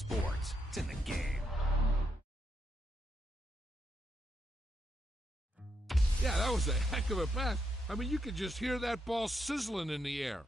sports. It's in the game. Yeah, that was a heck of a pass. I mean, you could just hear that ball sizzling in the air.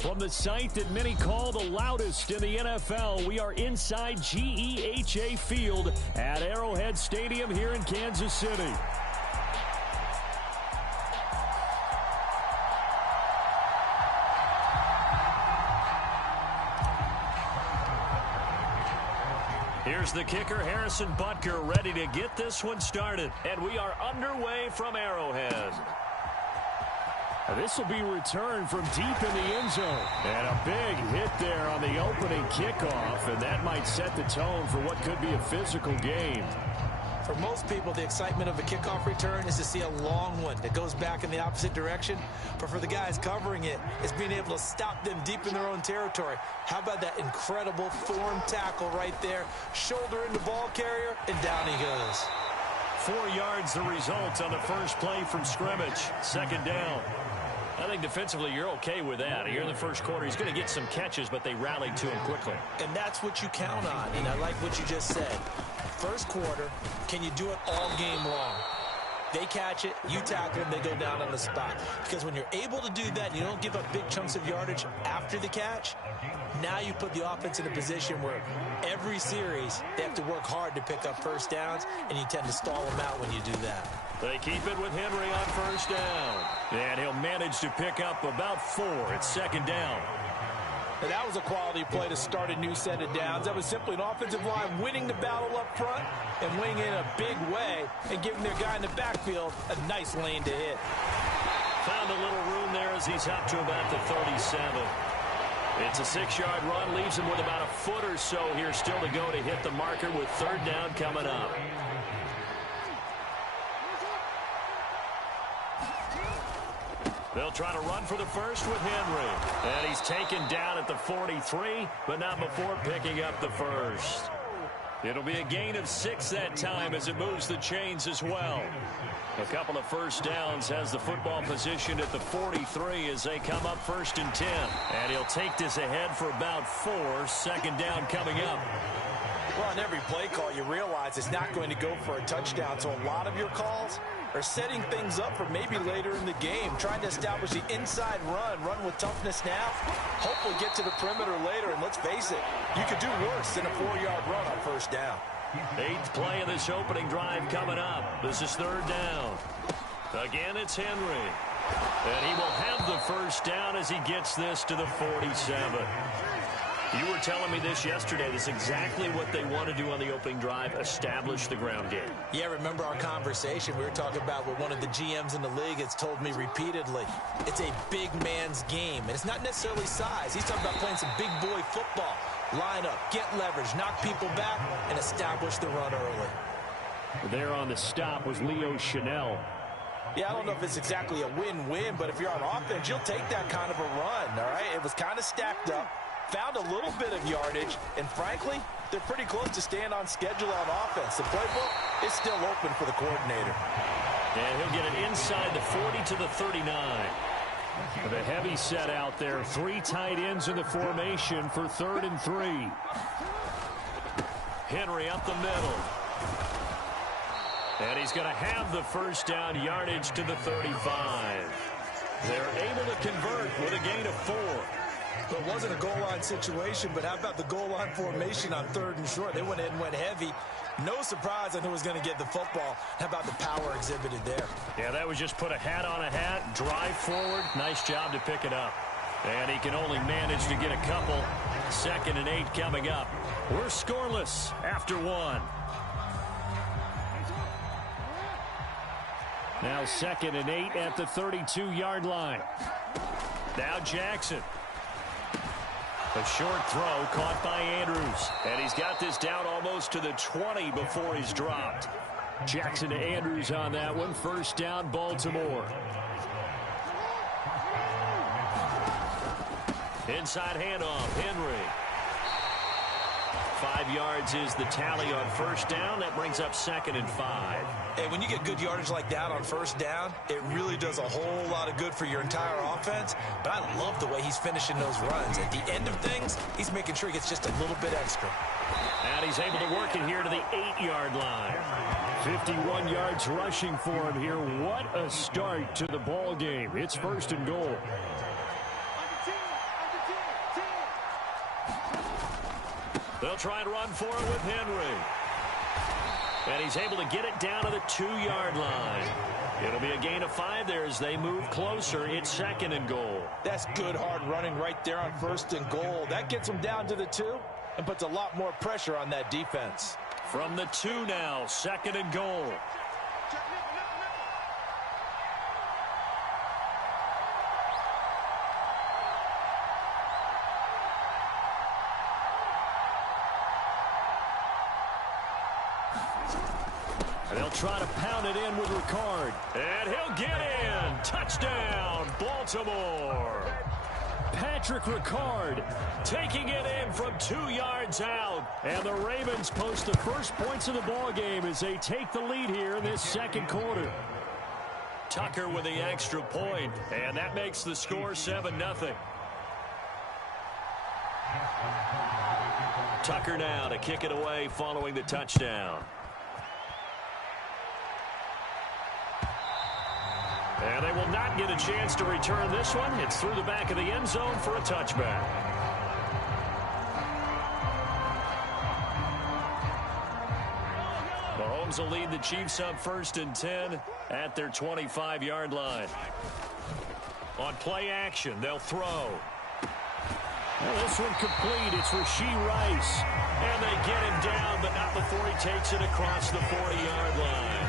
From the site that many call the loudest in the NFL, we are inside GEHA Field at Arrowhead Stadium here in Kansas City. Here's the kicker, Harrison Butker, ready to get this one started. And we are underway from Arrowhead. This will be returned from deep in the end zone. And a big hit there on the opening kickoff, and that might set the tone for what could be a physical game. For most people, the excitement of a kickoff return is to see a long one that goes back in the opposite direction. But for the guys covering it, it's being able to stop them deep in their own territory. How about that incredible form tackle right there? Shoulder into ball carrier, and down he goes. 4 yards the result on the first play from scrimmage. Second down. I think defensively you're okay with that. Here in the first quarter, he's going to get some catches, but they rallied to him quickly. And that's what you count on, and I like what you just said. First quarter, can you do it all game long? They catch it, you tackle them, they go down on the spot. Because when you're able to do that, you don't give up big chunks of yardage after the catch, now you put the offense in a position where every series they have to work hard to pick up first downs, and you tend to stall them out when you do that. They keep it with Henry on first down. And he'll manage to pick up about 4. It's second down. And that was a quality play to start a new set of downs. That was simply an offensive line winning the battle up front and winning in a big way and giving their guy in the backfield a nice lane to hit. Found a little room there as he's up to about the 37. It's a 6-yard run, leaves him with about a foot or so here still to go to hit the marker with third down coming up. They'll try to run for the first with Henry. And he's taken down at the 43, but not before picking up the first. It'll be a gain of 6 that time as it moves the chains as well. A couple of first downs, has the football position at the 43 as they come up first and 10. And he'll take this ahead for about 4. Second down coming up. Well, on every play call, you realize it's not going to go for a touchdown. So a lot of your calls are setting things up for maybe later in the game, trying to establish the inside run with toughness now, hopefully get to the perimeter later, and let's face it, you could do worse than a 4-yard run on first down. 8th play of this opening drive coming up. This is third down. Again, it's Henry. And he will have the first down as he gets this to the 47. You were telling me this yesterday. This is exactly what they want to do on the opening drive, establish the ground game. Yeah, remember our conversation. We were talking about what one of the GMs in the league has told me repeatedly. It's a big man's game, and it's not necessarily size. He's talking about playing some big boy football. Line up, get leverage, knock people back, and establish the run early. There on the stop was Leo Chanel. Yeah, I don't know if it's exactly a win-win, but if you're on offense, you'll take that kind of a run, all right? It was kind of stacked up. Found a little bit of yardage, and frankly, they're pretty close to staying on schedule on offense. The playbook is still open for the coordinator. And he'll get it inside the 40 to the 39. The heavy set out there. 3 tight ends in the formation for 3rd and 3. Henry up the middle. And he's going to have the first down, yardage to the 35. They're able to convert with a gain of 4. It wasn't a goal line situation, but how about the goal line formation on 3rd and short? They went in and went heavy. No surprise on who was going to get the football. How about the power exhibited there? Yeah, that was just put a hat on a hat, drive forward. Nice job to pick it up. And he can only manage to get a couple. 2nd and 8 coming up. We're scoreless after 1. Now 2nd and 8 at the 32-yard line. Now Jackson. A short throw caught by Andrews. And he's got this down almost to the 20 before he's dropped. Jackson to Andrews on that one. First down, Baltimore. Inside handoff, Henry. 5 yards is the tally on first down. That brings up 2nd and 5. Hey, when you get good yardage like that on first down, it really does a whole lot of good for your entire offense. But I love the way he's finishing those runs. At the end of things, he's making sure he gets just a little bit extra. And he's able to work it here to the 8-yard line. 51 yards rushing for him here. What a start to the ball game. It's 1st and goal. They'll try and run for it with Henry. And he's able to get it down to the 2-yard line. It'll be a gain of 5 there as they move closer. It's 2nd and goal. That's good hard running right there on 1st and goal. That gets them down to the 2 and puts a lot more pressure on that defense. From the 2 now, 2nd and goal. They'll try to pound it in with Ricard. And he'll get in. Touchdown, Baltimore. Patrick Ricard taking it in from 2 yards out. And the Ravens post the first points of the ball game as they take the lead here in this 2nd quarter. Tucker with the extra point, and that makes the score 7-0. Tucker now to kick it away following the touchdown. And they will not get a chance to return this one. It's through the back of the end zone for a touchback. Mahomes will lead the Chiefs up 1st and 10 at their 25-yard line. On play action, they'll throw. Well, this one complete. It's Rashee Rice. And they get him down, but not before he takes it across the 40-yard line.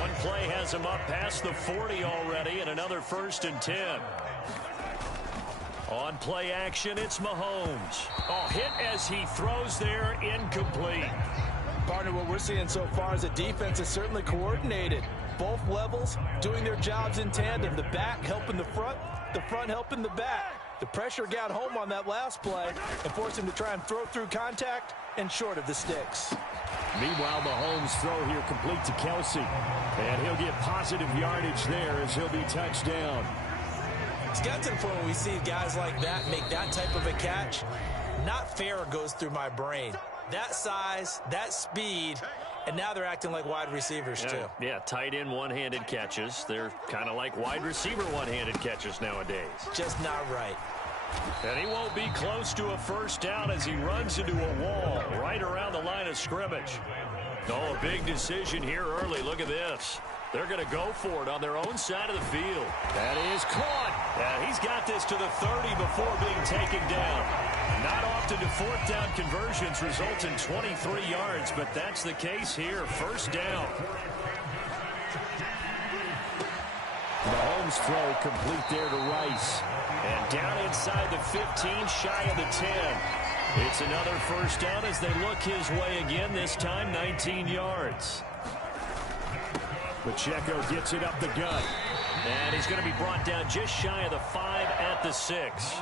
One play has him up past the 40 already, and another 1st and 10. On play action, it's Mahomes. Oh, hit as he throws there, incomplete. Partner, what we're seeing so far is the defense is certainly coordinated. Both levels doing their jobs in tandem. The back helping the front helping the back. The pressure got home on that last play and forced him to try and throw through contact and short of the sticks. Meanwhile, Mahomes' throw here complete to Kelsey. And he'll get positive yardage there as he'll be touched down. It's got to the point when we see guys like that make that type of a catch. Not fair goes through my brain. That size, that speed, and now they're acting like wide receivers too. Yeah, tight end one-handed catches. They're kind of like wide receiver one-handed catches nowadays. Just not right. And he won't be close to a first down as he runs into a wall right around the line of scrimmage. Oh, a big decision here early. Look at this. They're going to go for it on their own side of the field. That is caught. And he's got this to the 30 before being taken down. Not often do 4th down conversions result in 23 yards, but that's the case here. First down. Mahomes' throw complete there to Rice. And down inside the 15, shy of the 10. It's another first down as they look his way again, this time 19 yards. Pacheco gets it up the gut. And he's going to be brought down just shy of the 5 at the 6.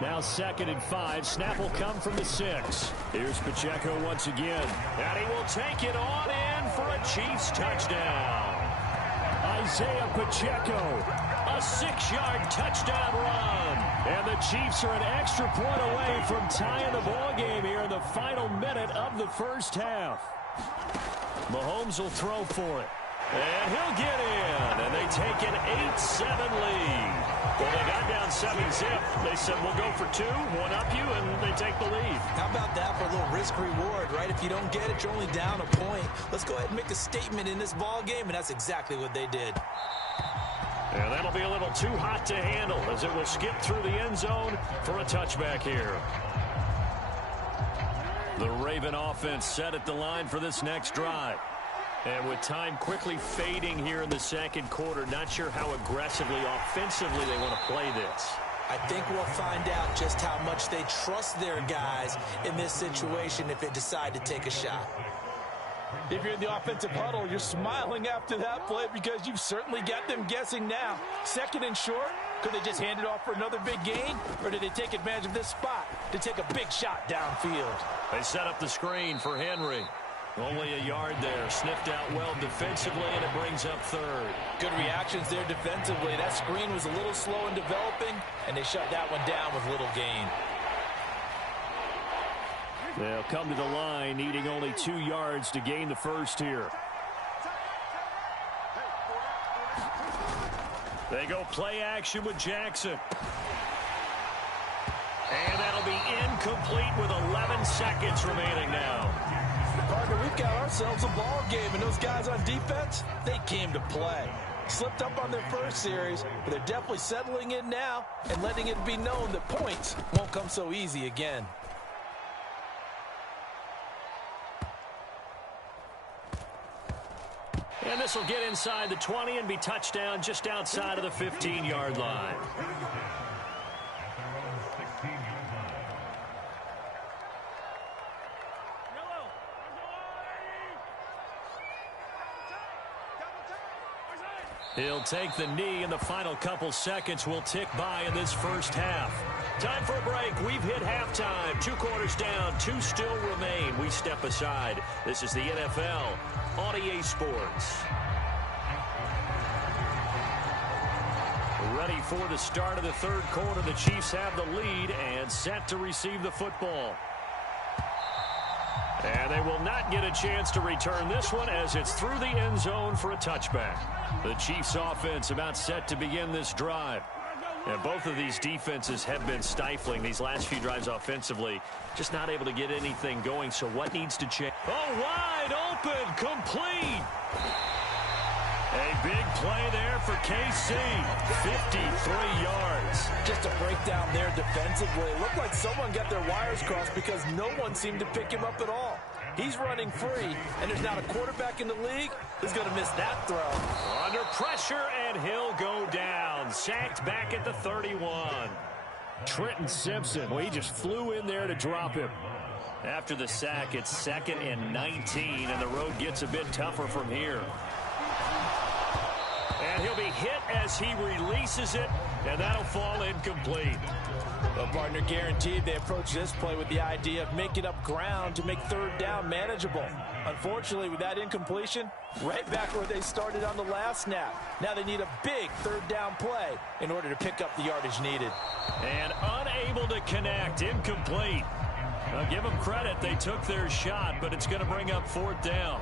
Now 2nd and 5. Snap will come from the 6. Here's Pacheco once again. And he will take it on in for a Chiefs touchdown. Isaiah Pacheco, a 6-yard touchdown run. And the Chiefs are an extra point away from tying the ball game here in the final minute of the first half. Mahomes will throw for it. And he'll get in, and they take an 8-7 lead. Well, they got down 7-zip. They said, we'll go for 2, one up you, and they take the lead. How about that for a little risk-reward, right? If you don't get it, you're only down a point. Let's go ahead and make a statement in this ball game, and that's exactly what they did. And that'll be a little too hot to handle as it will skip through the end zone for a touchback here. The Raven offense set at the line for this next drive. And with time quickly fading here in the second quarter, not sure how aggressively, offensively they want to play this. I think we'll find out just how much they trust their guys in this situation if they decide to take a shot. If you're in the offensive huddle, you're smiling after that play because you've certainly got them guessing now. 2nd and short, could they just hand it off for another big gain? Or did they take advantage of this spot to take a big shot downfield? They set up the screen for Henry. Only a yard there. Sniffed out well defensively, and it brings up 3rd. Good reactions there defensively. That screen was a little slow in developing, and they shut that one down with little gain. They'll come to the line, needing only 2 yards to gain the first here. They go play action with Jackson. And that'll be incomplete with 11 seconds remaining now. Partner, we've got ourselves a ball game, and those guys on defense, they came to play. Slipped up on their first series, but they're definitely settling in now and letting it be known that points won't come so easy again. And this will get inside the 20 and be touchdown just outside of the 15-yard line. He'll take the knee, and the final couple seconds will tick by in this first half. Time for a break. We've hit halftime. 2 quarters down, 2 still remain. We step aside. This is the NFL on EA Sports. Ready for the start of the third quarter. The Chiefs have the lead and set to receive the football. And they will not get a chance to return this one as it's through the end zone for a touchback. The Chiefs offense about set to begin this drive. And both of these defenses have been stifling these last few drives offensively. Just not able to get anything going. So what needs to change? Oh, wide open, complete. A big play there for KC. 53 yards. Just a breakdown there defensively. It looked like someone got their wires crossed because no one seemed to pick him up at all. He's running free, and there's not a quarterback in the league who's going to miss that throw. Under pressure, and he'll go down. Sacked back at the 31. Trenton Simpson, well, he just flew in there to drop him. After the sack, it's 2nd and 19, and the road gets a bit tougher from here. And he'll be hit as he releases it, and that'll fall incomplete. Well, partner, guaranteed they approach this play with the idea of making up ground to make third down manageable. Unfortunately, with that incompletion, right back where they started on the last snap. Now they need a big third down play in order to pick up the yardage needed. And unable to connect, incomplete. Now give them credit, they took their shot, but it's going to bring up 4th down.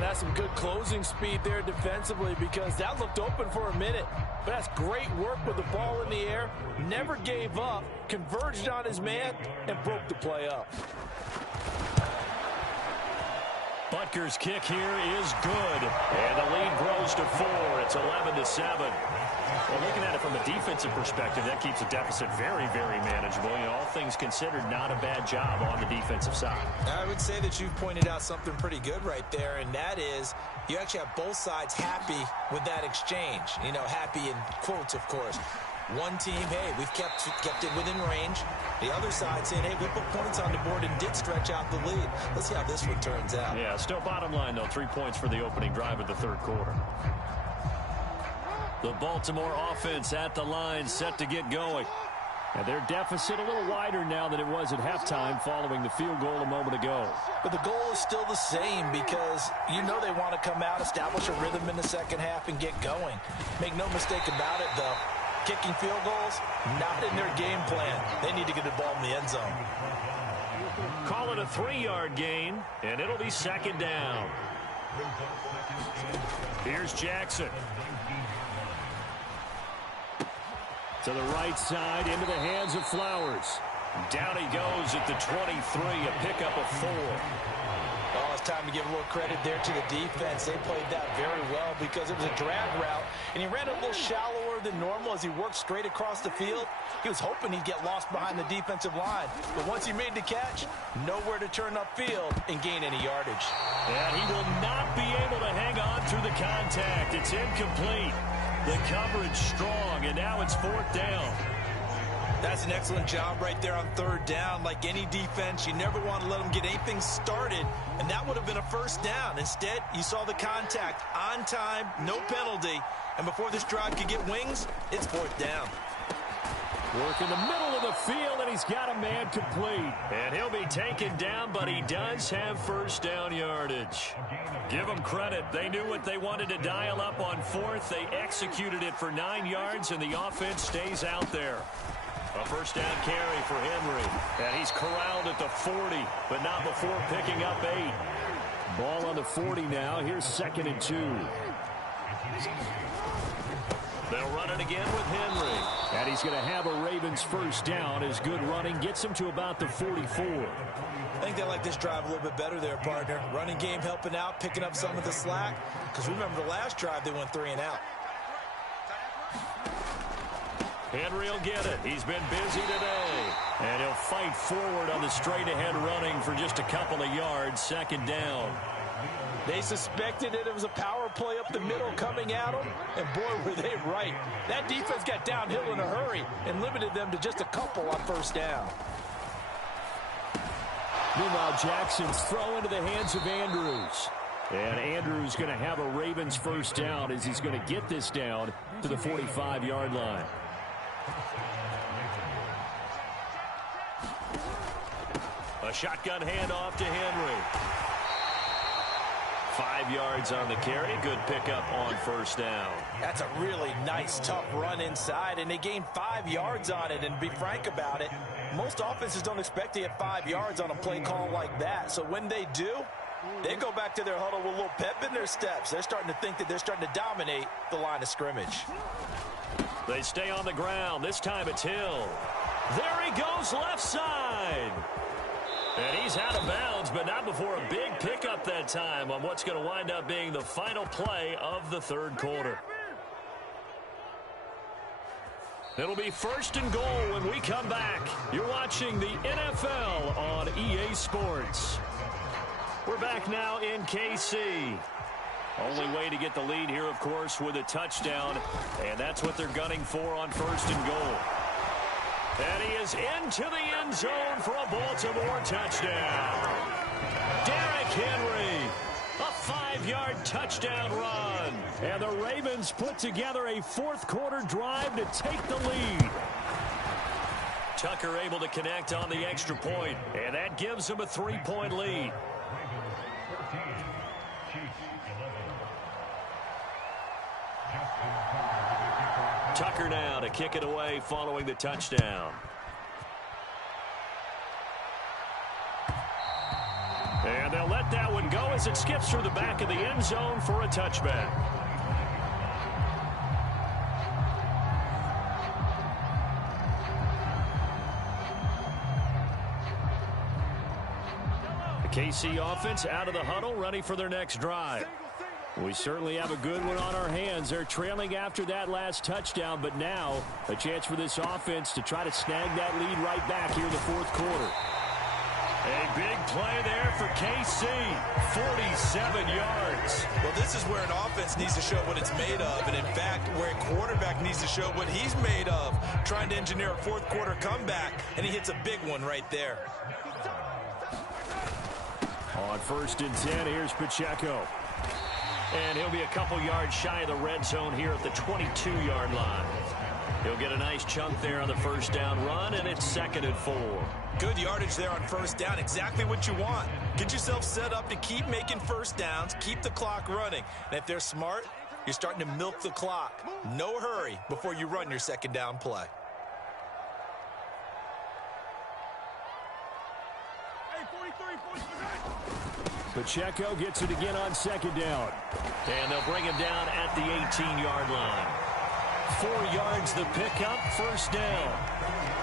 That's some good closing speed there defensively because that looked open for a minute. But that's great work with the ball in the air. Never gave up, converged on his man, and broke the play up. Butker's kick here is good. And the lead grows to 4. It's 11-7. Well, looking at it from a defensive perspective, that keeps the deficit very, very manageable. You know, all things considered, not a bad job on the defensive side. I would say that you've pointed out something pretty good right there, and that is you actually have both sides happy with that exchange. You know, happy in quotes, of course. One team, hey, we've kept it within range. The other side saying, hey, we put points on the board and did stretch out the lead. Let's see how this one turns out. Yeah, still bottom line, though, 3 points for the opening drive of the third quarter. The Baltimore offense at the line, set to get going. And their deficit a little wider now than it was at halftime following the field goal a moment ago. But the goal is still the same because you know they want to come out, establish a rhythm in the second half, and get going. Make no mistake about it, though. Kicking field goals, not in their game plan. They need to get the ball in the end zone. Call it a 3-yard gain, and it'll be 2nd down. Here's Jackson. To the right side, into the hands of Flowers. Down he goes at the 23, a pickup of 4. Oh, it's time to give a little credit there to the defense. They played that very well because it was a drag route, and he ran a little shallower than normal as he worked straight across the field. He was hoping he'd get lost behind the defensive line, but once he made the catch, nowhere to turn upfield and gain any yardage. And he will not be able to hang on through the contact. It's incomplete. The coverage strong, and now it's 4th down. That's an excellent job right there on third down. Like any defense, you never want to let them get anything started, and that would have been a first down. Instead, you saw the contact on time, no penalty, and before this drive could get wings, it's 4th down. Work in the middle of the field, and he's got a man complete. And he'll be taken down, but he does have first down yardage. Give them credit. They knew what they wanted to dial up on 4th. They executed it for 9 yards, and the offense stays out there. A first down carry for Henry. And he's corralled at the 40, but not before picking up 8. Ball on the 40 now. Here's 2nd and 2. They'll run it again with Henry. And he's going to have a Ravens first down as good running gets him to about the 44. I think they like this drive a little bit better there, partner. Running game helping out, picking up some of the slack. Because remember the last drive, they went 3 and out. Henry will get it. He's been busy today. And he'll fight forward on the straight-ahead running for just a couple of yards. 2nd down. They suspected that it was a power play up the middle coming at them, and boy, were they right. That defense got downhill in a hurry and limited them to just a couple on first down. Meanwhile, Jackson's throw into the hands of Andrews. And Andrews going to have a Ravens first down as he's going to get this down to the 45-yard line. A shotgun handoff to Henry. 5 yards on the carry. Good pickup on first down. That's a really nice, tough run inside, and they gained 5 yards on it. And to be frank about it, most offenses don't expect to get 5 yards on a play call like that. So when they do, they go back to their huddle with a little pep in their steps. They're starting to think that they're starting to dominate the line of scrimmage. They stay on the ground. This time it's Hill. There he goes left side. And he's out of bounds, but not before a big pickup that time on what's going to wind up being the final play of the third quarter. It'll be 1st and goal when we come back. You're watching the NFL on EA Sports. We're back now in KC. Only way to get the lead here, of course, with a touchdown. And that's what they're gunning for on 1st and goal. And he is into the end zone for a Baltimore touchdown. Derrick Henry, a 5-yard touchdown run. And the Ravens put together a fourth-quarter drive to take the lead. Tucker able to connect on the extra point, and that gives him a 3-point lead. Tucker now to kick it away following the touchdown. And they'll let that one go as it skips through the back of the end zone for a touchback. The KC offense out of the huddle, ready for their next drive. We certainly have a good one on our hands. They're trailing after that last touchdown, but now a chance for this offense to try to snag that lead right back here in the fourth quarter. A big play there for KC, 47 yards. Well, this is where an offense needs to show what it's made of, and in fact, where a quarterback needs to show what he's made of, trying to engineer a fourth-quarter comeback, and he hits a big one right there. On 1st and 10, here's Pacheco. And he'll be a couple yards shy of the red zone here at the 22-yard line. He'll get a nice chunk there on the first down run, and it's 2nd and 4. Good yardage there on first down, exactly what you want. Get yourself set up to keep making first downs, keep the clock running. And if they're smart, you're starting to milk the clock. No hurry before you run your second down play. Pacheco gets it again on 2nd down. And they'll bring him down at the 18-yard line. 4 yards the pickup, first down.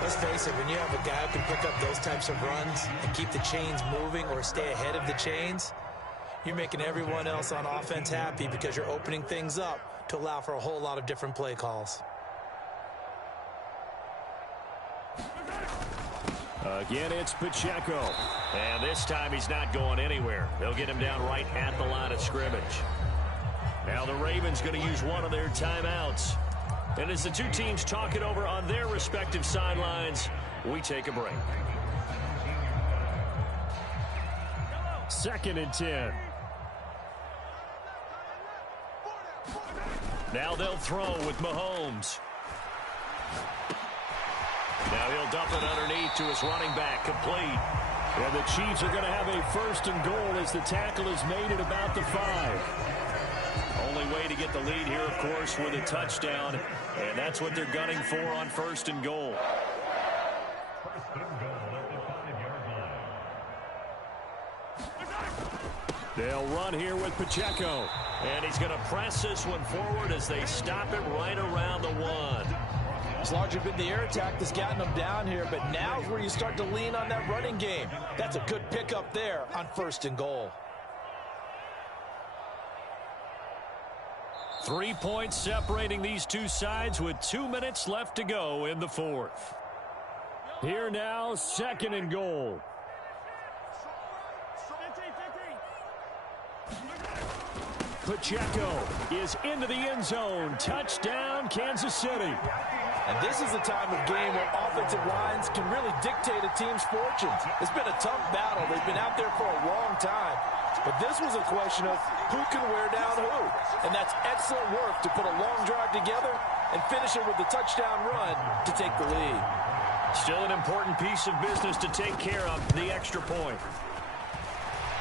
Let's face it, when you have a guy who can pick up those types of runs and keep the chains moving or stay ahead of the chains, you're making everyone else on offense happy because you're opening things up to allow for a whole lot of different play calls. Again, it's Pacheco. And this time he's not going anywhere. They'll get him down right at the line of scrimmage. Now the Ravens going to use one of their timeouts. And as the two teams talk it over on their respective sidelines, we take a break. 2nd and 10. Now they'll throw with Mahomes. Now he'll dump it underneath to his running back, complete. And the Chiefs are going to have a 1st and goal as the tackle is made at about the 5. Only way to get the lead here, of course, with a touchdown. And that's what they're gunning for on 1st and goal. They'll run here with Pacheco. And he's going to press this one forward as they stop it right around the 1. It's largely been the air attack that's gotten them down here, but now's where you start to lean on that running game. That's a good pickup there on 1st and goal. 3 points separating these two sides with 2 minutes left to go in the fourth. Here now, 2nd and goal. Pacheco is into the end zone. Touchdown, Kansas City. And this is the time of game where offensive lines can really dictate a team's fortunes. It's been a tough battle. They've been out there for a long time. But this was a question of who can wear down who. And that's excellent work to put a long drive together and finish it with a touchdown run to take the lead. Still an important piece of business to take care of, the extra point.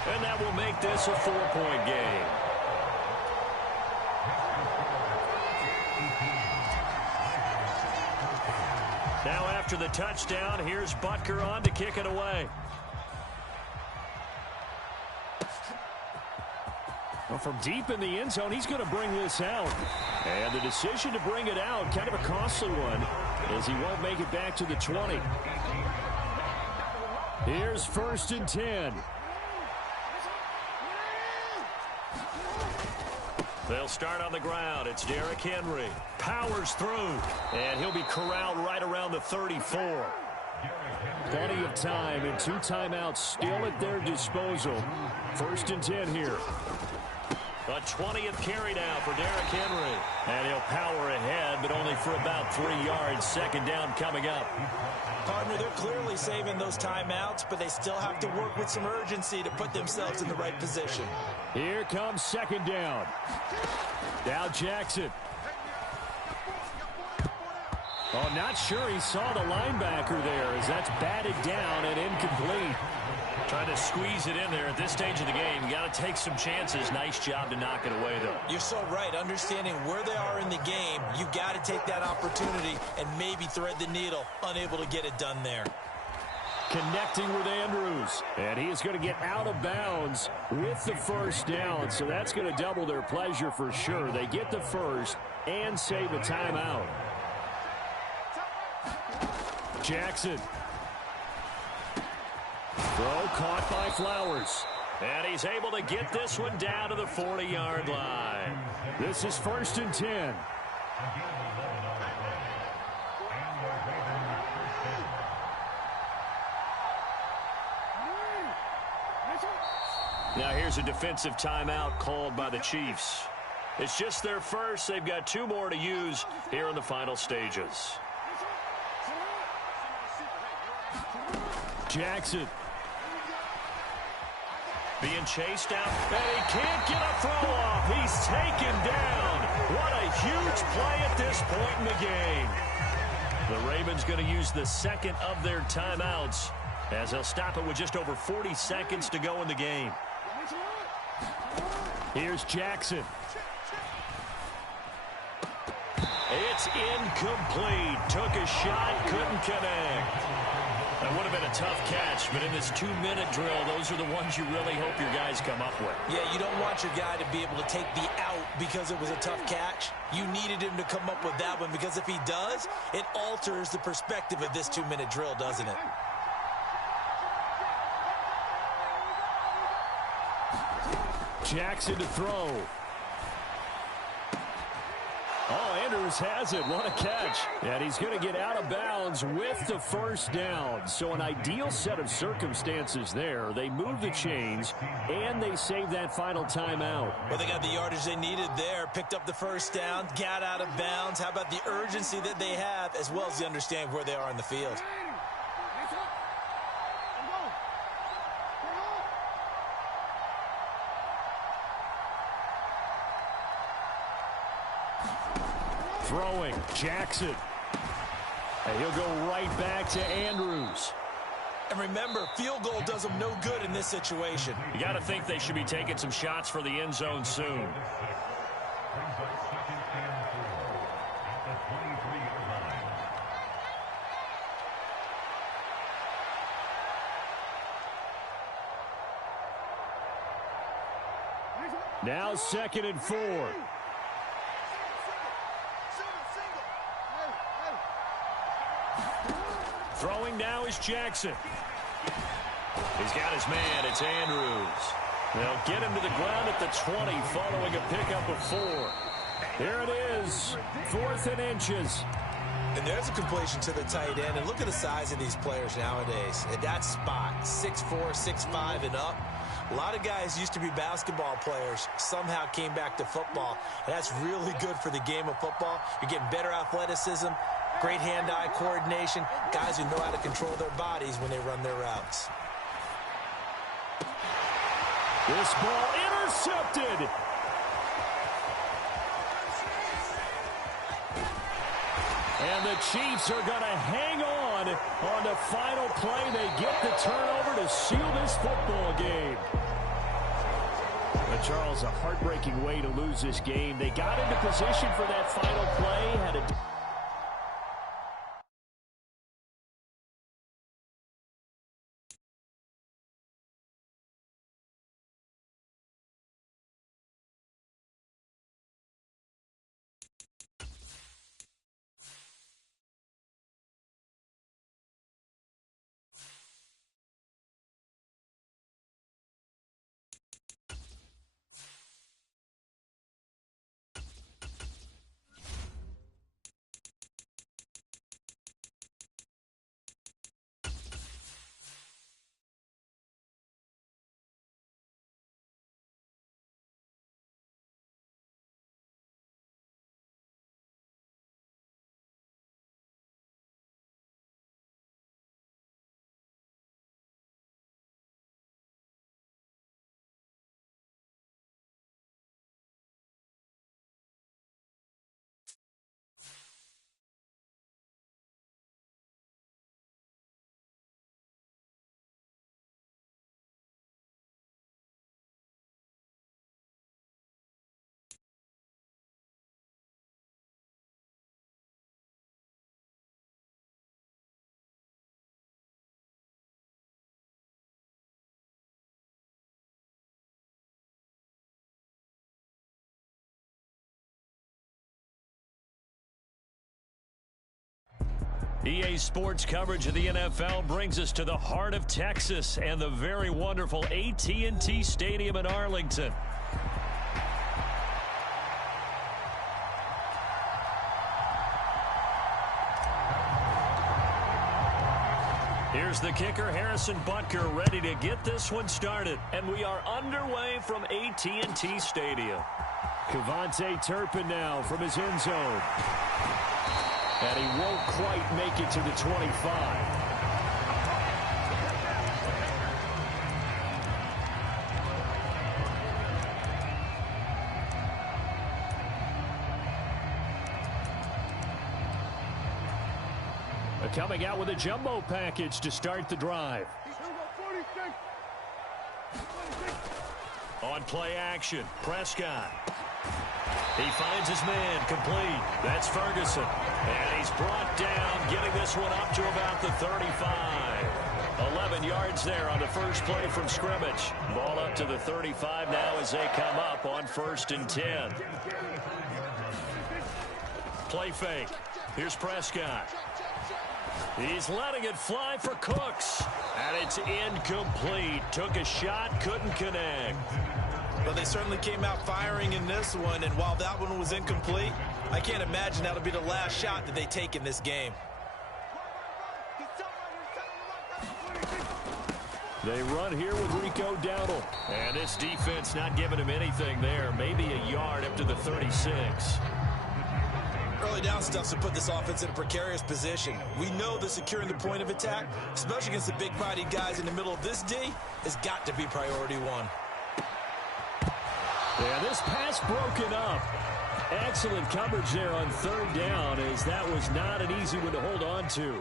And that will make this a 4-point game. Now after the touchdown, here's Butker on to kick it away. Well, from deep in the end zone, he's going to bring this out. And the decision to bring it out, kind of a costly one, as he won't make it back to the 20. Here's 1st and 10. They'll start on the ground. It's Derrick Henry. Powers through. And he'll be corralled right around the 34. Plenty of time and 2 timeouts still at their disposal. 1st and 10 here. The 20th carry now for Derrick Henry. And he'll power ahead, but only for about 3 yards. 2nd down coming up. Partner, they're clearly saving those timeouts, but they still have to work with some urgency to put themselves in the right position. Here comes 2nd down. Now Jackson. Oh, not sure he saw the linebacker there as that's batted down and incomplete. Trying to squeeze it in there at this stage of the game. You got to take some chances. Nice job to knock it away, though. You're so right. Understanding where they are in the game, you got to take that opportunity and maybe thread the needle. Unable to get it done there. Connecting with Andrews. And he is going to get out of bounds with the 1st down. So that's going to double their pleasure for sure. They get the 1st and save a timeout. Jackson. Throw caught by Flowers. And he's able to get this one down to the 40-yard line. This is 1st and 10. Now here's a defensive timeout called by the Chiefs. It's just their first. They've got 2 more to use here in the final stages. Jackson. Being chased out, and he can't get a throw off. He's taken down. What a huge play at this point in the game. The Ravens going to use the 2nd of their timeouts as they'll stop it with just over 40 seconds to go in the game. Here's Jackson. It's incomplete. Took a shot, couldn't connect. That would have been a tough catch, but in this 2-minute drill, those are the ones you really hope your guys come up with. Yeah, you don't want your guy to be able to take the out because it was a tough catch. You needed him to come up with that one because if he does, it alters the perspective of this 2-minute drill, doesn't it? Jackson to throw. Oh, Andrews has it. What a catch. And he's going to get out of bounds with the 1st down. So an ideal set of circumstances there. They move the chains, and they save that final timeout. Well, they got the yardage they needed there. Picked up the 1st down, got out of bounds. How about the urgency that they have, as well as the understanding where they are in the field? Throwing, Jackson. And he'll go right back to Andrews. And remember, field goal does them no good in this situation. You got to think they should be taking some shots for the end zone soon. Now 2nd and 4. Throwing now is Jackson. He's got his man. It's Andrews. They'll get him to the ground at the 20 following a pickup of 4. Here it is, 4th and inches. And there's a completion to the tight end. And look at the size of these players nowadays. At that spot, 6'4", 6'5", and up. A lot of guys used to be basketball players, somehow came back to football. And that's really good for the game of football. You're getting better athleticism, great hand-eye coordination, guys who know how to control their bodies when they run their routes. This ball intercepted. And the Chiefs are going to hang on the final play. They get the turnover to seal this football game. Charles, a heartbreaking way to lose this game. They got into position for that final play. Had a EA Sports coverage of the NFL brings us to the heart of Texas and the very wonderful AT&T Stadium in Arlington. Here's the kicker, Harrison Butker, ready to get this one started. And we are underway from AT&T Stadium. Kevontae Turpin now from his end zone. And he won't quite make it to the 25. Coming out with a jumbo package to start the drive. On play action, Prescott. He finds his man, complete. That's Ferguson. And he's brought down, getting this one up to about the 35. 11 yards there on the first play from scrimmage. Ball up to the 35 now as they come up on 1st and 10. Play fake. Here's Prescott. He's letting it fly for Cooks. And it's incomplete. Took a shot, couldn't connect. Well, they certainly came out firing in this one, and while that one was incomplete, I can't imagine that'll be the last shot that they take in this game. They run here with Rico Dowdle. And this defense not giving him anything there. Maybe a yard up to the 36. Early down stuff to put this offense in a precarious position. We know that securing the point of attack, especially against the big-bodied guys in the middle of this D, has got to be priority one. Yeah, this pass broken up. Excellent coverage there on 3rd down, as that was not an easy one to hold on to.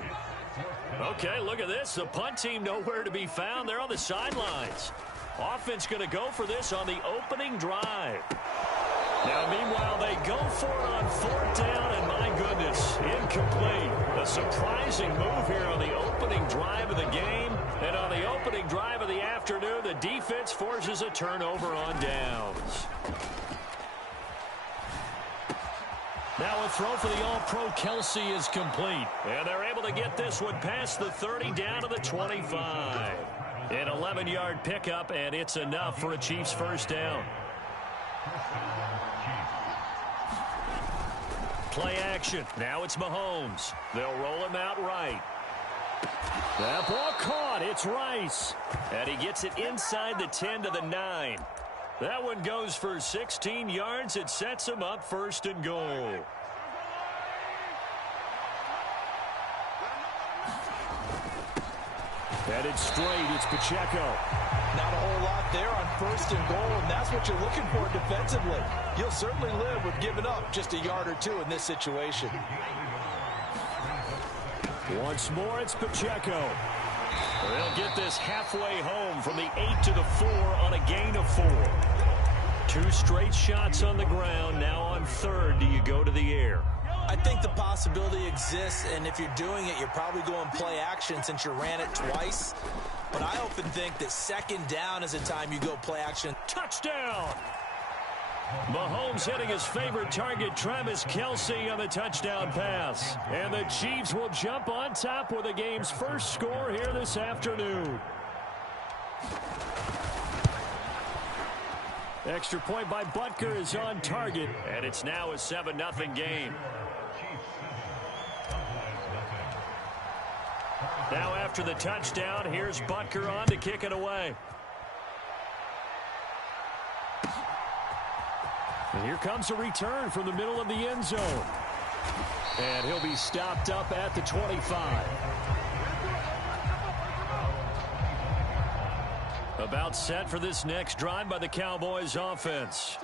Okay, look at this. The punt team nowhere to be found. They're on the sidelines. Offense going to go for this on the opening drive. Now, meanwhile, they go for it on 4th down, and my goodness, incomplete. A surprising move here on the opening drive of the game. And on the opening drive of the afternoon, the defense forces a turnover on downs. Now a throw for the All-Pro Kelsey is complete. And they're able to get this one past the 30 down to the 25. An 11-yard pickup, and it's enough for a Chiefs 1st down. Play action. Now it's Mahomes. They'll roll him out right. That ball caught. It's Rice. And he gets it inside the 10 to the 9. That one goes for 16 yards. It sets him up 1st and goal. And it's straight. It's Pacheco. Not a whole lot there on 1st and goal, and that's what you're looking for defensively. You'll certainly live with giving up just a yard or two in this situation. Once more, it's Pacheco. They'll get this halfway home from the 8 to the 4 on a gain of 4. 2 straight shots on the ground. Now on 3rd, do you go to the air? I think the possibility exists, and if you're doing it, you're probably going play action since you ran it twice. But I often think that 2nd down is a time you go play action. Touchdown! Mahomes hitting his favorite target, Travis Kelce, on the touchdown pass. And the Chiefs will jump on top with the game's first score here this afternoon. Extra point by Butker is on target, and it's now a 7-0 game. Now after the touchdown, here's Butker on to kick it away. And here comes a return from the middle of the end zone. And he'll be stopped up at the 25. About set for this next drive by the Cowboys offense.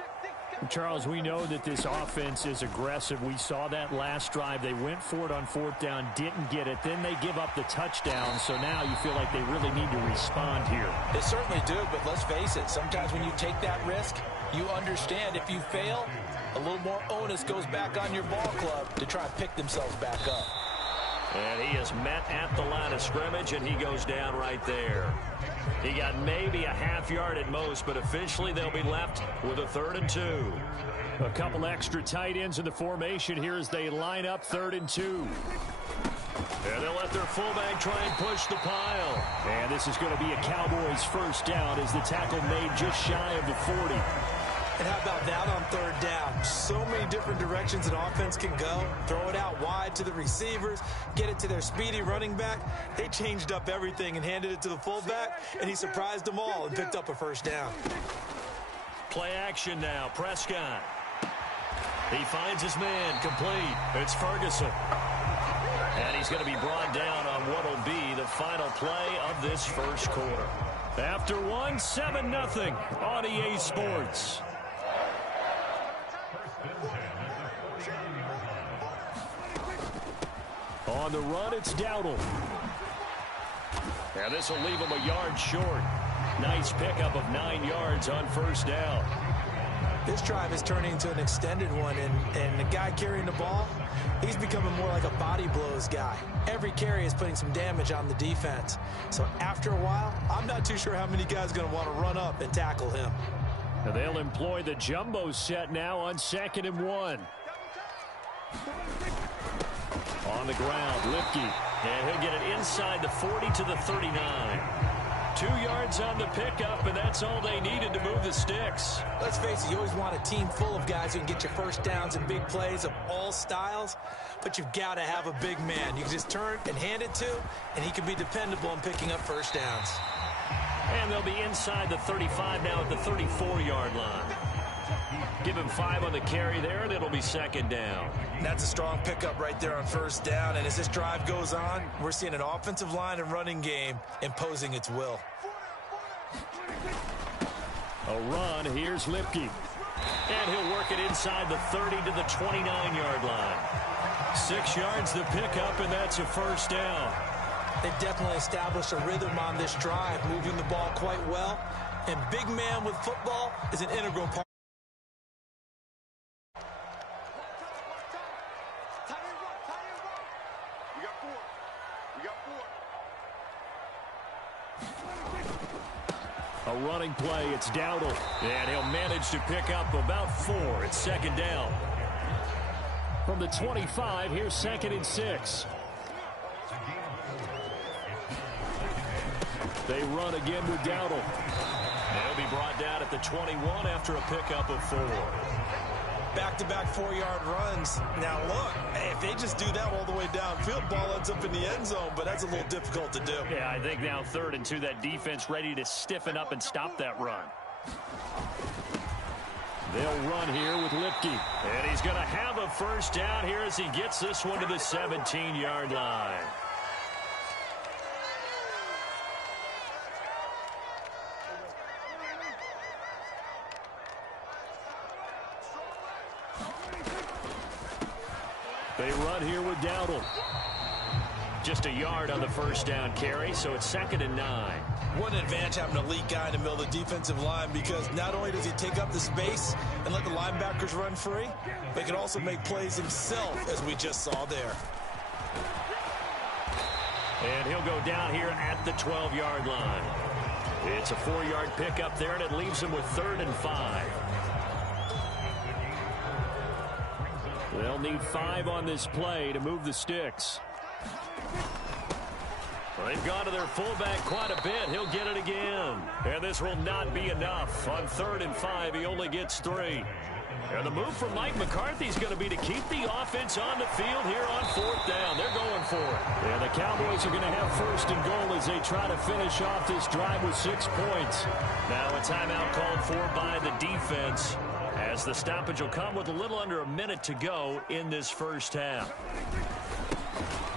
Charles, we know that this offense is aggressive. We saw that last drive. They went for it on 4th down, didn't get it. Then they give up the touchdown. So now you feel like they really need to respond here. They certainly do, but let's face it. Sometimes when you take that risk, you understand if you fail, a little more onus goes back on your ball club to try and pick themselves back up. And he is met at the line of scrimmage, and he goes down right there. He got maybe a half yard at most, but officially they'll be left with a 3rd and 2. A couple extra tight ends in the formation here as they line up 3rd and 2. And they'll let their fullback try and push the pile. And this is going to be a Cowboys first down as the tackle made just shy of the 40. And how about that on 3rd down? So many different directions an offense can go. Throw it out wide to the receivers, get it to their speedy running back. They changed up everything and handed it to the fullback, and he surprised them all and picked up a first down. Play action now. Prescott. He finds his man complete. It's Ferguson. And he's going to be brought down on what will be the final play of this first quarter. After 7-0 on EA Sports. On the run, it's Dowdle. And this will leave him a yard short. Nice pickup of 9 yards on 1st down. This drive is turning into an extended one, and the guy carrying the ball, he's becoming more like a body blows guy. Every carry is putting some damage on the defense. So after a while, I'm not too sure how many guys are going to want to run up and tackle him. Now they'll employ the jumbo set now on 2nd and 1. On the ground, Lipke. And he'll get it inside the 40 to the 39. 2 yards on the pickup, and that's all they needed to move the sticks. Let's face it, you always want a team full of guys who can get you first downs and big plays of all styles, but you've got to have a big man you can just turn and hand it to, and he can be dependable in picking up first downs. And they'll be inside the 35 now at the 34-yard line. Give him 5 on the carry there, and it'll be 2nd down. That's a strong pickup right there on 1st down, and as this drive goes on, we're seeing an offensive line and running game imposing its will. A run, here's Lipke. And he'll work it inside the 30 to the 29-yard line. 6 yards the pickup, and that's a 1st down. They've definitely established a rhythm on this drive, moving the ball quite well, and big man with football is an integral part. A running play, it's Dowdle. And he'll manage to pick up about 4. It's 2nd down. From the 25, here's 2nd and 6. They run again with Dowdle. He'll be brought down at the 21 after a pickup of 4. Back-to-back 4-yard runs. Now, look, if they just do that all the way downfield, ball ends up in the end zone, but that's a little difficult to do. Yeah, I think now 3rd and 2, that defense ready to stiffen up and stop that run. They'll run here with Lipke. And he's going to have a first down here as he gets this one to the 17-yard line. They run here with Dowdle. Just a yard on the first down carry, so it's 2nd and 9. What an advantage having an elite guy in the middle of the defensive line, because not only does he take up the space and let the linebackers run free, but he can also make plays himself, as we just saw there. And he'll go down here at the 12-yard line. It's a 4-yard pickup there, and it leaves him with 3rd and 5. They'll need 5 on this play to move the sticks. They've gone to their fullback quite a bit. He'll get it again. And this will not be enough. On 3rd and 5, he only gets 3. And the move from Mike McCarthy is going to be to keep the offense on the field here on 4th down. They're going for it. And the Cowboys are going to have 1st and goal as they try to finish off this drive with 6 points. Now a timeout called for by the defense, as the stoppage will come with a little under a minute to go in this first half.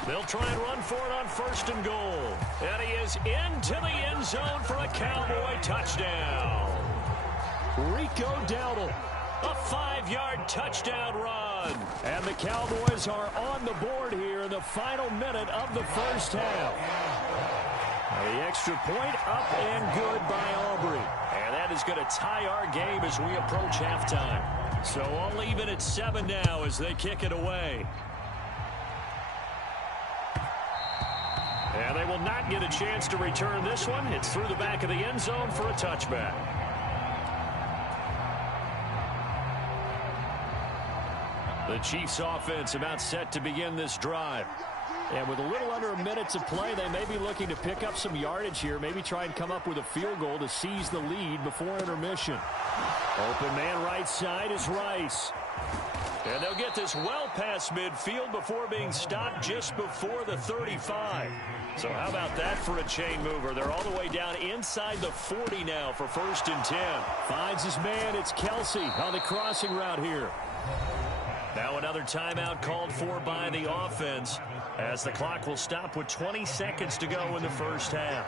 They'll try and run for it on 1st and goal. And he is into the end zone for a Cowboy touchdown. Rico Dowdle, a 5-yard touchdown run. And the Cowboys are on the board here in the final minute of the first half. The extra point up and good by Aubrey. And that is going to tie our game as we approach halftime. So all even at 7 now as they kick it away. And they will not get a chance to return this one. It's through the back of the end zone for a touchback. The Chiefs offense about set to begin this drive. And with a little under a minute to play, they may be looking to pick up some yardage here, maybe try and come up with a field goal to seize the lead before intermission. Open man right side is Rice. And they'll get this well past midfield before being stopped just before the 35. So how about that for a chain mover? They're all the way down inside the 40 now for 1st and 10. Finds his man. It's Kelsey on the crossing route here. Now another timeout called for by the offense, as the clock will stop with 20 seconds to go in the first half.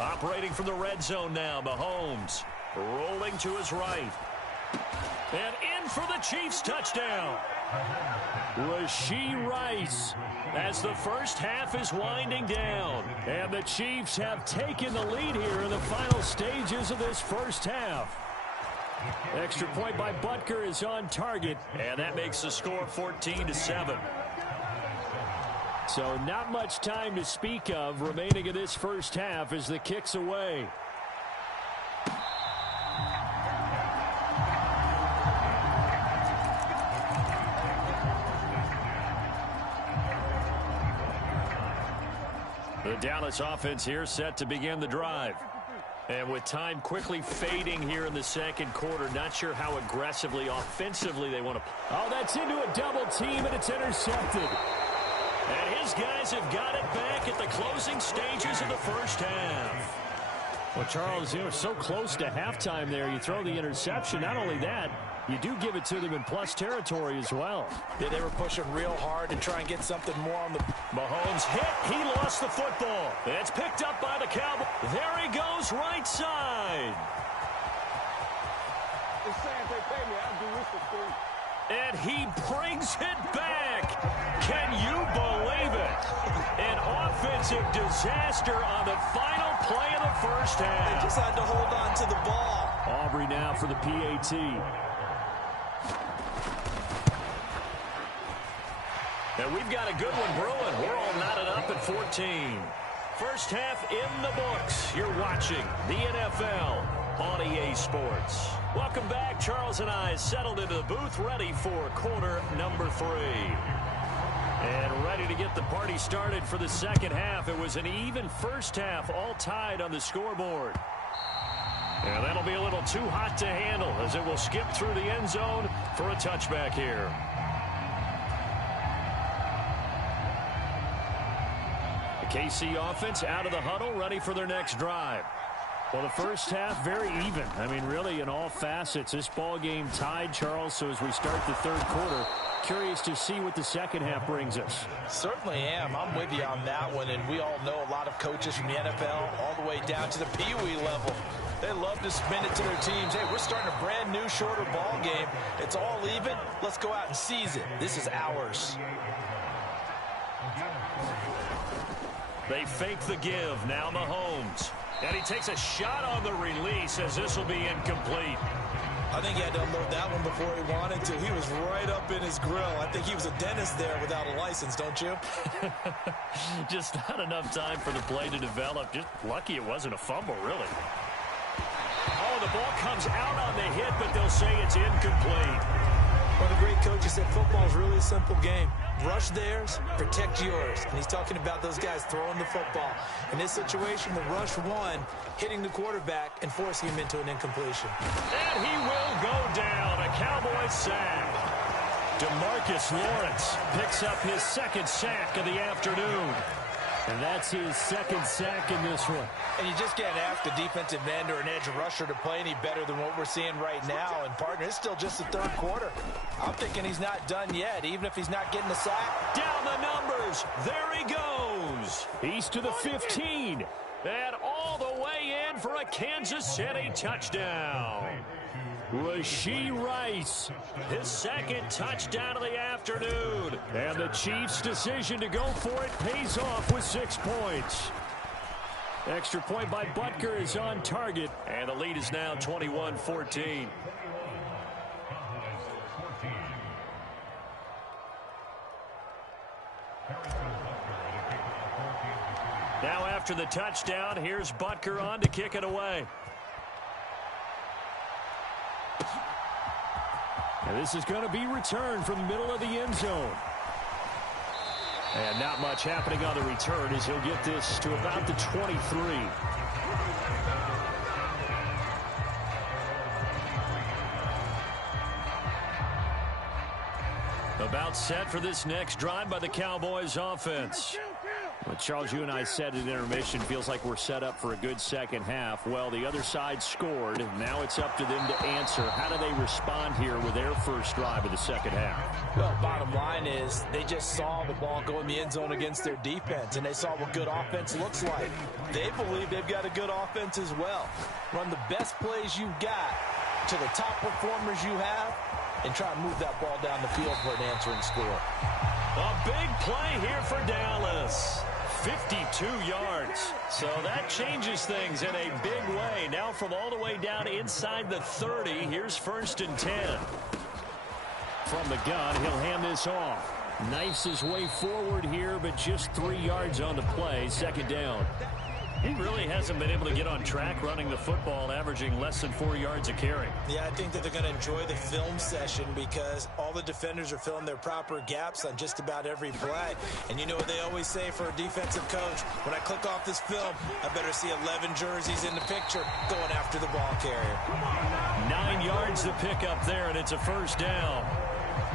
Operating from the red zone now, Mahomes rolling to his right. And in for the Chiefs touchdown. Rashee Rice, as the first half is winding down. And the Chiefs have taken the lead here in the final stages of this first half. Extra point by Butker is on target, and that makes the score 14-7. So not much time to speak of remaining in this first half as the kick's away. The Dallas offense here set to begin the drive. And with time quickly fading here in the second quarter, not sure how aggressively, offensively they want to. Oh, that's into a double team, and it's intercepted. And his guys have got it back at the closing stages of the first half. Well, Charles, you were so close to halftime there. You throw the interception. Not only that, you do give it to them in plus territory as well. Yeah, they were pushing real hard to try and get something more on the... Mahomes hit. He lost the football. It's picked up by the Cowboys. There he goes, right side. And he brings it back. Can you believe it? An offensive disaster on the final play of the first half. They just had to hold on to the ball. Aubrey now for the PAT. And we've got a good one brewing. We're all knotted up at 14. First half in the books. You're watching the NFL on EA Sports. Welcome back. Charles and I settled into the booth, ready for quarter number 3. And ready to get the party started for the second half. It was an even first half, all tied on the scoreboard. And that'll be a little too hot to handle as it will skip through the end zone for a touchback here. The KC offense out of the huddle, ready for their next drive. Well, the first half, very even. I mean, really, in all facets, this ball game tied, Charles. So as we start the third quarter, curious to see what the second half brings us. Certainly am. I'm with you on that one. And we all know a lot of coaches from the NFL all the way down to the Pee Wee level. They love to spin it to their teams. Hey, we're starting a brand new, shorter ball game. It's all even. Let's go out and seize it. This is ours. They fake the give. Now Mahomes. And he takes a shot on the release as this will be incomplete. I think he had to unload that one before he wanted to. He was right up in his grill. I think he was a dentist there without a license, don't you? Just not enough time for the play to develop. Just lucky it wasn't a fumble, really. Oh, the ball comes out on the hit, but they'll say it's incomplete. One of the great coaches said football is really a simple game. Rush theirs, protect yours. And he's talking about those guys throwing the football. In this situation, the rush one, hitting the quarterback and forcing him into an incompletion. And he will go down. A Cowboys sack. DeMarcus Lawrence picks up his second sack of the afternoon. And that's his second sack in this one. And you just can't ask a defensive end or an edge rusher to play any better than what we're seeing right now. And, partner, it's still just the third quarter. I'm thinking he's not done yet, even if he's not getting the sack. Down the numbers. There he goes. He's to the 15. And all the way in for a Kansas City touchdown. Rashee Rice, his second touchdown of the afternoon. And the Chiefs' decision to go for it pays off with 6 points. Extra point by Butker is on target. And the lead is now 21-14. Now after the touchdown, here's Butker on to kick it away. And this is going to be returned from the middle of the end zone. And not much happening on the return as he'll get this to about the 23. About set for this next drive by the Cowboys offense. Well, Charles, you and I said at intermission, feels like we're set up for a good second half. Well, the other side scored. Now it's up to them to answer. How do they respond here with their first drive of the second half? Well, bottom line is they just saw the ball go in the end zone against their defense, and they saw what good offense looks like. They believe they've got a good offense as well. Run the best plays you've got to the top performers you have, and try and move that ball down the field for an answering score. A big play here for Dallas. 52 yards. So that changes things in a big way. Now from all the way down inside the 30, here's 1st and 10. From the gun, he'll hand this off. Knifes his way forward here, but just 3 yards on the play. Second down. He really hasn't been able to get on track running the football, averaging less than 4 yards a carry. Yeah, I think that they're going to enjoy the film session because all the defenders are filling their proper gaps on just about every play. And you know what they always say for a defensive coach? When I click off this film, I better see 11 jerseys in the picture going after the ball carrier. 9 yards to pick up there, and it's a first down.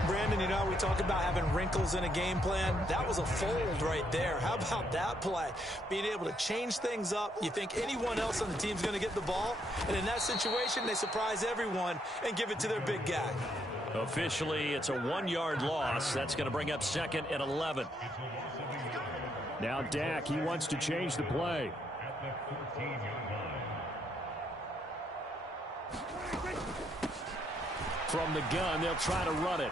Brandon, you know, we talk about having wrinkles in a game plan. That was a fold right there. How about that play? Being able to change things up. You think anyone else on the team's going to get the ball? And in that situation, they surprise everyone and give it to their big guy. Officially, it's a 1-yard loss. That's going to bring up 2nd and 11. Now Dak, he wants to change the play. From the gun, they'll try to run it.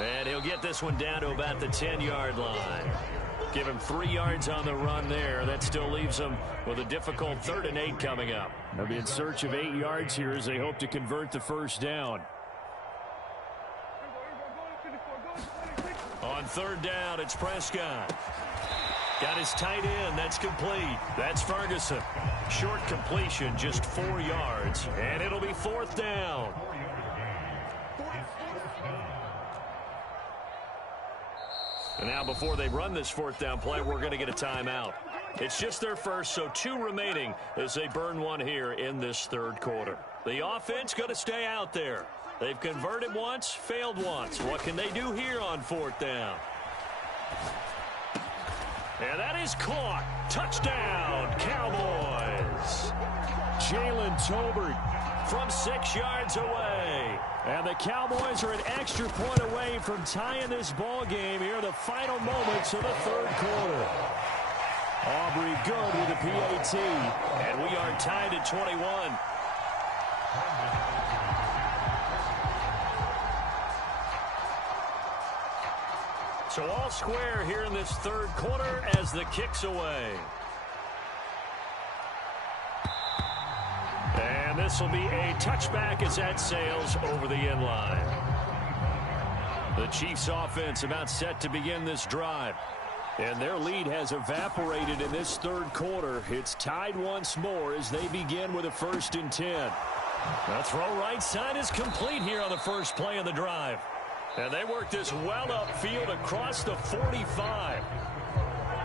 And he'll get this one down to about the 10-yard line. Give him 3 yards on the run there. That still leaves him with a difficult 3rd and 8 coming up. They'll be in search of 8 yards here as they hope to convert the first down. On 3rd down, it's Prescott. Got his tight end. That's complete. That's Ferguson. Short completion, just 4 yards. And it'll be 4th down. And now before they run this 4th down play, we're going to get a timeout. It's just their first, so 2 remaining as they burn one here in this 3rd quarter. The offense going to stay out there. They've converted once, failed once. What can they do here on 4th down? And that is caught. Touchdown, Cowboys. Jalen Tolbert from 6 yards away. And the Cowboys are an extra point away from tying this ball game here in the final moments of the 3rd quarter. Aubrey good with the PAT. And we are tied at 21. So all square here in this third quarter as the kick's away. And this will be a touchback as that sails over the end line. The Chiefs offense about set to begin this drive. And their lead has evaporated in this third quarter. It's tied once more as they begin with a 1st and 10. The throw right side is complete here on the first play of the drive. And they work this well upfield across the 45.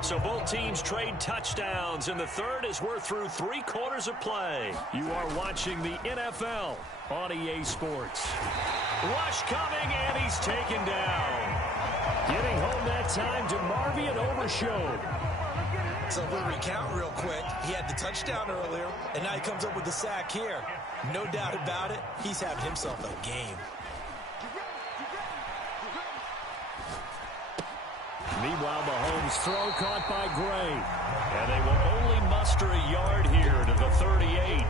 So both teams trade touchdowns in the third as we're through 3 quarters of play. You are watching the NFL on EA Sports. Rush coming, and he's taken down. Getting home that time to Marvian Overshow. So we'll recount real quick. He had the touchdown earlier, and now he comes up with the sack here. No doubt about it, he's having himself a game. Meanwhile, Mahomes' throw caught by Gray. And they will only muster a yard here to the 38.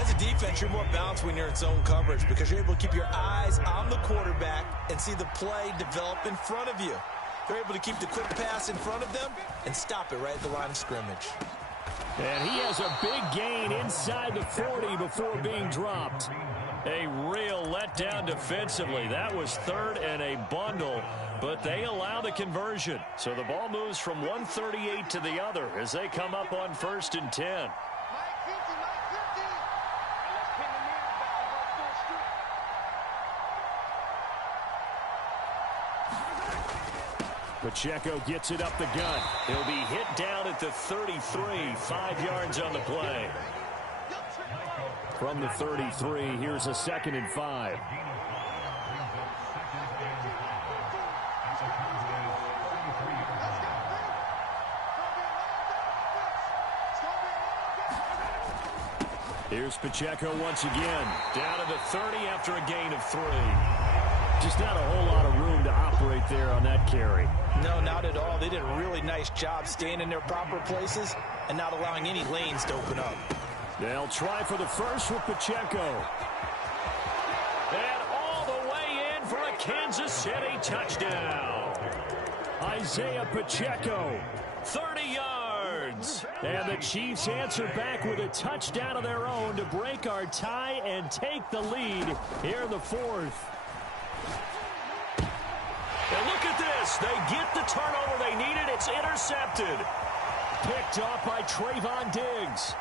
As a defense, you're more balanced when you're in zone coverage because you're able to keep your eyes on the quarterback and see the play develop in front of you. They're able to keep the quick pass in front of them and stop it right at the line of scrimmage. And he has a big gain inside the 40 before being dropped. A real letdown defensively. That was 3rd and a bundle, but they allow the conversion. So the ball moves from 138 to the other as they come up on 1st and 10. Pacheco gets it up the gun. He'll be hit down at the 33, 5 yards on the play. From the 33, here's a 2nd and 5. Here's Pacheco once again. Down to the 30 after a gain of 3. Just not a whole lot of room to operate there on that carry. No, not at all. They did a really nice job staying in their proper places and not allowing any lanes to open up. They'll try for the first with Pacheco. And all the way in for a Kansas City touchdown. Isaiah Pacheco. 30 yards. And the Chiefs answer back with a touchdown of their own to break our tie and take the lead here in the 4th. And look at this. They get the turnover they needed. It's intercepted. Picked off by Trayvon Diggs.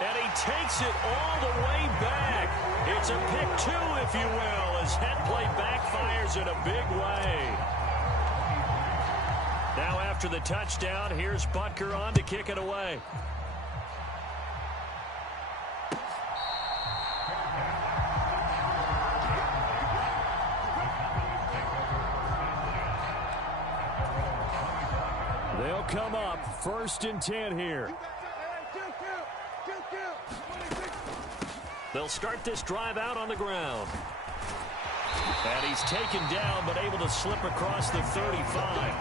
And he takes it all the way back. It's a pick 2, if you will, as head play backfires in a big way. Now after the touchdown, here's Butker on to kick it away. They'll come up 1st and 10 here. They'll start this drive out on the ground. And he's taken down, but able to slip across the 35.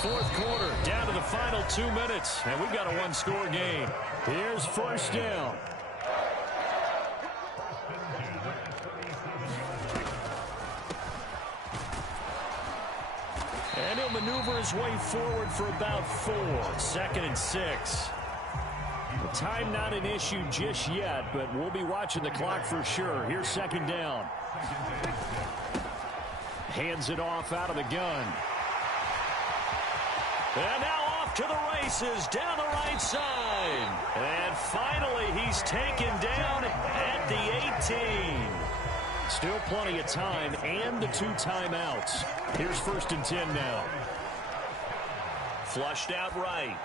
4th quarter, down to the final 2 minutes, and we've got a 1-score game. Here's 1st down. And he'll maneuver his way forward for about 4. 2nd and 6. The time not an issue just yet, but we'll be watching the clock for sure. Here's 2nd down. Hands it off out of the gun. And now off to the races down the right side. And finally he's taken down at the 18. Still plenty of time and the 2 timeouts. Here's 1st and 10 now. Flushed out right.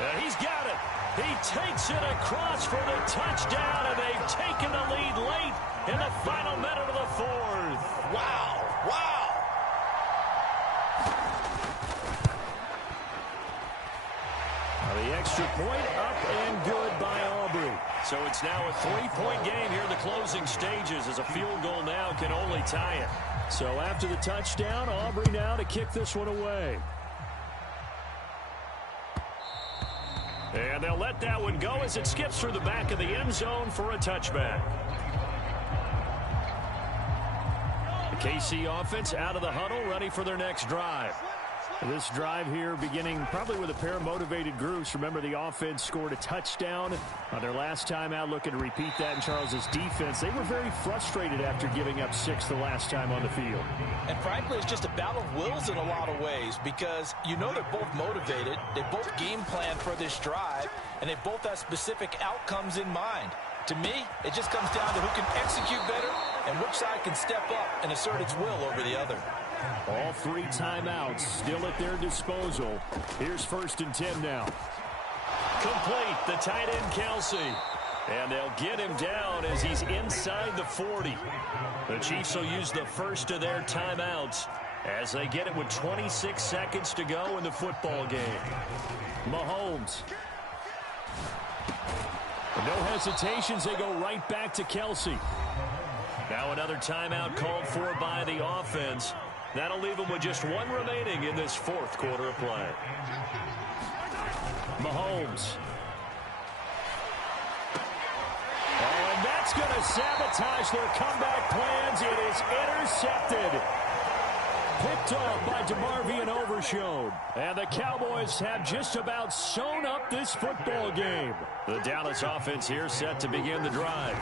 And he's got it. He takes it across for the touchdown, and they've taken the lead late in the final minute of the 4th. Wow. Wow. The extra point up and good by Aubrey. So it's now a 3-point game here in the closing stages as a field goal now can only tie it. So after the touchdown, Aubrey now to kick this one away. And they'll let that one go as it skips through the back of the end zone for a touchback. The KC offense out of the huddle, ready for their next drive. This drive here beginning probably with a pair of motivated groups. Remember, the offense scored a touchdown on their last time out, looking to repeat that in Charles's defense. They were very frustrated after giving up 6 the last time on the field. And frankly, it's just a battle of wills in a lot of ways because you know they're both motivated. They both game plan for this drive, and they both have specific outcomes in mind. To me, it just comes down to who can execute better and which side can step up and assert its will over the other. All 3 timeouts still at their disposal. Here's 1st and 10 now. Complete, the tight end Kelsey. And they'll get him down as he's inside the 40. The Chiefs will use the first of their timeouts as they get it with 26 seconds to go in the football game. Mahomes. No hesitations, they go right back to Kelsey. Now another timeout called for by the offense. That'll leave them with just 1 remaining in this 4th quarter of play. Mahomes. Oh, and that's going to sabotage their comeback plans. It is intercepted. Picked off by DeMarvion Overshown. And the Cowboys have just about sewn up this football game. The Dallas offense here set to begin the drive.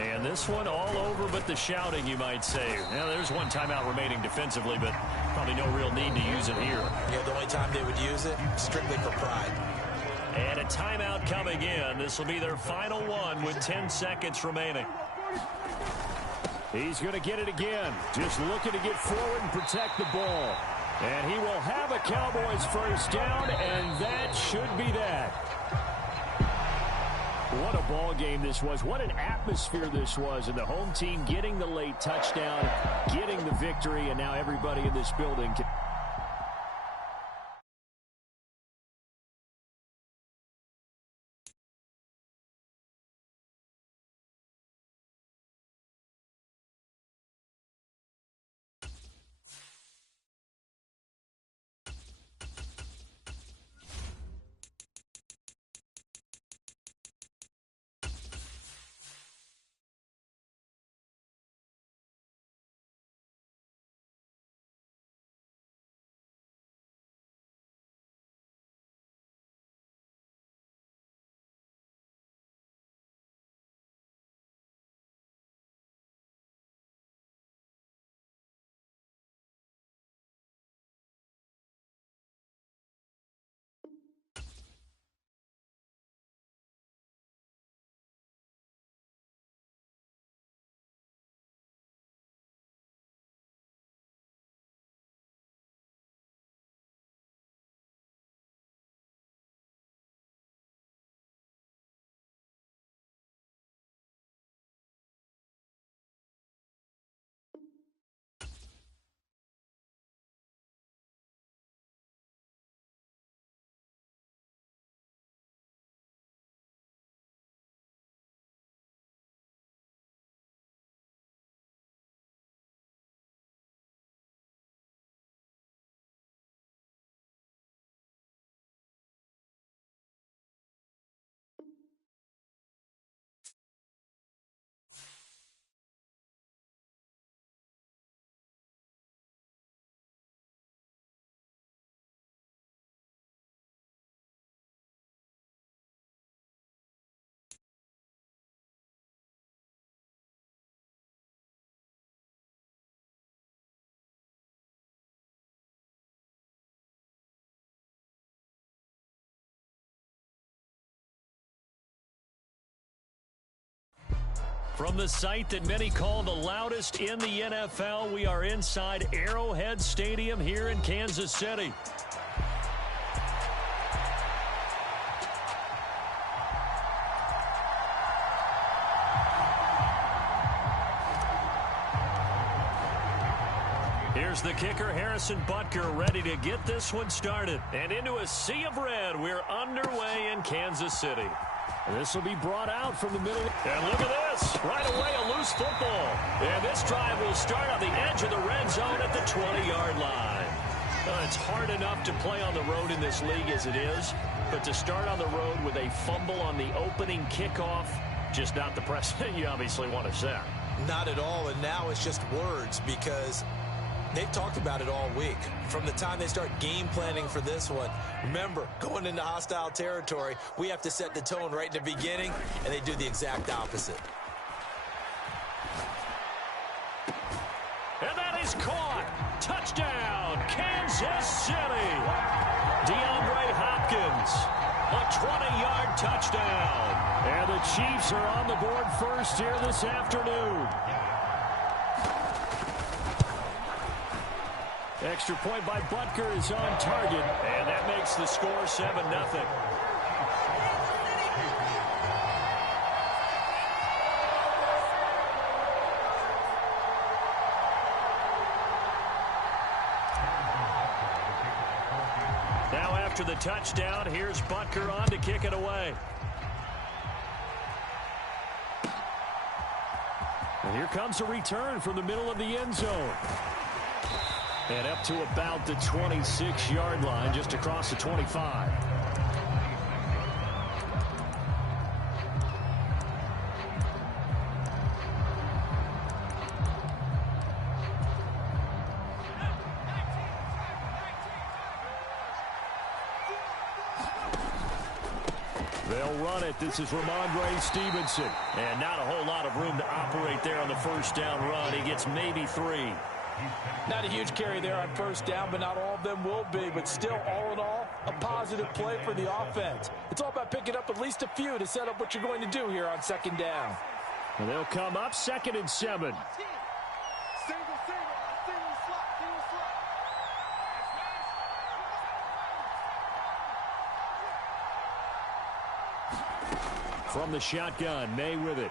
And this one all over but the shouting, you might say. Now, there's 1 timeout remaining defensively, but probably no real need to use it here. Yeah, the only time they would use it, strictly for pride. And a timeout coming in. This will be their final one with 10 seconds remaining. He's going to get it again. Just looking to get forward and protect the ball. And he will have a Cowboys first down, and that should be that. What a ball game this was. What an atmosphere this was. And the home team getting the late touchdown, getting the victory, and now everybody in this building can... From the site that many call the loudest in the NFL, we are inside Arrowhead Stadium here in Kansas City. Here's the kicker, Harrison Butker, ready to get this one started. And into a sea of red, we're underway in Kansas City. This will be brought out from the middle. And look at this. Right away, a loose football. And this drive will start on the edge of the red zone at the 20-yard line. It's hard enough to play on the road in this league as it is. but to start on the road with a fumble on the opening kickoff, just not the precedent you obviously want to set. Not at all, and now it's just words because they've talked about it all week. From the time they start game planning for this one, remember, going into hostile territory, we have to set the tone right in the beginning, and they do the exact opposite. And that is caught. Touchdown, Kansas City. DeAndre Hopkins, a 20-yard touchdown. And the Chiefs are on the board first here this afternoon. Extra point by Butker is on target. And that makes the score 7-0. After the touchdown, here's Butker on to kick it away. And here comes a return from the middle of the end zone. And up to about the 26-yard line, just across the 25. They'll run it. This is Ramondre Stevenson. And not a whole lot of room to operate there on the first down run. He gets maybe 3. Not a huge carry there on first down, but not all of them will be. But still, all in all, a positive play for the offense. It's all about picking up at least a few to set up what you're going to do here on second down. And they'll come up 2nd and 7. From the shotgun, May with it.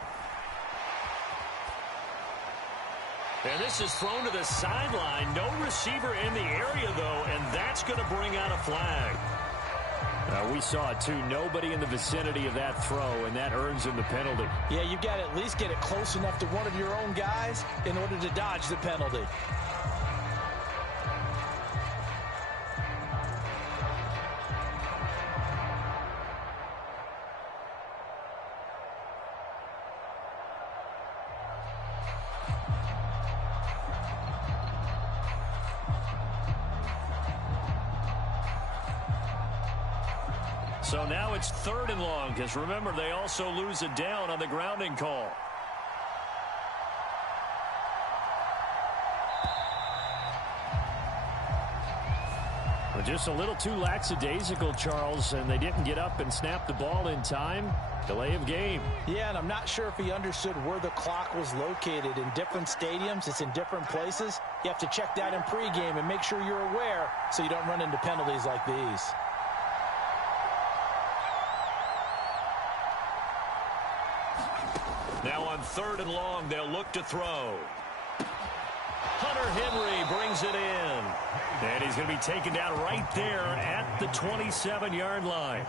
And this is thrown to the sideline. No receiver in the area, though, and that's going to bring out a flag. We saw it, too. Nobody in the vicinity of that throw, and that earns him the penalty. Yeah, you've got to at least get it close enough to one of your own guys in order to dodge the penalty. So now it's 3rd and long, because remember, they also lose a down on the grounding call. Well, just a little too lackadaisical, Charles, and they didn't get up and snap the ball in time. Delay of game. Yeah, and I'm not sure if he understood where the clock was located. In different stadiums, it's in different places. You have to check that in pregame and make sure you're aware so you don't run into penalties like these. Now on 3rd and long, they'll look to throw. Hunter Henry brings it in. And he's going to be taken down right there at the 27-yard line.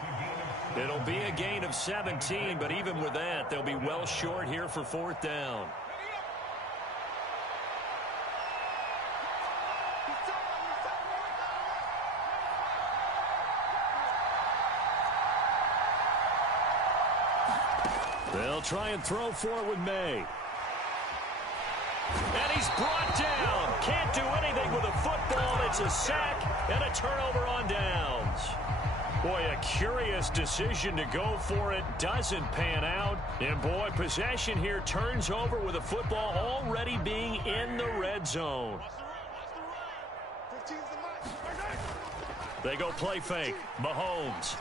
It'll be a gain of 17, but even with that, they'll be well short here for 4th down. They'll try and throw for it with May. And he's brought down. Can't do anything with a football. It's a sack and a turnover on downs. Boy, a curious decision to go for it. Doesn't pan out. And boy, possession here turns over with a football already being in the red zone. They go play fake. Mahomes.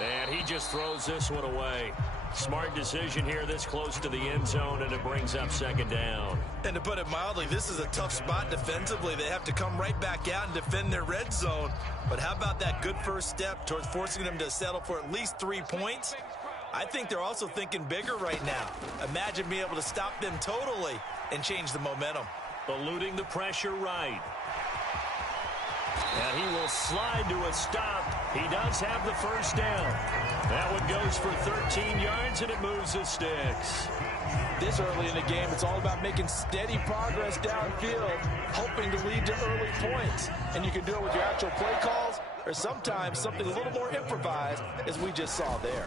And he just throws this one away. Smart decision here this close to the end zone, and it brings up 2nd down. And to put it mildly, this is a tough spot defensively. They have to come right back out and defend their red zone. But how about that good first step towards forcing them to settle for at least 3 points? I think they're also thinking bigger right now. Imagine being able to stop them totally and change the momentum. Eluding the pressure right. And he will slide to a stop. He does have the first down. That one goes for 13 yards, and it moves the sticks. This early in the game, it's all about making steady progress downfield, hoping to lead to early points. And you can do it with your actual play calls, or sometimes something a little more improvised, as we just saw there.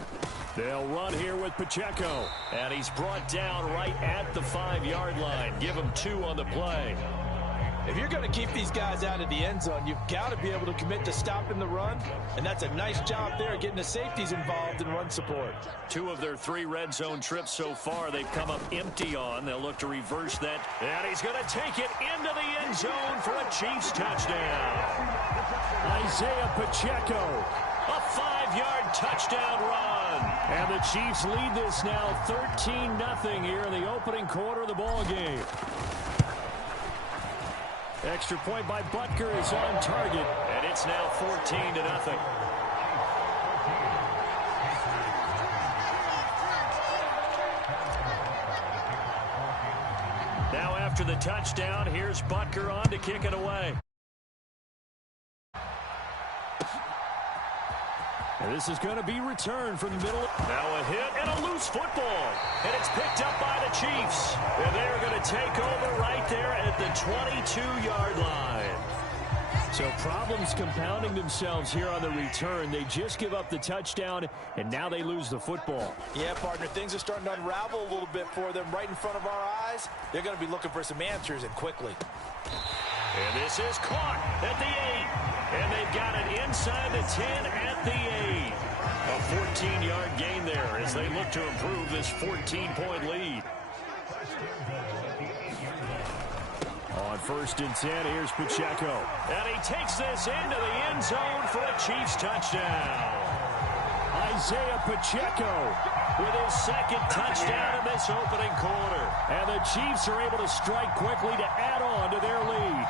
They'll run here with Pacheco. And he's brought down right at the 5-yard line. Give him 2 on the play. If you're going to keep these guys out of the end zone, you've got to be able to commit to stopping the run, and that's a nice job there getting the safeties involved in run support. 2 of their 3 red zone trips so far they've come up empty on. They'll look to reverse that, and he's going to take it into the end zone for a Chiefs touchdown. Isaiah Pacheco. A 5-yard touchdown run. And the Chiefs lead this now 13-0 here in the opening quarter of the ball game. Extra point by Butker is on target. And it's now 14-0. Now after the touchdown, here's Butker on to kick it away. And this is going to be returned from the middle. Now a hit and a loose football. And it's picked up by the Chiefs. And they're going to take over right there at the 22-yard line. So problems compounding themselves here on the return. They just give up the touchdown, and now they lose the football. Yeah, partner, things are starting to unravel a little bit for them right in front of our eyes. They're going to be looking for some answers, and quickly. And this is caught at the 8. And they've got it inside the 10 at the 8. A 14-yard gain there as they look to improve this 14-point lead. On 1st and 10, here's Pacheco. And he takes this into the end zone for a Chiefs touchdown. Isaiah Pacheco with his 2nd touchdown in this opening quarter. And the Chiefs are able to strike quickly to add on to their lead.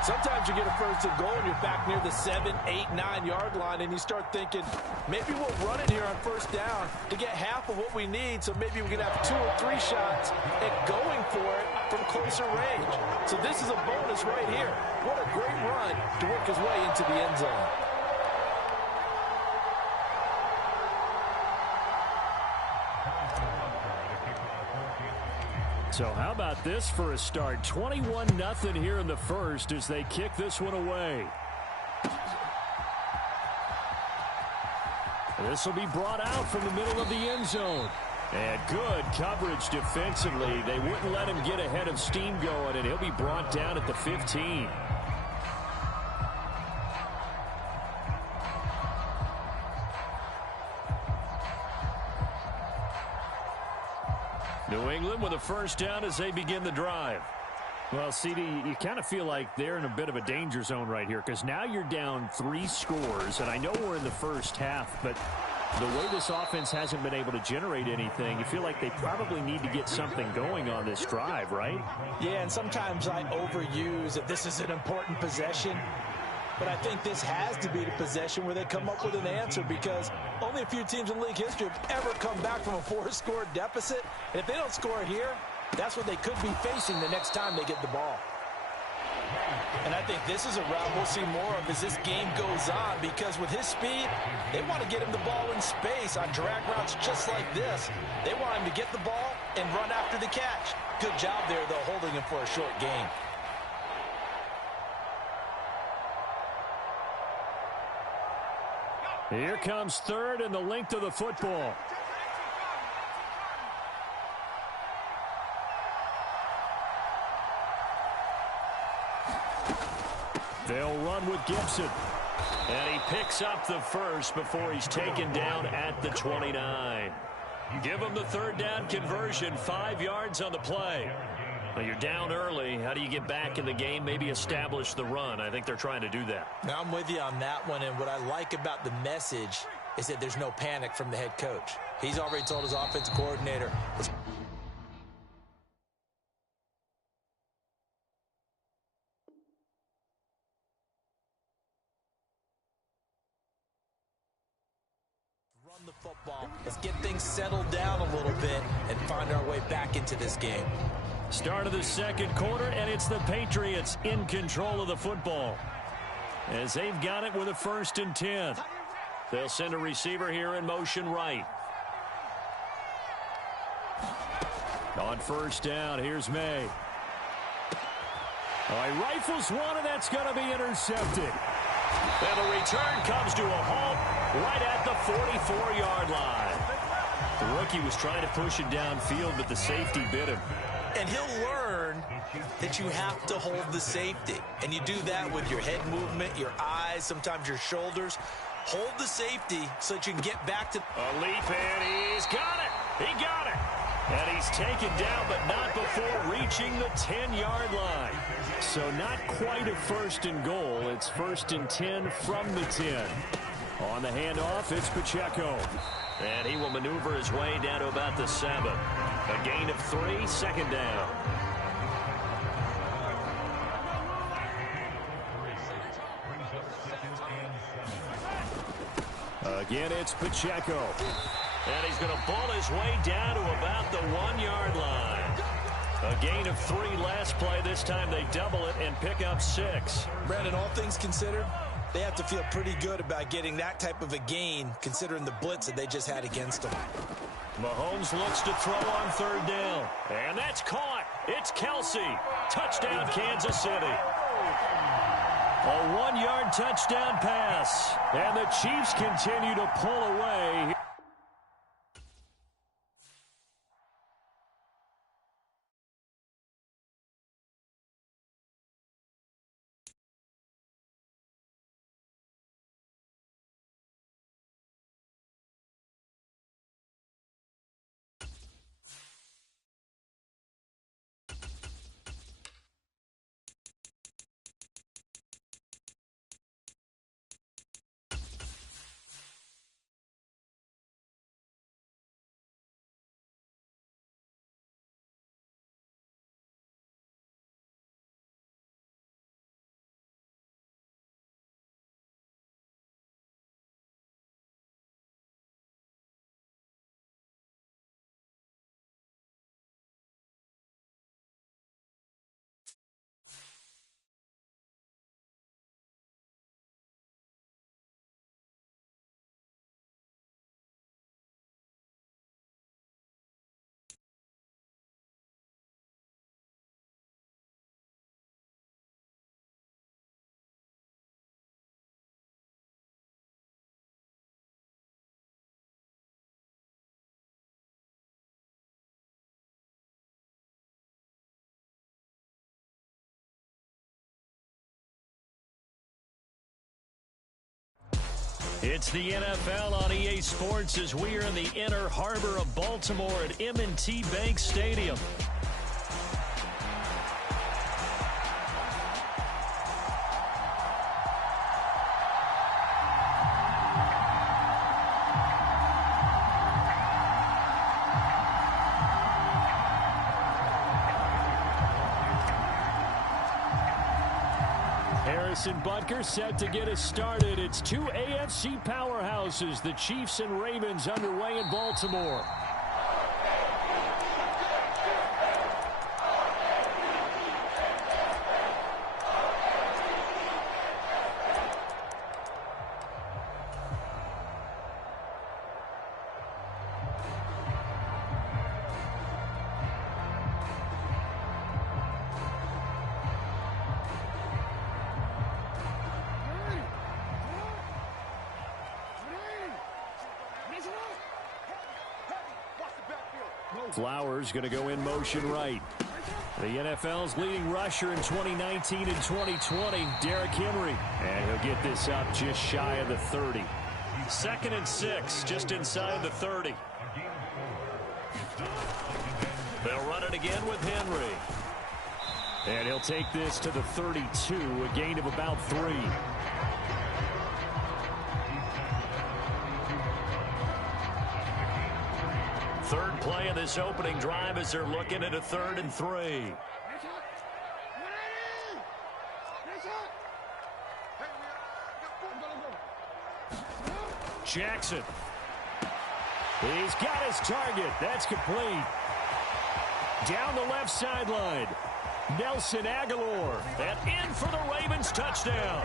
Sometimes you get a 1st and goal and you're back near the 7, 8, 9-yard line, and you start thinking, maybe we'll run it here on 1st down to get half of what we need, so maybe we can have 2 or 3 shots at going for it from closer range. So this is a bonus right here. What a great run to work his way into the end zone. So how about this for a start? 21-0 here in the first as they kick this one away. This will be brought out from the middle of the end zone. And good coverage defensively. They wouldn't let him get ahead of steam going, and he'll be brought down at the 15. New England with a 1st down as they begin the drive. Well, CD, you kind of feel like they're in a bit of a danger zone right here because now you're down 3 scores, and I know we're in the first half, but the way this offense hasn't been able to generate anything, you feel like they probably need to get something going on this drive, right? Yeah, and sometimes I overuse that this is an important possession. But I think this has to be the possession where they come up with an answer, because only a few teams in league history have ever come back from a 4-score deficit. And if they don't score here, that's what they could be facing the next time they get the ball. And I think this is a route we'll see more of as this game goes on, because with his speed, they want to get him the ball in space on drag routes just like this. They want him to get the ball and run after the catch. Good job there, though, holding him for a short gain. Here comes 3rd and the length of the football. They'll run with Gibson. And he picks up the 1st before he's taken down at the 29. Give him the 3rd down conversion, 5 yards on the play. Well, you're down early. How do you get back in the game? Maybe establish the run. I think they're trying to do that. Now, I'm with you on that one, and what I like about the message is that there's no panic from the head coach. He's already told his offensive coordinator, let's run the football. Let's get things settled down a little bit and find our way back into this game. Start of the 2nd quarter, and it's the Patriots in control of the football as they've got it with a 1st and 10. They'll send a receiver here in motion right. On first down, here's May. All right, rifles one, and that's going to be intercepted. And the return comes to a halt right at the 44-yard line. The rookie was trying to push it downfield, but the safety bit him. And he'll learn that you have to hold the safety. And you do that with your head movement, your eyes, sometimes your shoulders. Hold the safety so that you can get back to... A leap, and he's got it. He got it. And he's taken down, but not before reaching the 10-yard line. So not quite a first and goal. It's first and 10 from the 10. On the handoff, it's Pacheco. And he will maneuver his way down to about the 7. A gain of 3, second down. Again, it's Pacheco. And he's going to pull his way down to about the 1-yard line. A gain of 3 last play. This time they double it and pick up 6. Brandon, all things considered, they have to feel pretty good about getting that type of a gain, considering the blitz that they just had against them. Mahomes looks to throw on third down. And that's caught. It's Kelsey. Touchdown, Kansas City. A 1-yard touchdown pass. And the Chiefs continue to pull away. It's the NFL on EA Sports as we are in the inner harbor of Baltimore at M&T Bank Stadium. And Butker set to get us started. It's two AFC powerhouses, the Chiefs and Ravens, underway in Baltimore. Flowers going to go in motion right. The NFL's leading rusher in 2019 and 2020, Derrick Henry. And he'll get this up just shy of the 30. 2nd and 6, just inside the 30. They'll run it again with Henry. And he'll take this to the 32, a gain of about 3. Third play of this opening drive as they're looking at a 3rd and 3. Jackson. He's got his target. That's complete. Down the left sideline. Nelson Aguilar. And in for the Ravens touchdown.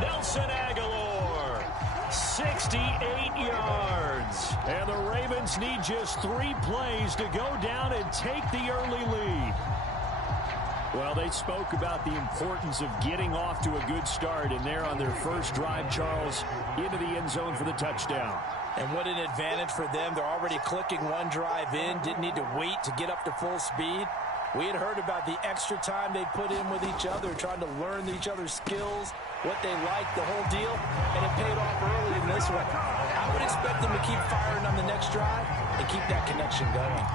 Nelson Aguilar. 68 yards. And the Ravens need just 3 plays to go down and take the early lead. Well, they spoke about the importance of getting off to a good start, and they're on their first drive, Charles, into the end zone for the touchdown. And what an advantage for them. They're already clicking one drive in, didn't need to wait to get up to full speed. We had heard about the extra time they put in with each other, trying to learn each other's skills, what they like, the whole deal, and it paid off early in this one. I would expect them to keep firing on the next drive and keep that connection going.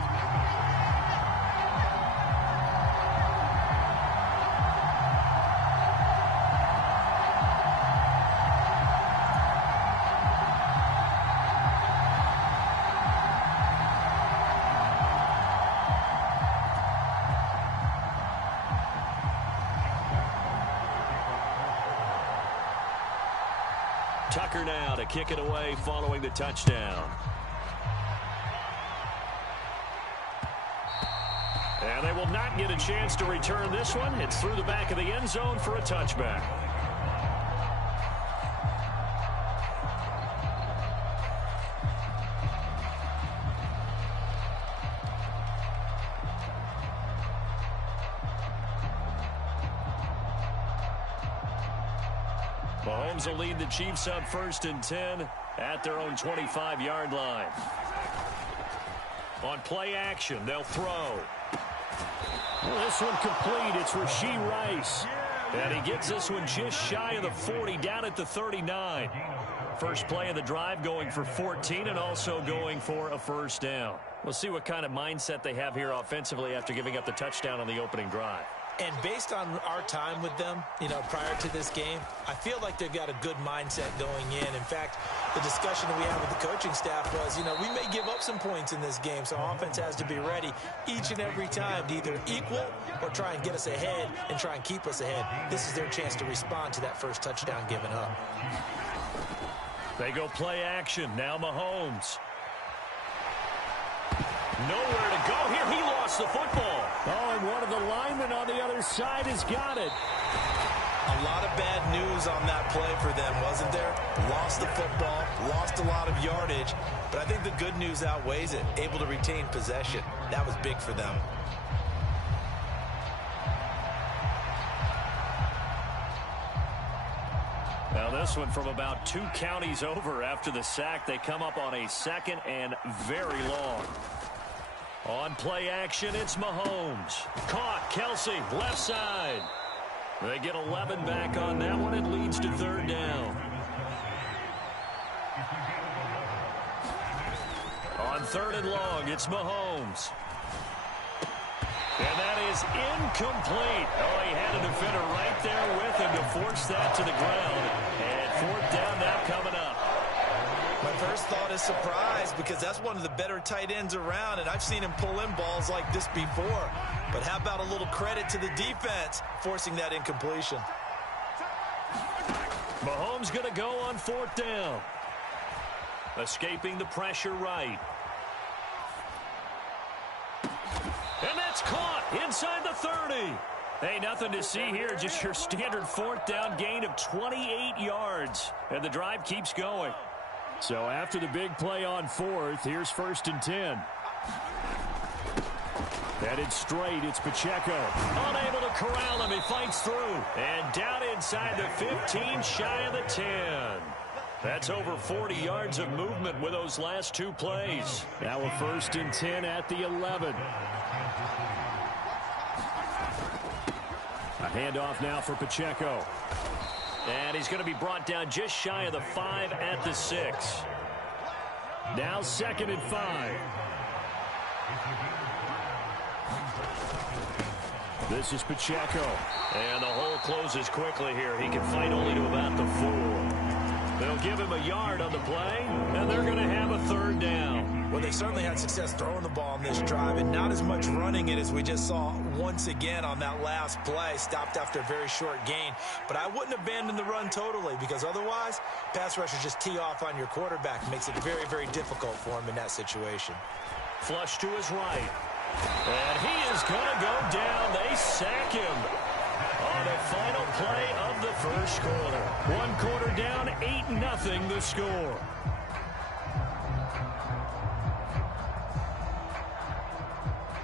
Tucker now to kick it away following the touchdown. And they will not get a chance to return this one. It's through the back of the end zone for a touchback. Mahomes will lead the Chiefs up 1st and 10 at their own 25-yard line. On play action, they'll throw. Well, this one complete. It's Rashee Rice. And he gets this one just shy of the 40, down at the 39. First play of the drive going for 14 and also going for a first down. We'll see what kind of mindset they have here offensively after giving up the touchdown on the opening drive. And based on our time with them, prior to this game, I feel like they've got a good mindset going in. In fact, the discussion that we had with the coaching staff was, we may give up some points in this game, so our offense has to be ready each and every time to either equal or try and get us ahead and try and keep us ahead. This is their chance to respond to that first touchdown given up. They go play action. Now Mahomes. Nowhere to go here. He lost the football. Oh, and one of the linemen on the other side has got it. A lot of bad news on that play for them, wasn't there? Lost the football, lost a lot of yardage, but I think the good news outweighs it. Able to retain possession. That was big for them. Now this one from about 2 counties over after the sack. They come up on a 2nd and very long. On play action, it's Mahomes. Caught, Kelsey, left side. They get 11 back on that one. It leads to 3rd down. On 3rd and long, it's Mahomes. And that is incomplete. Oh, he had a defender right there with him to force that to the ground. And 4th down now coming up. My first thought is surprise because that's one of the better tight ends around, and I've seen him pull in balls like this before. But how about a little credit to the defense forcing that incompletion? Mahomes going to go on 4th down. Escaping the pressure right. And that's caught inside the 30. Hey, nothing to see here. Just your standard 4th down gain of 28 yards. And the drive keeps going. So after the big play on 4th, here's 1st and 10. Headed straight, it's Pacheco. Unable to corral him, he fights through. And down inside the 15, shy of the 10. That's over 40 yards of movement with those last 2 plays. Now a 1st and 10 at the 11. A handoff now for Pacheco. And he's going to be brought down just shy of the 5 at the 6. Now 2nd and 5. This is Pacheco. And the hole closes quickly here. He can fight only to about the 4. They'll give him a yard on the play, and they're going to have a 3rd down. Well, they certainly had success throwing the ball on this drive, and not as much running it as we just saw once again on that last play. Stopped after a very short gain. But I wouldn't abandon the run totally, because otherwise, pass rushers just tee off on your quarterback. It makes it very, very difficult for him in that situation. Flush to his right. And he is going to go down. They sack him. On the final play of the first quarter. One quarter down, 8-0 the score.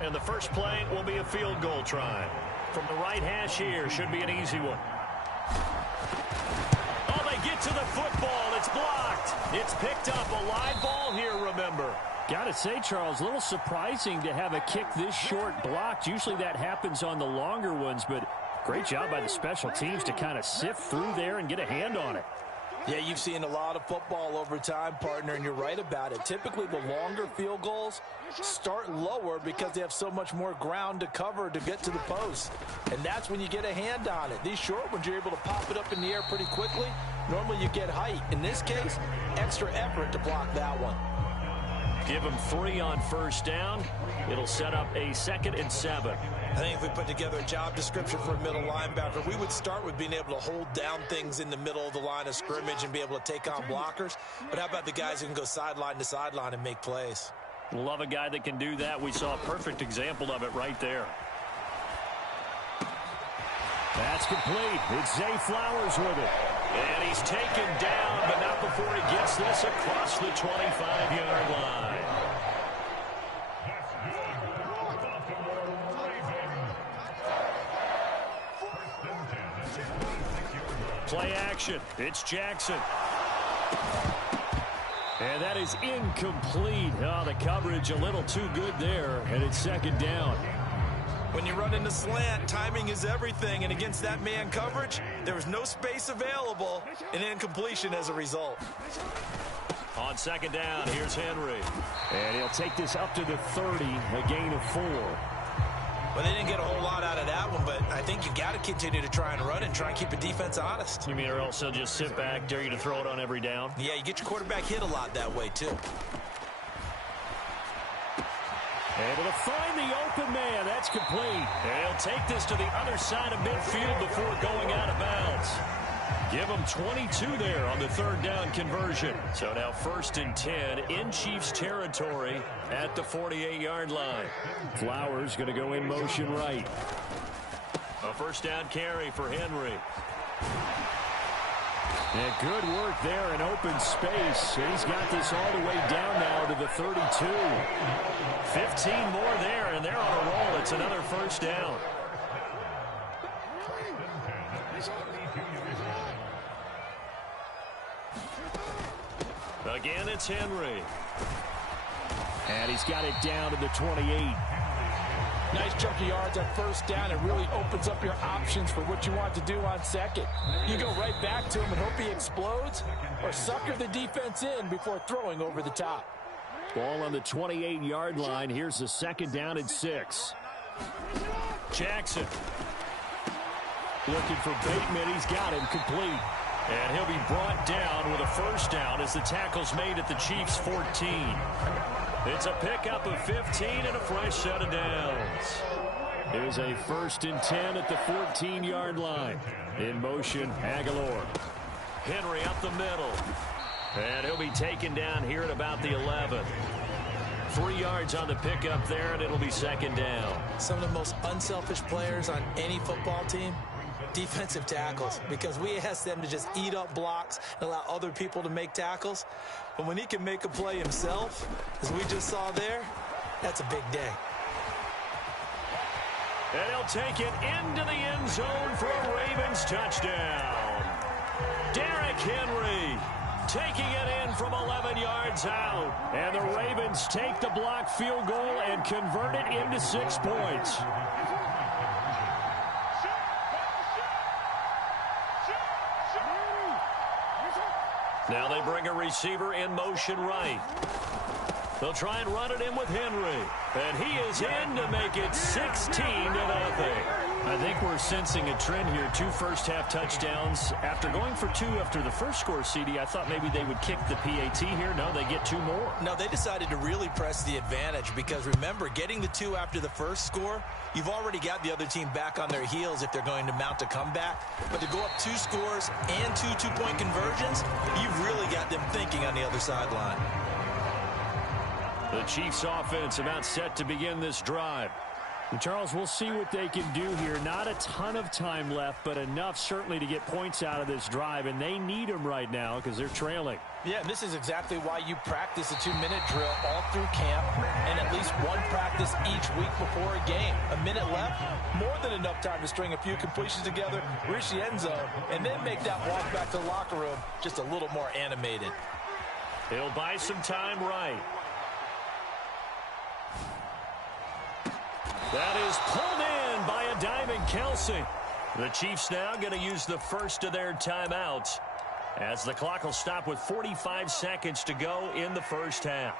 And the first play will be a field goal try. From the right hash here, should be an easy one. Oh, they get to the football. It's blocked. It's picked up. A live ball here, remember. Got to say, Charles, a little surprising to have a kick this short blocked. Usually that happens on the longer ones, but great job by the special teams to kind of sift through there and get a hand on it. Yeah, you've seen a lot of football over time, partner, and you're right about it. Typically, the longer field goals start lower because they have so much more ground to cover to get to the post. And that's when you get a hand on it. These short ones, you're able to pop it up in the air pretty quickly. Normally, you get height. In this case, extra effort to block that one. Give them 3 on first down. It'll set up a 2nd and 7. I think if we put together a job description for a middle linebacker, we would start with being able to hold down things in the middle of the line of scrimmage and be able to take on blockers. But how about the guys who can go sideline to sideline and make plays? Love a guy that can do that. We saw a perfect example of it right there. That's complete. It's Zay Flowers with it. And he's taken down, but not before he gets this across the 25-yard line. Play action. It's Jackson. And that is incomplete. Oh, the coverage a little too good there, and it's 2nd down. When you run into slant, timing is everything, and against that man coverage, there was no space available, and incompletion as a result. On 2nd down, here's Henry. And he'll take this up to the 30, a gain of 4. Well, they didn't get a whole lot out of that one, but I think you got to continue to try and run and try and keep the defense honest. You mean or else they'll just sit back, dare you to throw it on every down? Yeah, you get your quarterback hit a lot that way, too. Able to find the open man. That's complete. And he'll take this to the other side of midfield before going out of bounds. Give them 22 there on the 3rd down conversion. So now 1st and 10 in Chiefs territory at the 48-yard line. Flowers going to go in motion right. A 1st down carry for Henry. And good work there in open space. He's got this all the way down now to the 32. 15 more there, and they're on a roll. It's another 1st down. Again, it's Henry. And he's got it down to the 28. Nice chunk of yards on 1st down. It really opens up your options for what you want to do on 2nd. You go right back to him and hope he explodes, or sucker the defense in before throwing over the top. Ball on the 28-yard line. Here's the 2nd down and 6. Jackson. Looking for Bateman. He's got him complete. And he'll be brought down with a 1st down as the tackle's made at the Chiefs' 14. It's a pickup of 15 and a fresh set of downs. It is a 1st and 10 at the 14-yard line. In motion, Aguilar. Henry up the middle. And he'll be taken down here at about the 11. 3 yards on the pickup there, and it'll be 2nd down. Some of the most unselfish players on any football team, defensive tackles, because we ask them to just eat up blocks and allow other people to make tackles. But when he can make a play himself, as we just saw there, that's a big day. And he'll take it into the end zone for a Ravens touchdown. Derrick Henry taking it in from 11 yards out. And the Ravens take the blocked field goal and convert it into 6 points. Now they bring a receiver in motion right. They'll try and run it in with Henry. And he is in to make it 16-0. I think we're sensing a trend here. 2 first-half touchdowns. After going for 2 after the first score, CD, I thought maybe they would kick the PAT here. No, they get 2 more. No, they decided to really press the advantage because, remember, getting the 2 after the first score, you've already got the other team back on their heels if they're going to mount a comeback. But to go up 2 scores and 2 two-point conversions, you've really got them thinking on the other sideline. The Chiefs offense about set to begin this drive. And Charles, we'll see what they can do here. Not a ton of time left, but enough certainly to get points out of this drive, and they need them right now because they're trailing. Yeah, this is exactly why you practice a 2-minute drill all through camp and at least one practice each week before a game. A minute left, more than enough time to string a few completions together, reach the end zone, and then make that walk back to the locker room just a little more animated. He'll buy some time right. That is pulled in by a diving Kelsey. The Chiefs now going to use the first of their timeouts as the clock will stop with 45 seconds to go in the first half.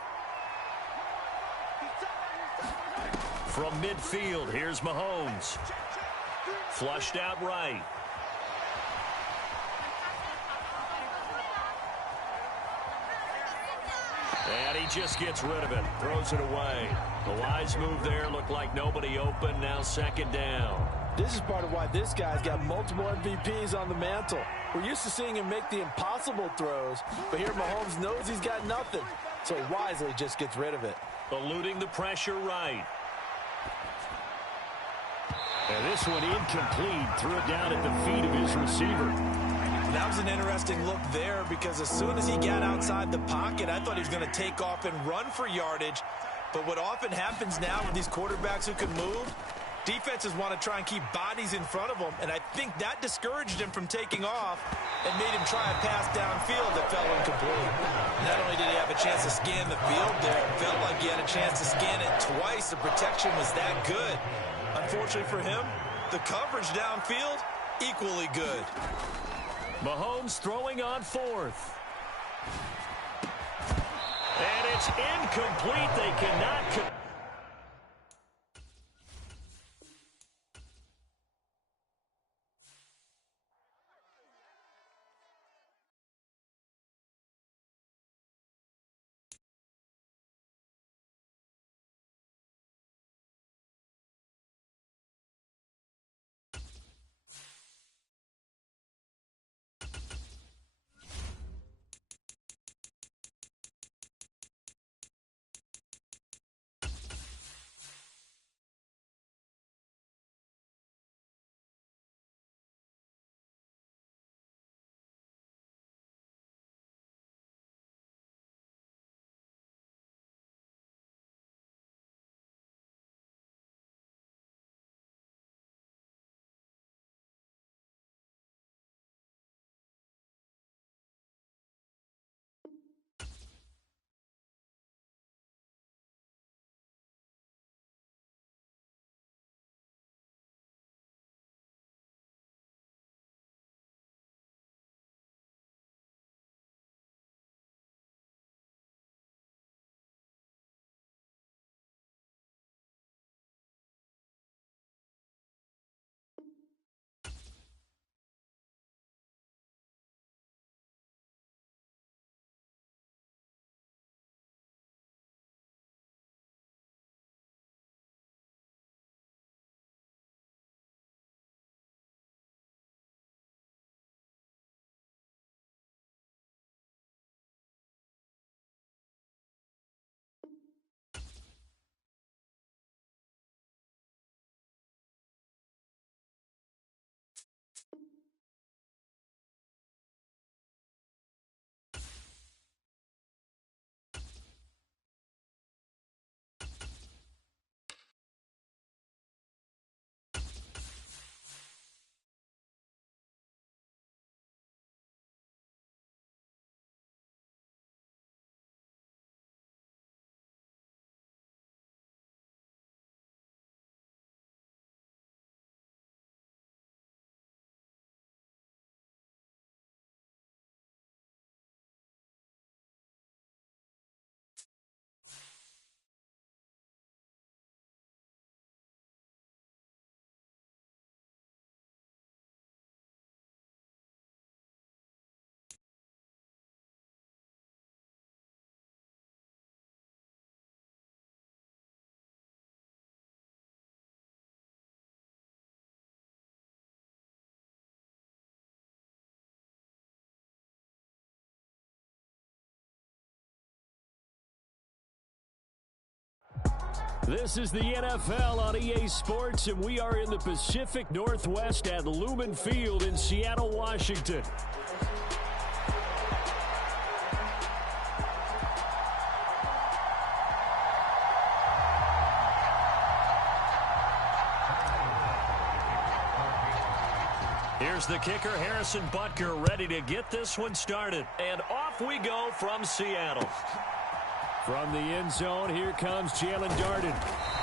From midfield, here's Mahomes. Flushed out right. And he just gets rid of it, throws it away. The wise move there, looked like nobody open, now second down. This is part of why this guy's got multiple MVPs on the mantle. We're used to seeing him make the impossible throws, but here Mahomes knows he's got nothing, so he wisely just gets rid of it. Eluding the pressure right. And this one incomplete, threw it down at the feet of his receiver. That was an interesting look there because as soon as he got outside the pocket, I thought he was going to take off and run for yardage. But what often happens now with these quarterbacks who can move, defenses want to try and keep bodies in front of them, and I think that discouraged him from taking off and made him try a pass downfield that fell incomplete. Not only did he have a chance to scan the field there, it felt like he had a chance to scan it twice. The protection was that good. Unfortunately for him, the coverage downfield, equally good. Mahomes throwing on fourth. And it's incomplete. They cannot... This is the NFL on EA Sports, and we are in the Pacific Northwest at Lumen Field in Seattle, Washington. Here's the kicker, Harrison Butker, ready to get this one started. And off we go from Seattle. From the end zone, here comes Jalen Darden.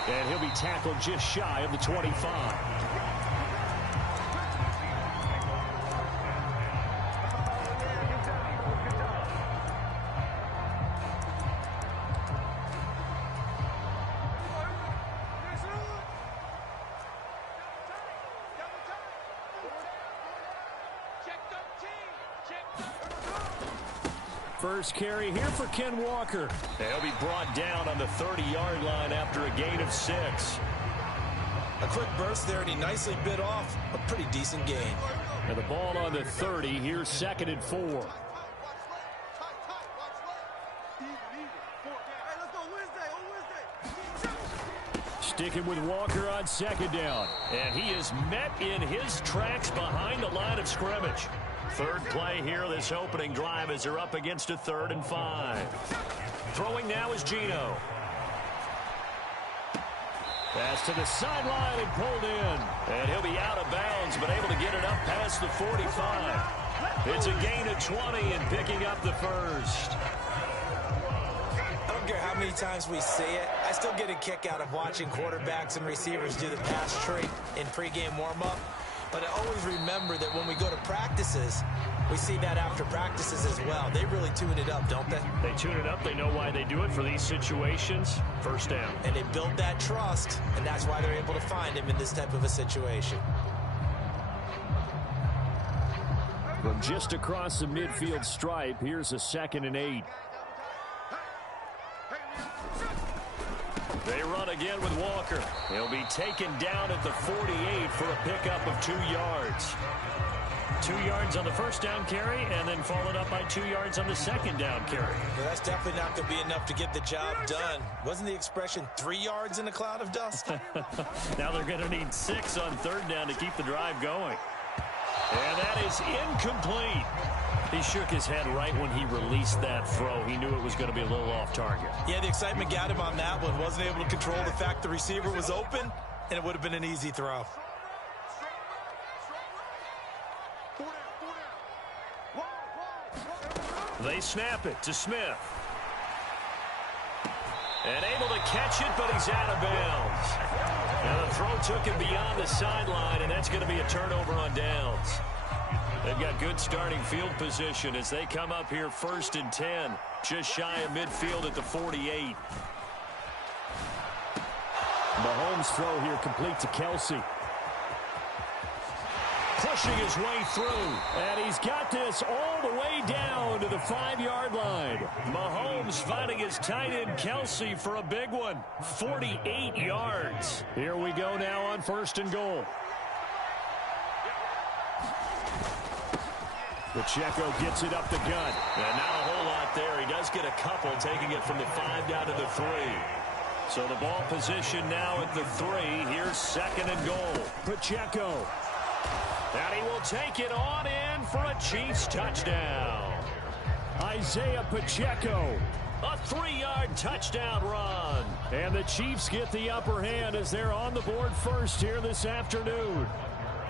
And he'll be tackled just shy of the 25. First carry here for Ken Walker. He'll be brought down on the 30-yard line after a gain of 6. A quick burst there, and he nicely bit off a pretty decent gain. And the ball on the 30. Here's 2nd and 4. Sticking with Walker on 2nd down. And he is met in his tracks behind the line of scrimmage. Third play here this opening drive as they're up against a 3rd and 5. Throwing now is Geno. Pass to the sideline and pulled in. And he'll be out of bounds, but able to get it up past the 45. It's a gain of 20 and picking up the first. I don't care how many times we see it. I still get a kick out of watching quarterbacks and receivers do the pass tree in pregame warm-up. But I always remember that when we go to practices, we see that after practices as well. They really tune it up, don't they? They tune it up. They know why they do it for these situations. First down. And they build that trust, and that's why they're able to find him in this type of a situation. From just across the midfield stripe, here's a 2nd and 8. They run again with Walker. He'll be taken down at the 48 for a pickup of 2 yards. 2 yards on the first down carry, and then followed up by 2 yards on the 2nd down carry. Well, that's definitely not going to be enough to get the job done. Wasn't the expression 3 yards in a cloud of dust? Now they're going to need 6 on 3rd down to keep the drive going. And that is incomplete. He shook his head right when he released that throw. He knew it was going to be a little off target. Yeah, the excitement got him on that one. Wasn't able to control the fact the receiver was open, and it would have been an easy throw. They snap it to Smith. And able to catch it, but he's out of bounds. And the throw took him beyond the sideline, and that's going to be a turnover on downs. They've got good starting field position as they come up here 1st and 10, just shy of midfield at the 48. Mahomes' throw here complete to Kelsey. Pushing his way through. And he's got this all the way down to the 5-yard line. Mahomes finding his tight end Kelsey for a big one. 48 yards. Here we go now on 1st and goal. Pacheco gets it up the gut. And not a whole lot there. He does get a couple, taking it from the 5 down to the 3. So the ball position now at the 3. Here's 2nd and goal. Pacheco. And he will take it on in for a Chiefs touchdown. Isaiah Pacheco. A 3-yard touchdown run. And the Chiefs get the upper hand as they're on the board first here this afternoon.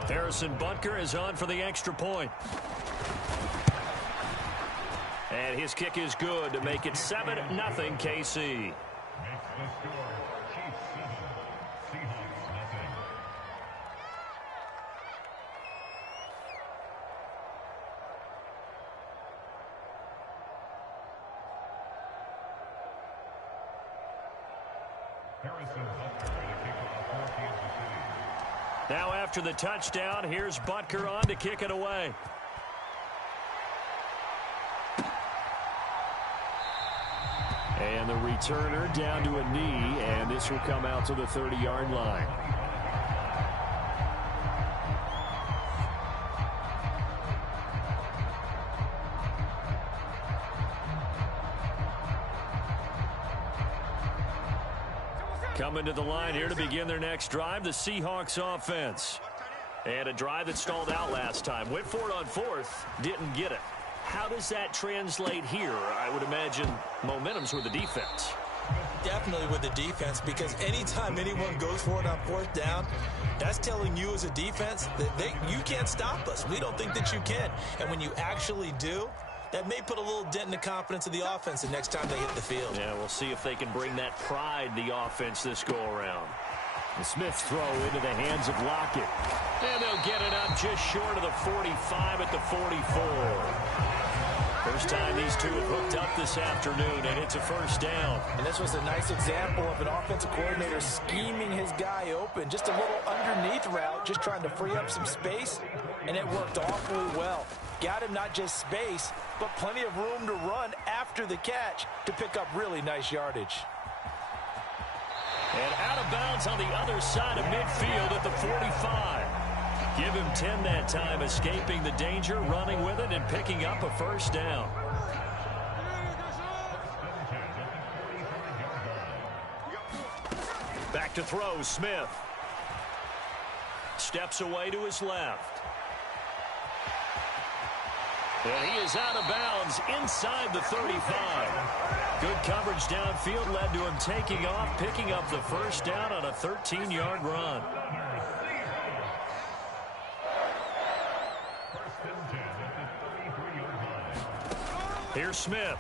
Harrison Butker is on for the extra point. And his kick is good to make it 7-0 KC. Now after the touchdown, here's Butker on to kick it away. And the returner down to a knee, and this will come out to the 30-yard line. Coming to the line here to begin their next drive, the Seahawks offense. And a drive that stalled out last time. Went for it on fourth, didn't get it. How does that translate here? I would imagine momentum's with the defense. Definitely with the defense, because anytime anyone goes for it on fourth down, that's telling you as a defense that you can't stop us. We don't think that you can. And when you actually do, that may put a little dent in the confidence of the offense the next time they hit the field. Yeah, we'll see if they can bring that pride to the offense this go-around. The Smith's throw into the hands of Lockett. And they'll get it up just short of the 45 at the 44. First time these two have hooked up this afternoon, and it's a first down. And this was a nice example of an offensive coordinator scheming his guy open. Just a little underneath route, just trying to free up some space, and it worked awfully well. Got him not just space, but plenty of room to run after the catch to pick up really nice yardage. And out of bounds on the other side of midfield at the 45. Give him 10 that time, escaping the danger, running with it, and picking up a first down. Back to throw, Smith. Steps away to his left. And he is out of bounds inside the 35. Good coverage downfield led to him taking off, picking up the first down on a 13-yard run. Here's Smith.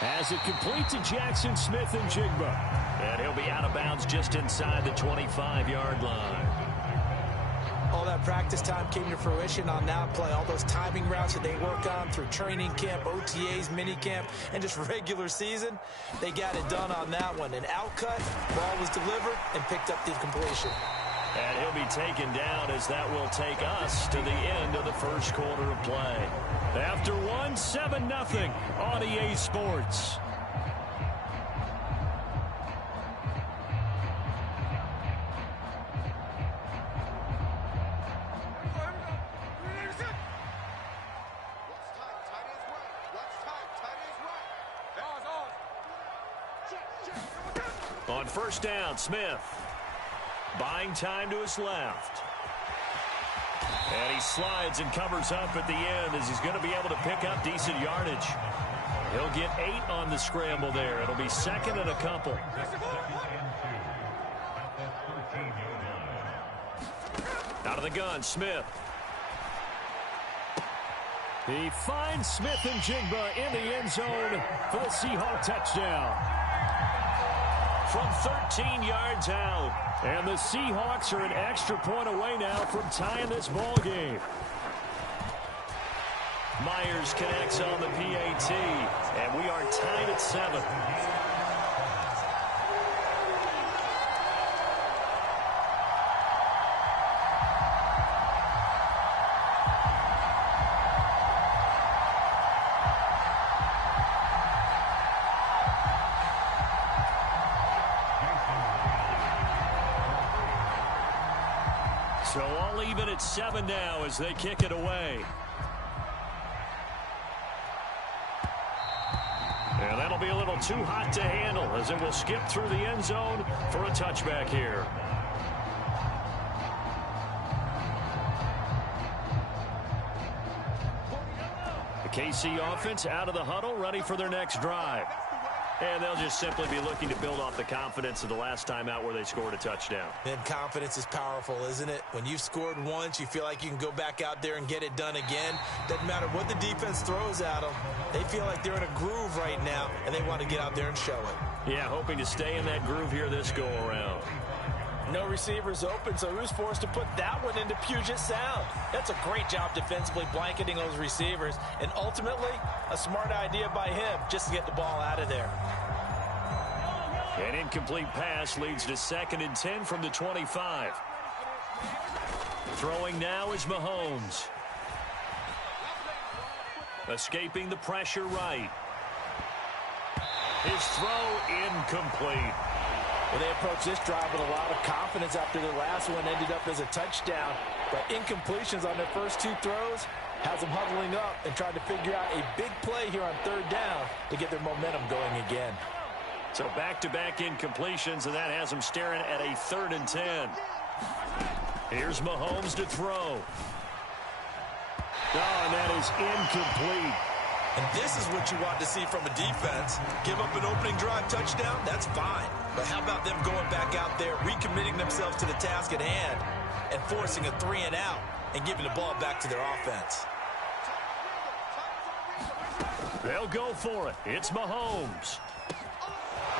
As it complete to Jackson Smith and Jigba. And he'll be out of bounds just inside the 25-yard line. All that practice time came to fruition on that play. All those timing routes that they work on through training camp, OTAs, minicamp, and just regular season, they got it done on that one. An outcut, ball was delivered, and picked up the completion. And he'll be taken down as that will take us to the end of the first quarter of play. After 7-0 on EA Sports. On first down, Smith. Buying time to his left. And he slides and covers up at the end as he's going to be able to pick up decent yardage. He'll get 8 on the scramble there. It'll be second and a couple. Out of the gun, Smith. He finds Smith and Jigba in the end zone for the Seahawk touchdown. From 13 yards out. And the Seahawks are an extra point away now from tying this ball game. Myers connects on the PAT, and we are tied at 7. So all even at 7 now as they kick it away. And that'll be a little too hot to handle as it will skip through the end zone for a touchback here. The KC offense out of the huddle, ready for their next drive. And they'll just simply be looking to build off the confidence of the last time out where they scored a touchdown. And confidence is powerful, isn't it? When you've scored once, you feel like you can go back out there and get it done again. Doesn't matter what the defense throws at them. They feel like they're in a groove right now, and they want to get out there and show it. Yeah, hoping to stay in that groove here this go-around. No receivers open, so who's forced to put that one into Puget Sound? That's a great job defensively blanketing those receivers, and ultimately, a smart idea by him just to get the ball out of there. An incomplete pass leads to 2nd and 10 from the 25. Throwing now is Mahomes. Escaping the pressure right. His throw incomplete. Well, they approached this drive with a lot of confidence after their last one ended up as a touchdown. But incompletions on their first 2 throws has them huddling up and trying to figure out a big play here on 3rd down to get their momentum going again. So back-to-back incompletions, and that has him staring at a 3rd and 10. Here's Mahomes to throw. Oh, and that is incomplete. And this is what you want to see from a defense. Give up an opening drive touchdown, that's fine. But how about them going back out there, recommitting themselves to the task at hand, and forcing a 3-and-out and giving the ball back to their offense? They'll go for it. It's Mahomes.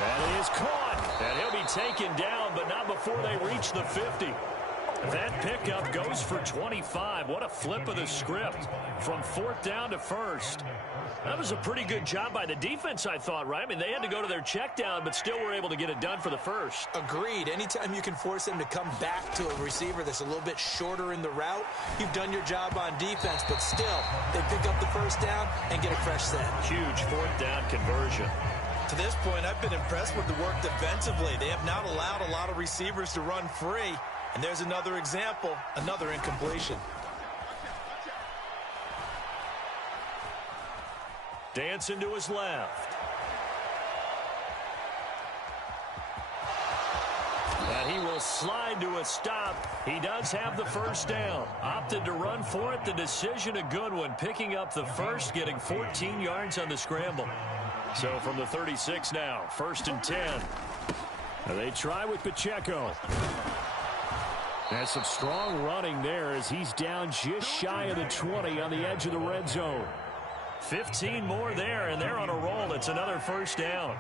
That is caught. And he'll be taken down, but not before they reach the 50. That pickup goes for 25. What a flip of the script from 4th down to 1st. That was a pretty good job by the defense, I thought, right? I mean, they had to go to their check down, but still were able to get it done for the 1st. Agreed. Anytime you can force them to come back to a receiver that's a little bit shorter in the route, you've done your job on defense, but still, they pick up the 1st down and get a fresh set. Huge 4th down conversion. To this point, I've been impressed with the work defensively. They have not allowed a lot of receivers to run free. And there's another example, another incompletion. Dancing to his left. And he will slide to a stop. He does have the 1st down. Opted to run for it. The decision a good one. Picking up the 1st, getting 14 yards on the scramble. So from the 36 now, 1st and 10. And they try with Pacheco. There's some strong running there as he's down just shy of the 20 on the edge of the red zone. 15 more there, and they're on a roll. It's another 1st down.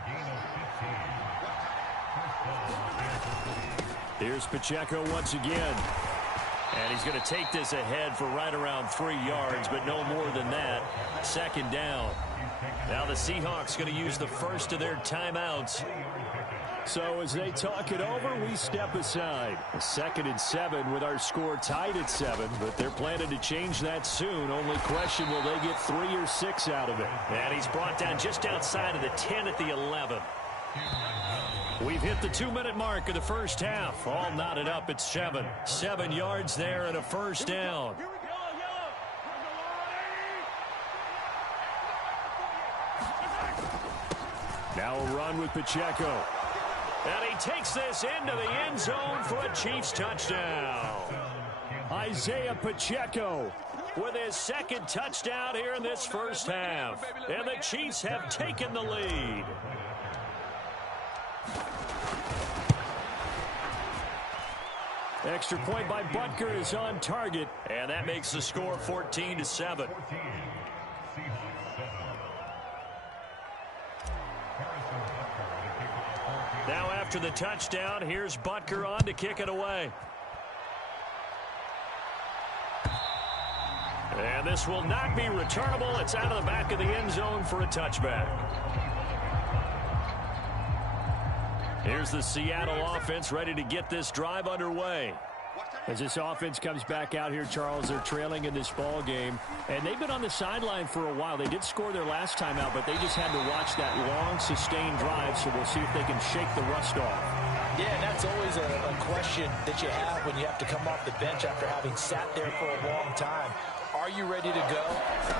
Here's Pacheco once again. And he's going to take this ahead for right around 3 yards, but no more than that. 2nd down. Now the Seahawks going to use the 1st of their timeouts. So as they talk it over, we step aside. 2nd and 7 with our score tied at 7, but they're planning to change that soon. Only question, will they get 3 or 6 out of it? And he's brought down just outside of the 10 at the 11. We've hit the 2-minute mark of the 1st half. All knotted up at 7. 7 yards there and a 1st down. Now a run with Pacheco. And he takes this into the end zone for a Chiefs touchdown. Isaiah Pacheco with his 2nd touchdown here in this 1st half. And the Chiefs have taken the lead. Extra point by Butker is on target. And that makes the score 14-7. Now after the touchdown, here's Butker on to kick it away. And this will not be returnable. It's out of the back of the end zone for a touchback. Here's the Seattle offense ready to get this drive underway. As this offense comes back out here, Charles, they're trailing in this ball game. And they've been on the sideline for a while. They did score their last time out, but they just had to watch that long, sustained drive. So we'll see if they can shake the rust off. Yeah, and that's always a question that you have when you have to come off the bench after having sat there for a long time. Are you ready to go?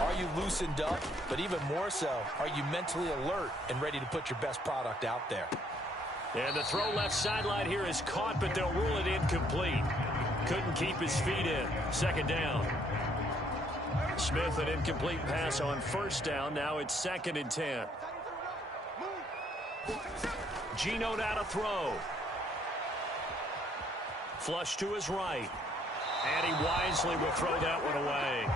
Are you loosened up? But even more so, are you mentally alert and ready to put your best product out there? And the throw left sideline here is caught, but they'll rule it incomplete. Couldn't keep his feet in. 2nd down. Smith, an incomplete pass on 1st down. Now it's 2nd and 10. Geno now to throw. Flush to his right. And he wisely will throw that one away.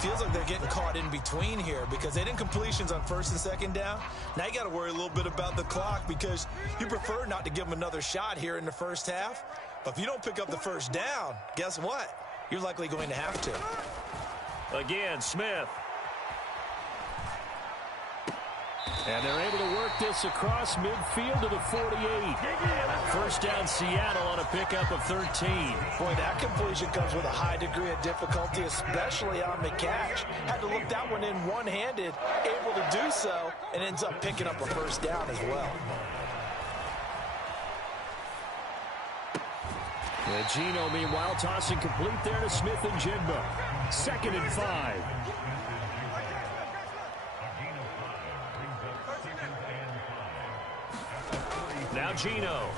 Feels like they're getting caught in between here because they did completions on 1st and 2nd down. Now you got to worry a little bit about the clock because you prefer not to give them another shot here in the 1st half. But if you don't pick up the 1st down, guess what? You're likely going to have to. Again, Smith. And they're able to work this across midfield to the 48. 1st down Seattle on a pickup of 13. Boy, that completion comes with a high degree of difficulty, especially on the catch. Had to look that one in one-handed, able to do so, and ends up picking up a 1st down as well. And Geno, meanwhile, tossing complete there to Smith and Jigba. 2nd and 5. Now Gino.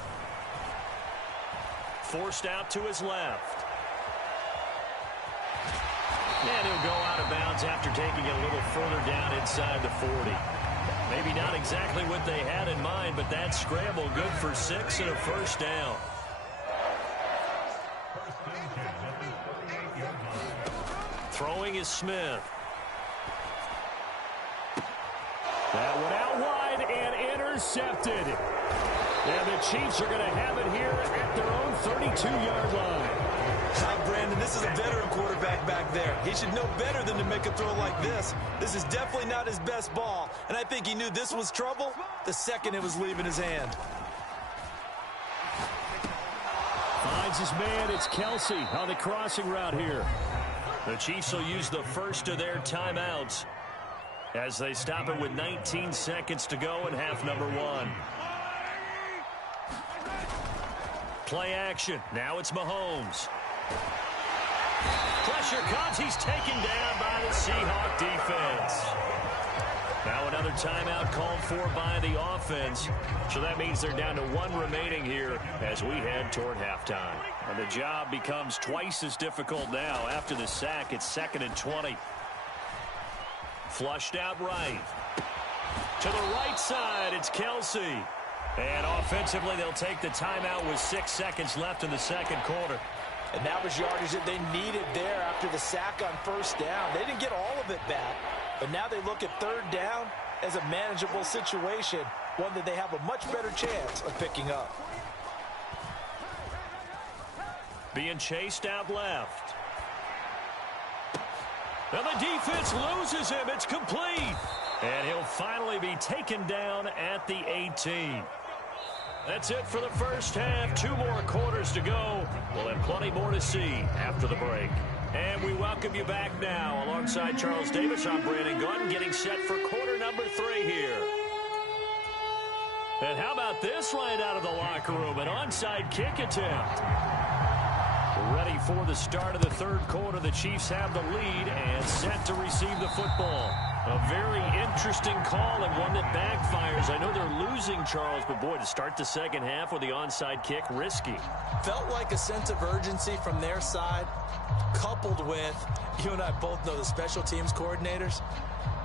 Forced out to his left. And he'll go out of bounds after taking it a little further down inside the 40. Maybe not exactly what they had in mind, but that scramble good for 6 and a first down. Throwing is Smith. That went out wide and intercepted. And the Chiefs are going to have it here at their own 32-yard line. Brandon, this is a veteran quarterback back there. He should know better than to make a throw like this. This is definitely not his best ball, and I think he knew this was trouble the second it was leaving his hand. Finds his man. It's Kelsey on the crossing route here. The Chiefs will use the first of their timeouts as they stop it with 19 seconds to go in half number 1. Play action. Now it's Mahomes. Pressure comes. He's taken down by the Seahawk defense. Now another timeout called for by the offense. So that means they're down to 1 remaining here as we head toward halftime. And the job becomes twice as difficult now. After the sack, it's 2nd and 20. Flushed out right. To the right side, it's Kelsey. And offensively, they'll take the timeout with 6 seconds left in the second quarter. And that was yardage that they needed there after the sack on first down. They didn't get all of it back, but now they look at third down as a manageable situation, one that they have a much better chance of picking up. Being chased out left. Now the defense loses him. It's complete. And he'll finally be taken down at the 18. That's it for the first half. 2 more quarters to go. We'll have plenty more to see after the break. And we welcome you back now. Alongside Charles Davis, I'm Brandon Gaudin, getting set for quarter number 3 here. And how about this right out of the locker room? An onside kick attempt. Ready for the start of the third quarter. The Chiefs have the lead and set to receive the football. A very interesting call and one that backfires. I know they're losing, Charles, but boy, to start the second half with the onside kick, risky. Felt like a sense of urgency from their side, coupled with, you and I both know the special teams coordinators,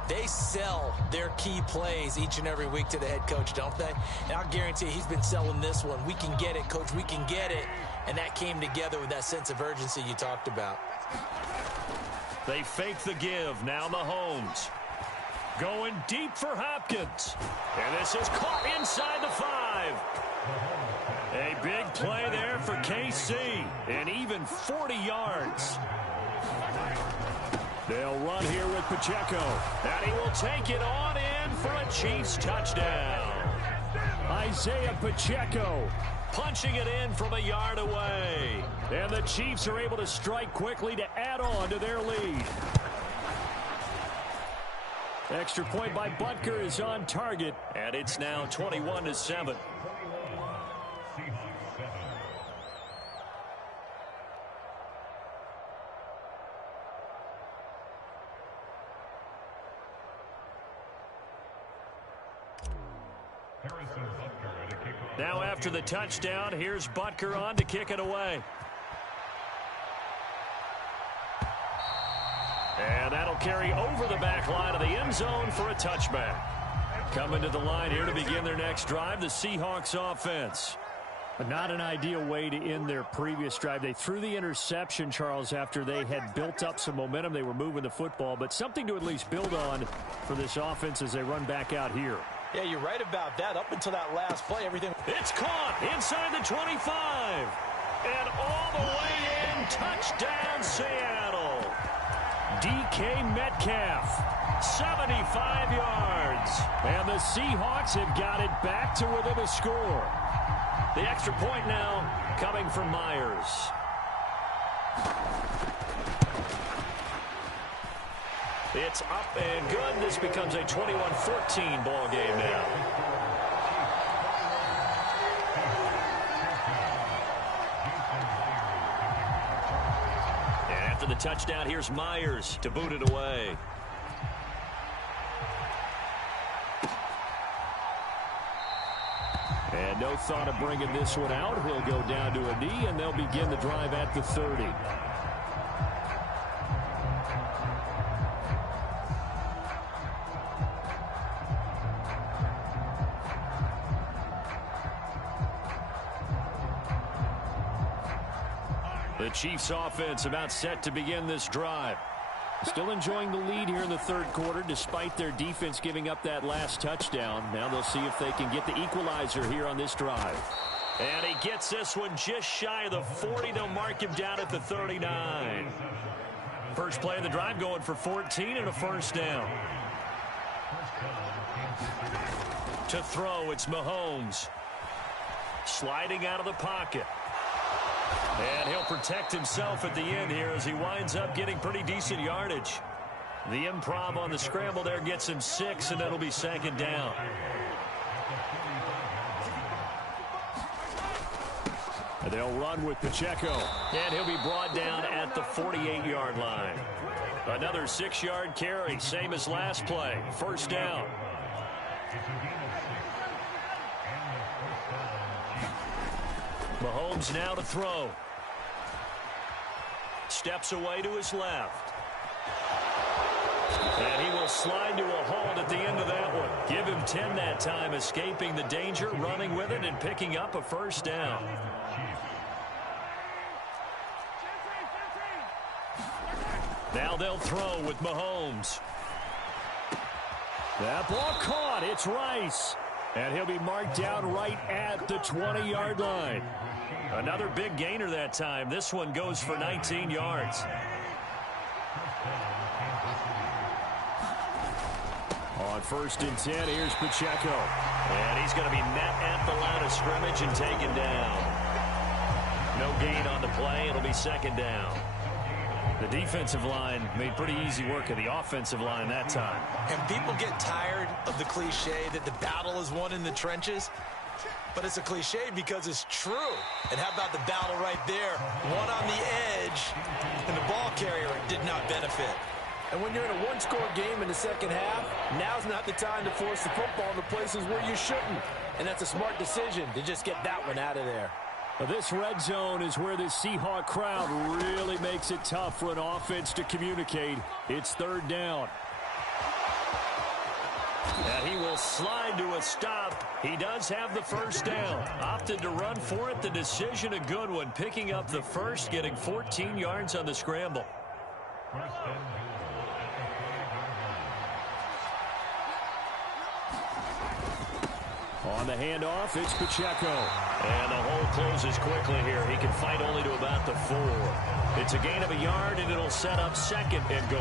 they sell their key plays each and every week to the head coach, don't they? And I'll guarantee he's been selling this one. We can get it, coach, we can get it. And that came together with that sense of urgency you talked about. They fake the give. Now Mahomes. Going deep for Hopkins. And this is caught inside the 5. A big play there for KC. And even 40 yards. They'll run here with Pacheco. And he will take it on in for a Chiefs touchdown. Isaiah Pacheco. Punching it in from a yard away. And the Chiefs are able to strike quickly to add on to their lead. Extra point by Butker is on target. And it's now 21-7. Now after the touchdown, here's Butker on to kick it away. And that'll carry over the back line of the end zone for a touchback. Coming to the line here to begin their next drive, the Seahawks offense. Not an ideal way to end their previous drive. They threw the interception, Charles, after they had built up some momentum. They were moving the football, but something to at least build on for this offense as they run back out here. Yeah, you're right about that. Up until that last play, everything... It's caught inside the 25. And all the way in, touchdown Seattle. DK Metcalf, 75 yards. And the Seahawks have got it back to within a score. The extra point now coming from Myers. It's up and good. This becomes a 21-14 ball game now. And after the touchdown, here's Myers to boot it away. And no thought of bringing this one out. He'll go down to a knee, and they'll begin the drive at the 30. The Chiefs offense about set to begin this drive. Still enjoying the lead here in the third quarter despite their defense giving up that last touchdown. Now they'll see if they can get the equalizer here on this drive. And he gets this one just shy of the 40. They'll mark him down at the 39. First play of the drive going for 14 and a first down. To throw, it's Mahomes. Sliding out of the pocket. And he'll protect himself at the end here as he winds up getting pretty decent yardage. The improv on the scramble there gets him 6, and it'll be second down. And they'll run with Pacheco. And he'll be brought down at the 48-yard line. Another 6-yard carry, same as last play. First down. Mahomes now to throw. Steps away to his left. And he will slide to a halt at the end of that one. Give him 10 that time, escaping the danger, running with it, and picking up a first down. Now they'll throw with Mahomes. That ball caught. It's Rice. And he'll be marked down right at the 20-yard line. Another big gainer that time. This one goes for 19 yards. On first and 10, here's Pacheco. And he's going to be met at the line of scrimmage and taken down. No gain on the play. It'll be second down. The defensive line made pretty easy work of the offensive line that time. And people get tired of the cliche that the battle is won in the trenches. But it's a cliche because it's true. And how about the battle right there? One on the edge, and the ball carrier did not benefit. And when you're in a one-score game in the second half, now's not the time to force the football to places where you shouldn't. And that's a smart decision to just get that one out of there. This red zone is where the Seahawk crowd really makes it tough for an offense to communicate. It's third down. And he will slide to a stop. He does have the first down. Opted to run for it. The decision a good one. Picking up the first, getting 14 yards on the scramble. On the handoff, it's Pacheco. And the hole closes quickly here. He can fight only to about the 4. It's a gain of a yard, and it'll set up second and goal.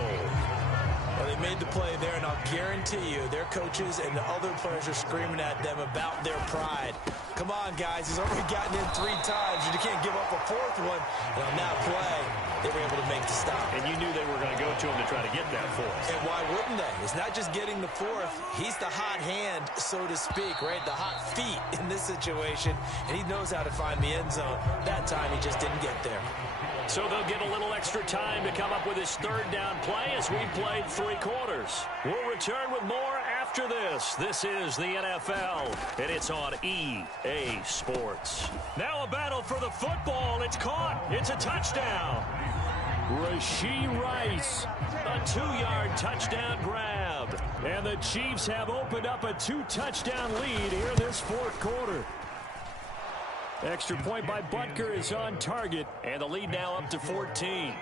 Well, they made the play there, and I'll guarantee you their coaches and the other players are screaming at them about their pride. Come on, guys. He's already gotten in 3 times, and you can't give up a 4th one. And on that play, they were able to make the stop. And you knew they were going to go to him to try to get that 4th. And why wouldn't they? It's not just getting the 4th. He's the hot hand, so to speak, right? The hot feet in this situation, and he knows how to find the end zone. That time, he just didn't get there. So they'll get a little extra time to come up with his third down play as we've played 3 quarters. We'll return with more after this. This is the NFL, and it's on EA Sports. Now a battle for the football. It's caught. It's a touchdown. Rashee Rice. A 2-yard touchdown grab. And the Chiefs have opened up a 2-touchdown lead here in this 4th quarter. Extra point by Butker is on target. And the lead now up to 14.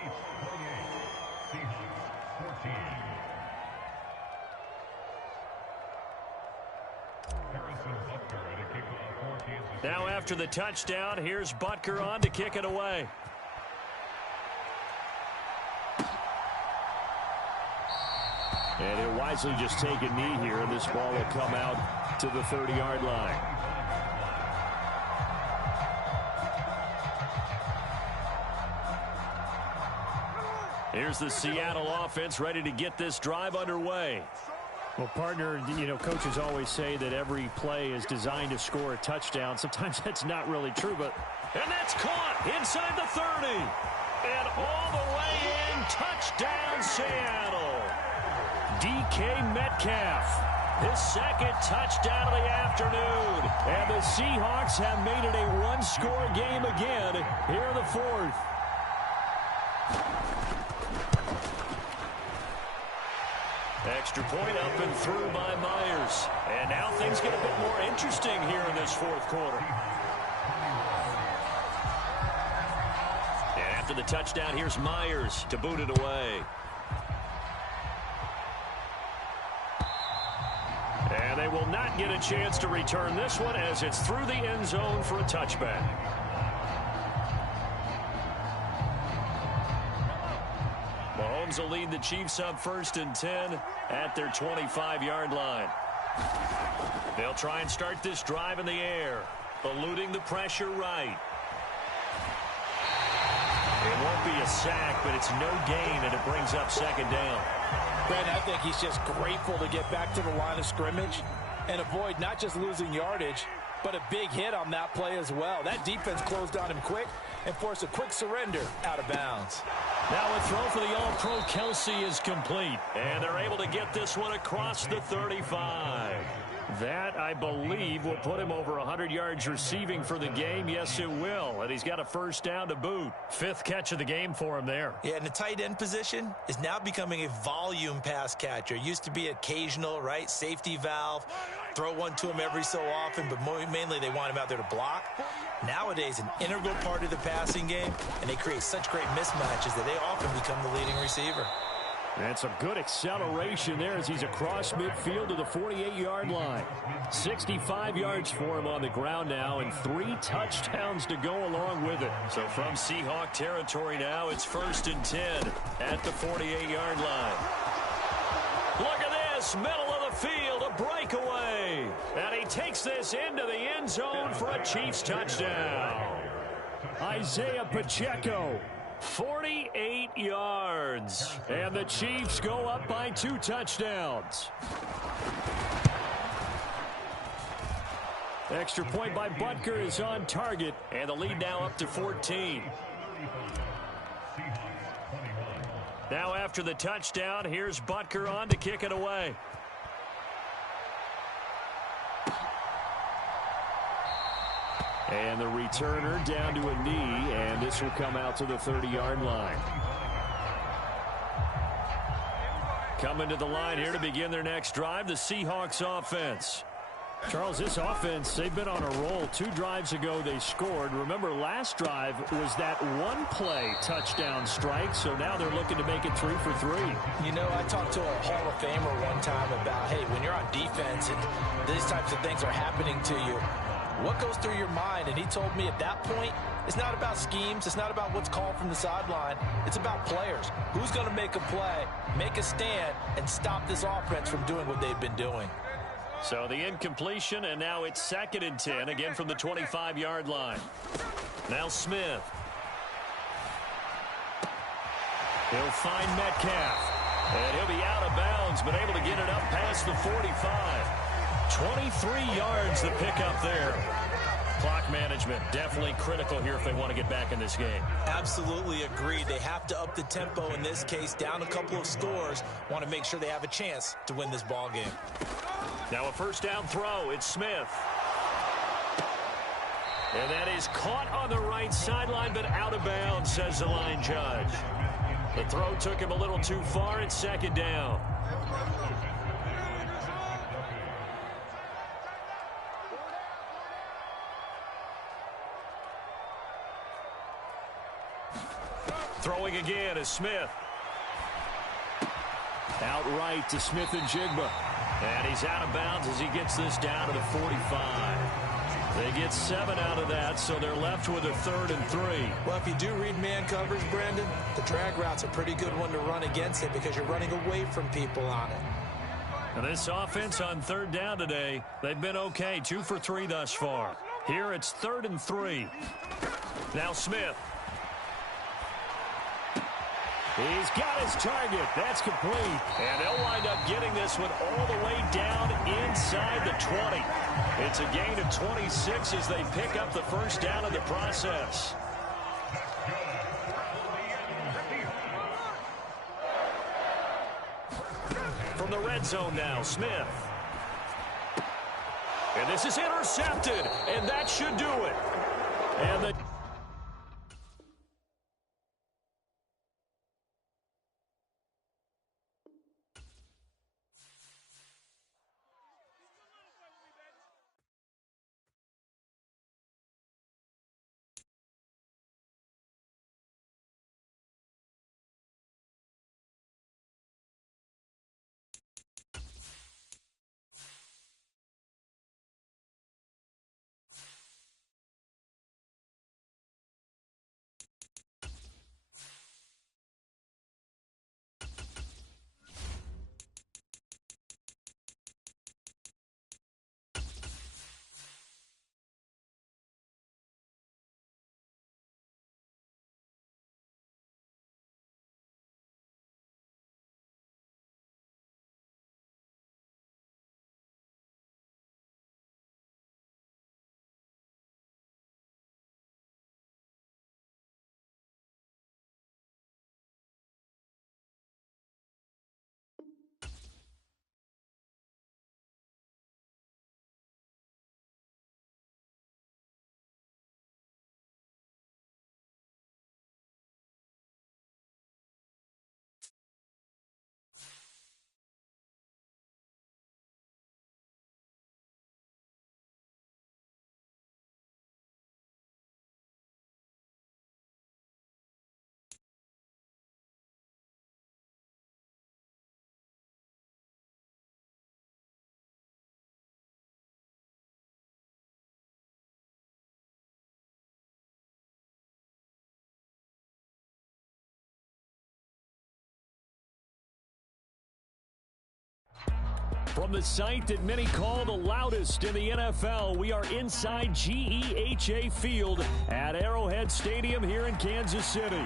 Now after the touchdown, here's Butker on to kick it away. And he'll wisely just take a knee here, and this ball will come out to the 30-yard line. Here's the Seattle offense ready to get this drive underway. Well, partner, coaches always say that every play is designed to score a touchdown. Sometimes that's not really true, but... And that's caught inside the 30. And all the way in, touchdown Seattle. DK Metcalf. his second touchdown of the afternoon. And the Seahawks have made it a one-score game again here in the fourth. Extra point up and through by Myers. And now things get a bit more interesting here in this fourth quarter. And after the touchdown, here's Myers to boot it away. And they will not get a chance to return this one as it's through the end zone for a touchback. Mahomes will lead the Chiefs up 1st and 10 at their 25-yard line. They'll try and start this drive in the air, eluding the pressure right. It won't be a sack, but it's no gain, and it brings up 2nd down. Brandon, I think he's just grateful to get back to the line of scrimmage and avoid not just losing yardage, but a big hit on that play as well. That defense closed on him quick and forced a quick surrender out of bounds. Now a throw for the All-Pro Kelsey is complete, and they're able to get this one across the 35. That, I believe, will put him over 100 yards receiving for the game. Yes, it will. And he's got a 1st down to boot. 5th catch of the game for him there. Yeah, and the tight end position is now becoming a volume pass catcher. Used to be occasional, right? Safety valve. Throw one to him every so often, but mainly they want him out there to block. Nowadays, an integral part of the passing game, and they create such great mismatches that they often become the leading receiver. And some good acceleration there as he's across midfield to the 48-yard line. 65 yards for him on the ground now and 3 touchdowns to go along with it. So from Seahawk territory now, it's 1st and 10 at the 48-yard line. Look at this, middle of the field, a breakaway. And he takes this into the end zone for a Chiefs touchdown. Isaiah Pacheco. 48 yards. And the Chiefs go up by 2 touchdowns. Extra point by Butker is on target. And the lead now up to 14. Now after the touchdown, here's Butker on to kick it away. And the returner down to a knee, and this will come out to the 30-yard line. Coming to the line here to begin their next drive, the Seahawks offense. Charles, this offense, they've been on a roll. 2 drives ago they scored. Remember, last drive was that one-play touchdown strike, so now they're looking to make it 3 for 3. You know, I talked to a Hall of Famer one time about, hey, when you're on defense and these types of things are happening to you, what goes through your mind? And he told me at that point, it's not about schemes. It's not about what's called from the sideline. It's about players. Who's going to make a play, make a stand, and stop this offense from doing what they've been doing? So the incompletion, and now it's 2nd and 10, again from the 25-yard line. Now Smith. He'll find Metcalf. And he'll be out of bounds, but able to get it up past the 45. 23 yards the pickup there. Clock management definitely critical here if they want to get back in this game. Absolutely agreed. They have to up the tempo in this case, down a couple of scores. Want to make sure they have a chance to win this ball game. Now a 1st down throw. It's Smith. And that is caught on the right sideline, but out of bounds, says the line judge. The throw took him a little too far. It's 2nd down. Throwing again is Smith. Outright to Smith and Jigba. And he's out of bounds as he gets this down to the 45. They get 7 out of that, so they're left with a 3rd and 3. Well, if you do read man coverage, Brandon, the drag route's a pretty good one to run against it because you're running away from people on it. And this offense on 3rd down today, they've been okay. 2 for 3 thus far. Here it's 3rd and 3. Now Smith. He's got his target. That's complete. And they'll wind up getting this one all the way down inside the 20. It's a gain of 26 as they pick up the 1st down in the process. From the red zone now, Smith. And this is intercepted, and that should do it. And the from the site that many call the loudest in the NFL, we are inside GEHA Field at Arrowhead Stadium here in Kansas City.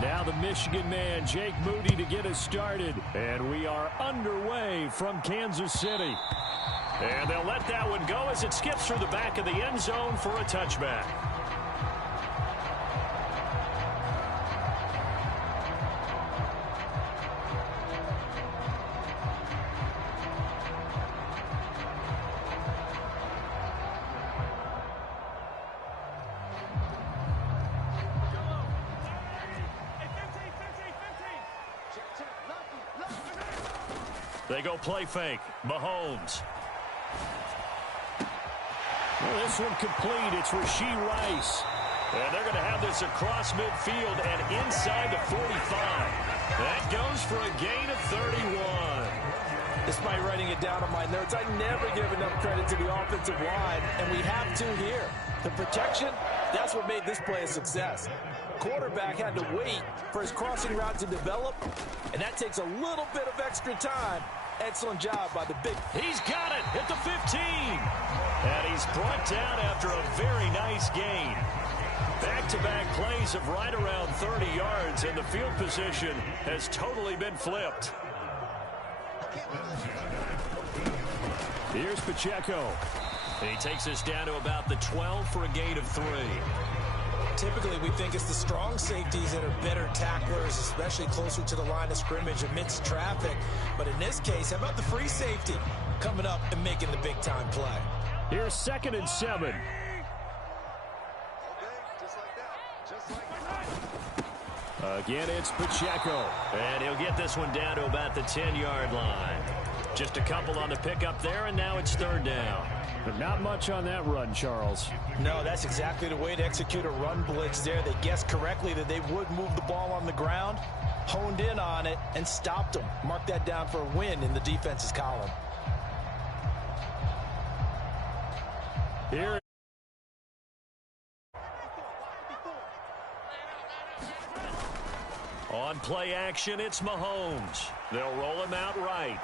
Now the Michigan man, Jake Moody, to get us started. And we are underway from Kansas City. And they'll let that one go as it skips through the back of the end zone for a touchback. They go play fake. Mahomes. Well, this one complete. It's Rashee Rice. And they're going to have this across midfield and inside the 45. That goes for a gain of 31. Despite writing it down on my notes, I never give enough credit to the offensive line, and we have to here. The protection, that's what made this play a success. Quarterback had to wait for his crossing route to develop, and that takes a little bit of extra time. Excellent job by the big. He's got it at the 15. And he's brought down after a very nice gain. Back-to-back plays of right around 30 yards, and the field position has totally been flipped. Here's Pacheco. He takes us down to about the 12 for a gain of 3. Typically, we think it's the strong safeties that are better tacklers, especially closer to the line of scrimmage amidst traffic. But in this case, how about the free safety coming up and making the big-time play? Here's 2nd and 7. Again, it's Pacheco. And he'll get this one down to about the 10-yard line. Just a couple on the pickup there, and now it's 3rd down. But not much on that run, Charles. No, that's exactly the way to execute a run blitz there. They guessed correctly that they would move the ball on the ground, honed in on it, and stopped them. Mark that down for a win in the defense's column. Here. On play action, it's Mahomes. They'll roll him out right.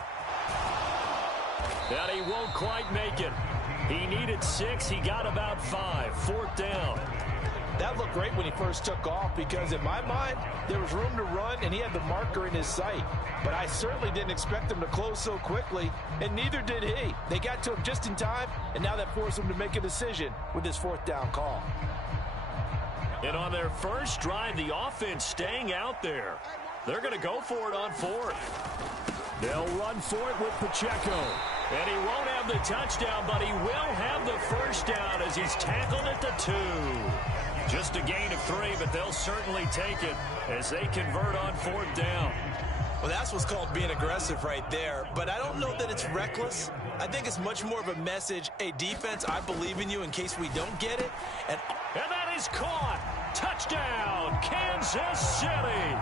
And he won't quite make it. He needed 6. He got about 5. 4th down. That looked great when he first took off because in my mind, there was room to run and he had the marker in his sight. But I certainly didn't expect him to close so quickly, and neither did he. They got to him just in time, and now that forced him to make a decision with his fourth down call. And on their first drive, the offense staying out there. They're going to go for it on fourth. They'll run for it with Pacheco. And he won't have the touchdown, but he will have the first down as he's tackled at the 2. Just a gain of 3, but they'll certainly take it as they convert on fourth down. Well, that's what's called being aggressive right there. But I don't know that it's reckless. I think it's much more of a message, hey, defense, I believe in you in case we don't get it. And that is caught. Touchdown, Kansas City.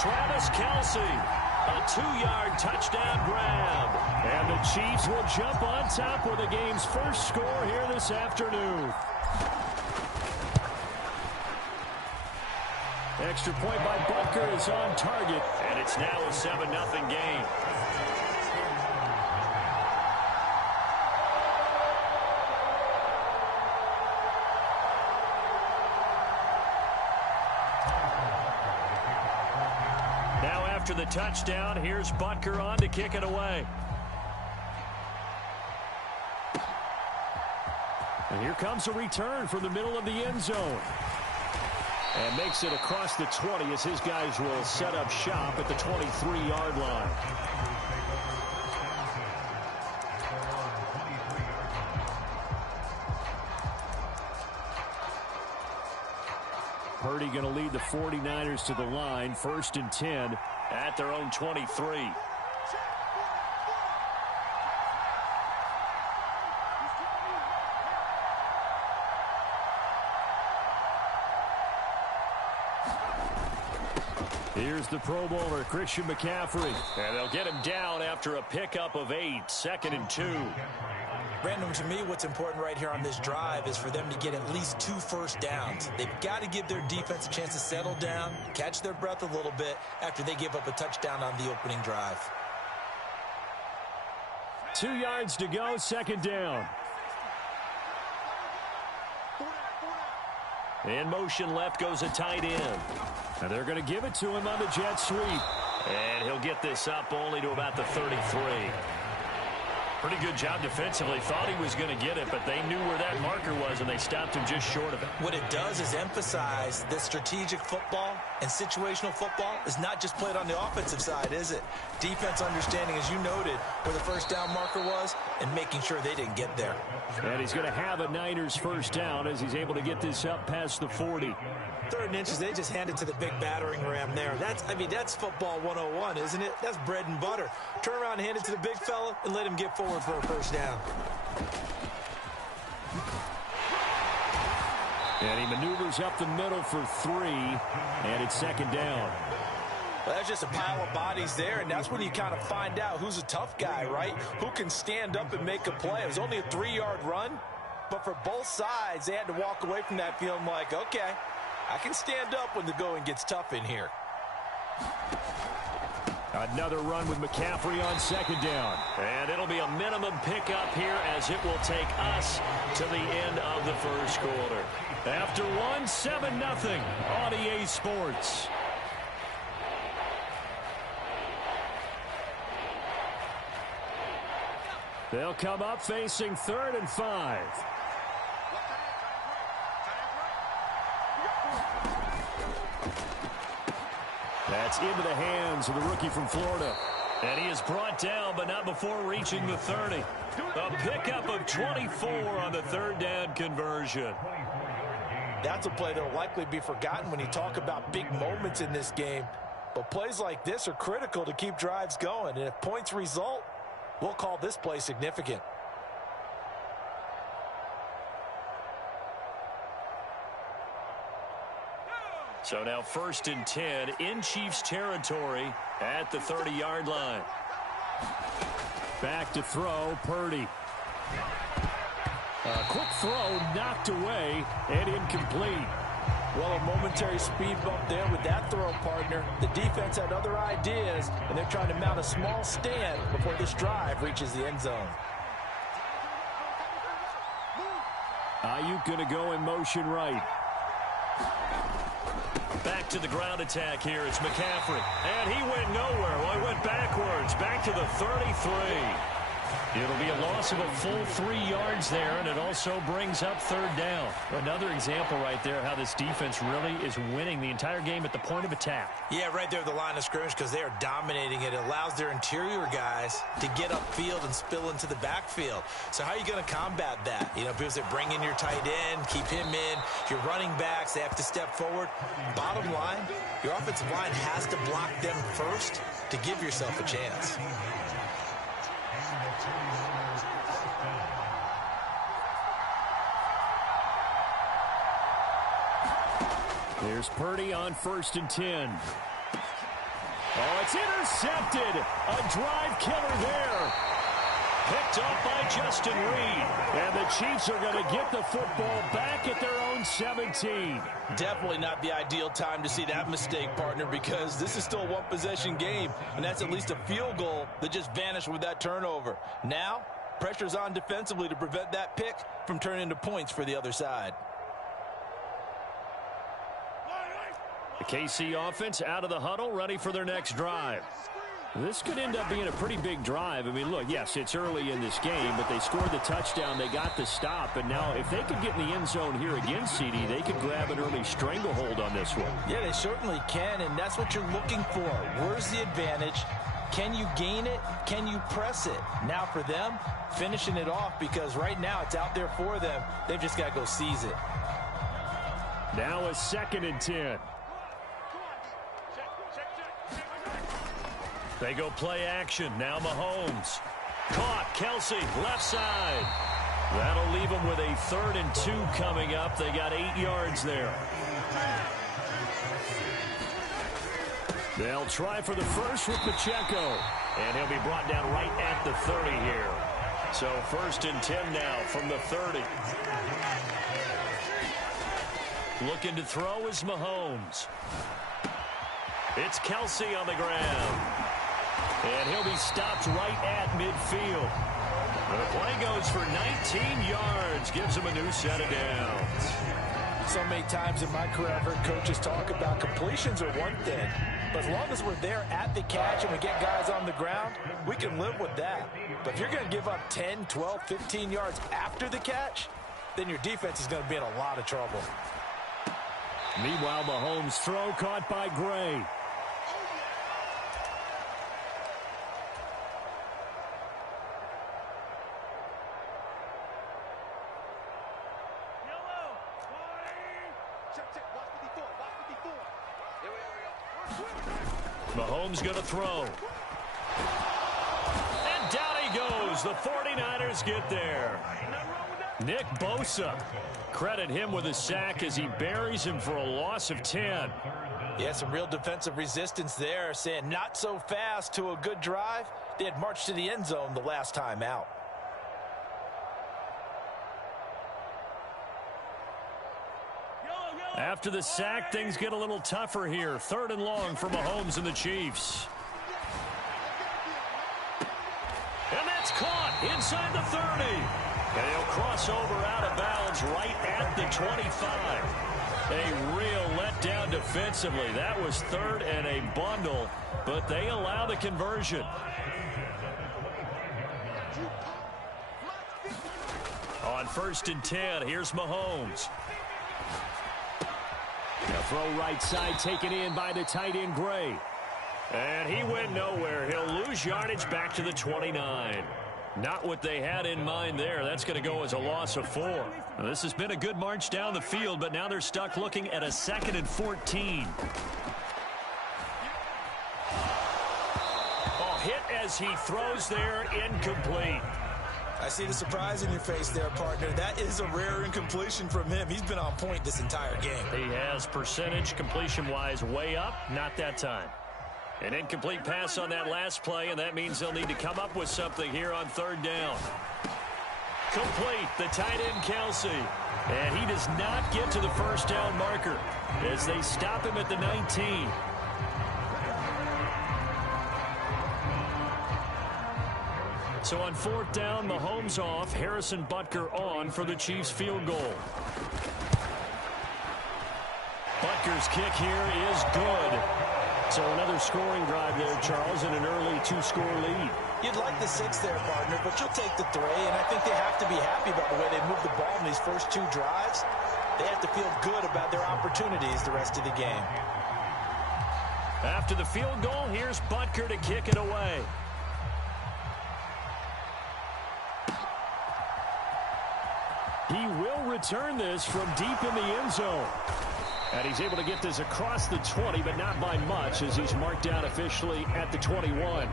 Travis Kelce, a 2-yard touchdown grab. And the Chiefs will jump on top with the game's first score here this afternoon. Extra point by Butker is on target. And it's now a 7-0 game. Now after the touchdown, here's Butker on to kick it away. And here comes a return from the middle of the end zone. And makes it across the 20 as his guys will set up shop at the 23-yard line. Purdy going to lead the 49ers to the line, 1st and 10 at their own 23. Here's the Pro Bowler, Christian McCaffrey. And they'll get him down after a pickup of 8, 2nd and 2. Brandon, to me, what's important right here on this drive is for them to get at least 2 first downs. They've got to give their defense a chance to settle down, catch their breath a little bit after they give up a touchdown on the opening drive. 2 yards to go, 2nd down. In motion left goes a tight end. And they're going to give it to him on the jet sweep. And he'll get this up only to about the 33. Pretty good job defensively. Thought he was going to get it, but they knew where that marker was, and they stopped him just short of it. What it does is emphasize that strategic football and situational football is not just played on the offensive side, is it? Defense understanding, as you noted, where the first down marker was and making sure they didn't get there. And he's going to have a Niners first down as he's able to get this up past the 40. 3rd inches, they just hand it to the big battering ram there. That's football 101, isn't it? That's bread and butter. Turn around and hand it to the big fella and let him get forward for a first down. And he maneuvers up the middle for 3, and it's 2nd down. Well, that's just a pile of bodies there, and that's when you kind of find out who's a tough guy, right? Who can stand up and make a play. It was only a 3-yard run, but for both sides, they had to walk away from that feeling like, okay, I can stand up when the going gets tough in here. Another run with McCaffrey on 2nd down. And it'll be a minimum pickup here as it will take us to the end of the first quarter. After 1, 7-0 on EA Sports. They'll come up facing 3rd and 5. That's into the hands of the rookie from Florida. And he is brought down, but not before reaching the 30. A pickup of 24 on the 3rd down conversion. That's a play that will likely be forgotten when you talk about big moments in this game. But plays like this are critical to keep drives going. And if points result, we'll call this play significant. So now 1st and 10 in Chiefs territory at the 30-yard line. Back to throw, Purdy. A quick throw knocked away and incomplete. Well, a momentary speed bump there with that throw partner. The defense had other ideas, and they're trying to mount a small stand before this drive reaches the end zone. Ayuk going to go in motion right. Back to the ground attack here. It's McCaffrey. And he went nowhere. Well, he went backwards. Back to the 33. It'll be a loss of a full 3 yards there, and it also brings up third down. Another example right there how this defense really is winning the entire game at the point of attack. Yeah, right there at the line of scrimmage because they are dominating it. It allows their interior guys to get upfield and spill into the backfield. So how are you going to combat that? You know, people say bring in your tight end, keep him in. Your running backs, they have to step forward. Bottom line, your offensive line has to block them first to give yourself a chance. Here's Purdy on 1st and 10. Oh, it's intercepted. A drive killer there. Picked off by Justin Reed. And the Chiefs are going to get the football back at their own 17. Definitely not the ideal time to see that mistake, partner, because this is still a one-possession game, and that's at least a field goal that just vanished with that turnover. Now, pressure's on defensively to prevent that pick from turning into points for the other side. The KC offense out of the huddle, ready for their next drive. This could end up being a pretty big drive. I mean, look, yes, it's early in this game, but they scored the touchdown, they got the stop, and now if they could get in the end zone here again, CD, they could grab an early stranglehold on this one. Yeah, they certainly can, and that's what you're looking for. Where's the advantage? Can you gain it? Can you press it? Now for them, finishing it off, because right now it's out there for them. They've just got to go seize it. Now a 2nd and 10. They go play action. Now Mahomes. Caught. Kelsey, left side. That'll leave them with a 3rd and 2 coming up. They got 8 yards there. They'll try for the first with Pacheco. And he'll be brought down right at the 30 here. So 1st and 10 now from the 30. Looking to throw is Mahomes. It's Kelsey on the ground. And he'll be stopped right at midfield. The play goes for 19 yards. Gives him a new set of downs. So many times in my career I've heard coaches talk about completions are one thing. But as long as we're there at the catch and we get guys on the ground, we can live with that. But if you're going to give up 10, 12, 15 yards after the catch, then your defense is going to be in a lot of trouble. Meanwhile, Mahomes' throw caught by Gray. Mahomes going to throw. And down he goes. The 49ers get there. Nick Bosa. Credit him with a sack as he buries him for a loss of 10. Yeah, some real defensive resistance there, saying not so fast to a good drive. They had marched to the end zone the last time out. After the sack, things get a little tougher here. 3rd and long for Mahomes and the Chiefs. And that's caught inside the 30. And he'll cross over out of bounds right at the 25. A real letdown defensively. That was 3rd and a bundle, but they allow the conversion. On 1st and 10, here's Mahomes. A throw right side taken in by the tight end Gray. And he went nowhere. He'll lose yardage back to the 29. Not what they had in mind there. That's going to go as a loss of 4. Now, this has been a good march down the field, but now they're stuck looking at a 2nd and 14. Oh, hit as he throws there, incomplete. I see the surprise in your face there, partner. That is a rare incompletion from him. He's been on point this entire game. He has percentage completion-wise way up. Not that time. An incomplete pass on that last play, and that means they'll need to come up with something here on 3rd down. Complete, the tight end Kelsey. And he does not get to the 1st down marker as they stop him at the 19. So on 4th down, Mahomes off, Harrison Butker on for the Chiefs field goal. Butker's kick here is good. So another scoring drive there, Charles, and an early 2-score lead. You'd like the 6 there, partner, but you'll take the 3, and I think they have to be happy about the way they moved the ball in these first 2 drives. They have to feel good about their opportunities the rest of the game. After the field goal, here's Butker to kick it away. He will return this from deep in the end zone. And he's able to get this across the 20, but not by much, as he's marked down officially at the 21.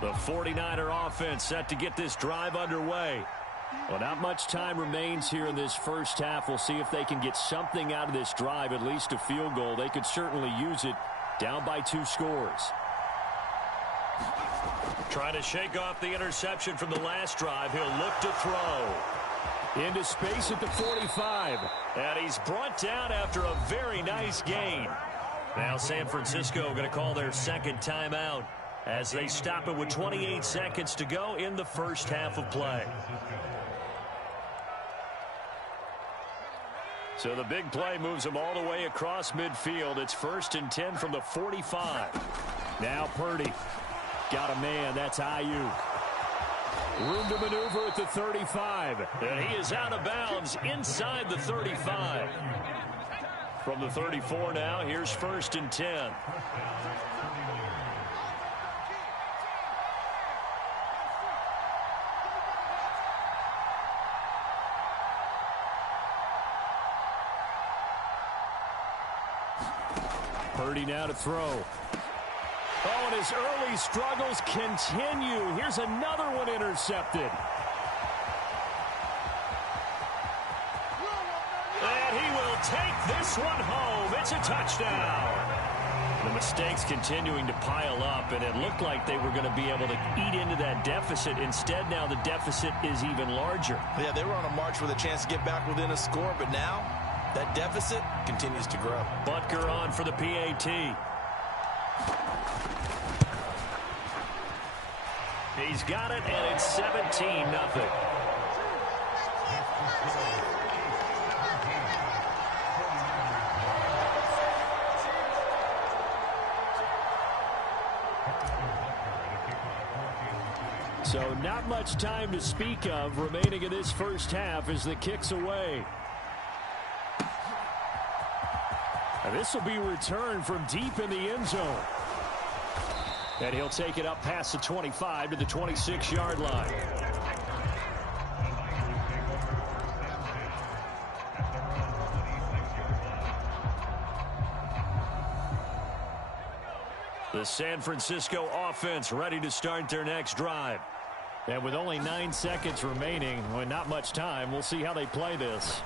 The 49er offense set to get this drive underway. Well, not much time remains here in this first half. We'll see if they can get something out of this drive, at least a field goal. They could certainly use it, down by 2 scores. Trying to shake off the interception from the last drive. He'll look to throw. Into space at the 45. And he's brought down after a very nice gain. Now San Francisco going to call their second timeout as they stop it with 28 seconds to go in the first half of play. So the big play moves them all the way across midfield. It's 1st and 10 from the 45. Now Purdy. Got a man. That's Ayuk. Room to maneuver at the 35. And he is out of bounds inside the 35. From the 34 now, here's 1st and 10. Purdy now to throw. Oh, and his early struggles continue. Here's another one intercepted. And he will take this one home. It's a touchdown. The mistakes continuing to pile up, and it looked like they were going to be able to eat into that deficit. Instead, now the deficit is even larger. Yeah, they were on a march with a chance to get back within a score, but now that deficit continues to grow. Butker on for the PAT. He's got it, and it's 17-0. So not much time to speak of remaining in this first half as the kick's away. And this will be returned from deep in the end zone. And he'll take it up past the 25 to the 26-yard line. The San Francisco offense ready to start their next drive. And with only 9 seconds remaining, well, not much time, we'll see how they play this.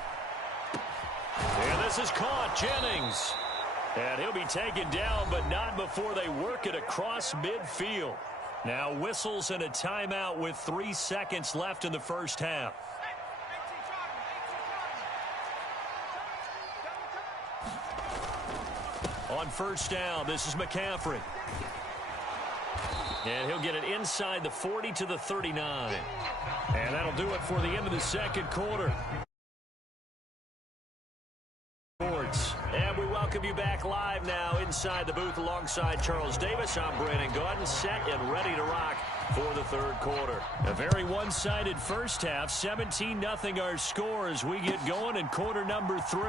And this is caught. Jennings. And he'll be taken down, but not before they work it across midfield. Now whistles and a timeout with 3 seconds left in the first half. On first down, this is McCaffrey. And he'll get it inside the 40 to the 39. And that'll do it for the end of the second quarter. And we welcome you back live now inside the booth alongside Charles Davis. I'm Brandon Gaudin, set and ready to rock for the third quarter. A very one-sided first half, 17-0 our score as we get going in quarter number 3.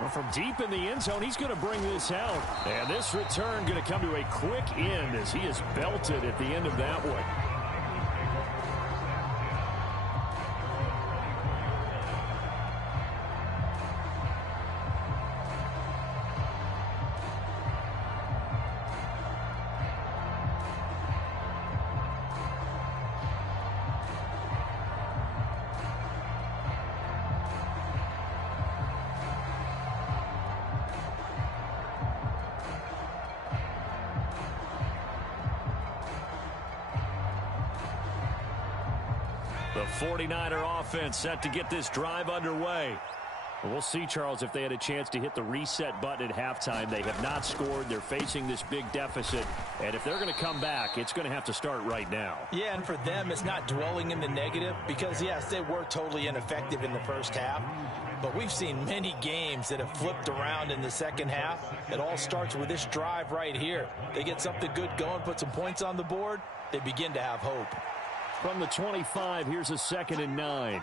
Well, from deep in the end zone, he's going to bring this out. And this return going to come to a quick end as he is belted at the end of that one. The 49er offense set to get this drive underway. We'll see, Charles, if they had a chance to hit the reset button at halftime. They have not scored. They're facing this big deficit. And if they're going to come back, it's going to have to start right now. Yeah, and for them, it's not dwelling in the negative because, yes, they were totally ineffective in the first half. But we've seen many games that have flipped around in the second half. It all starts with this drive right here. They get something good going, put some points on the board, they begin to have hope. From the 25, here's a 2nd and 9.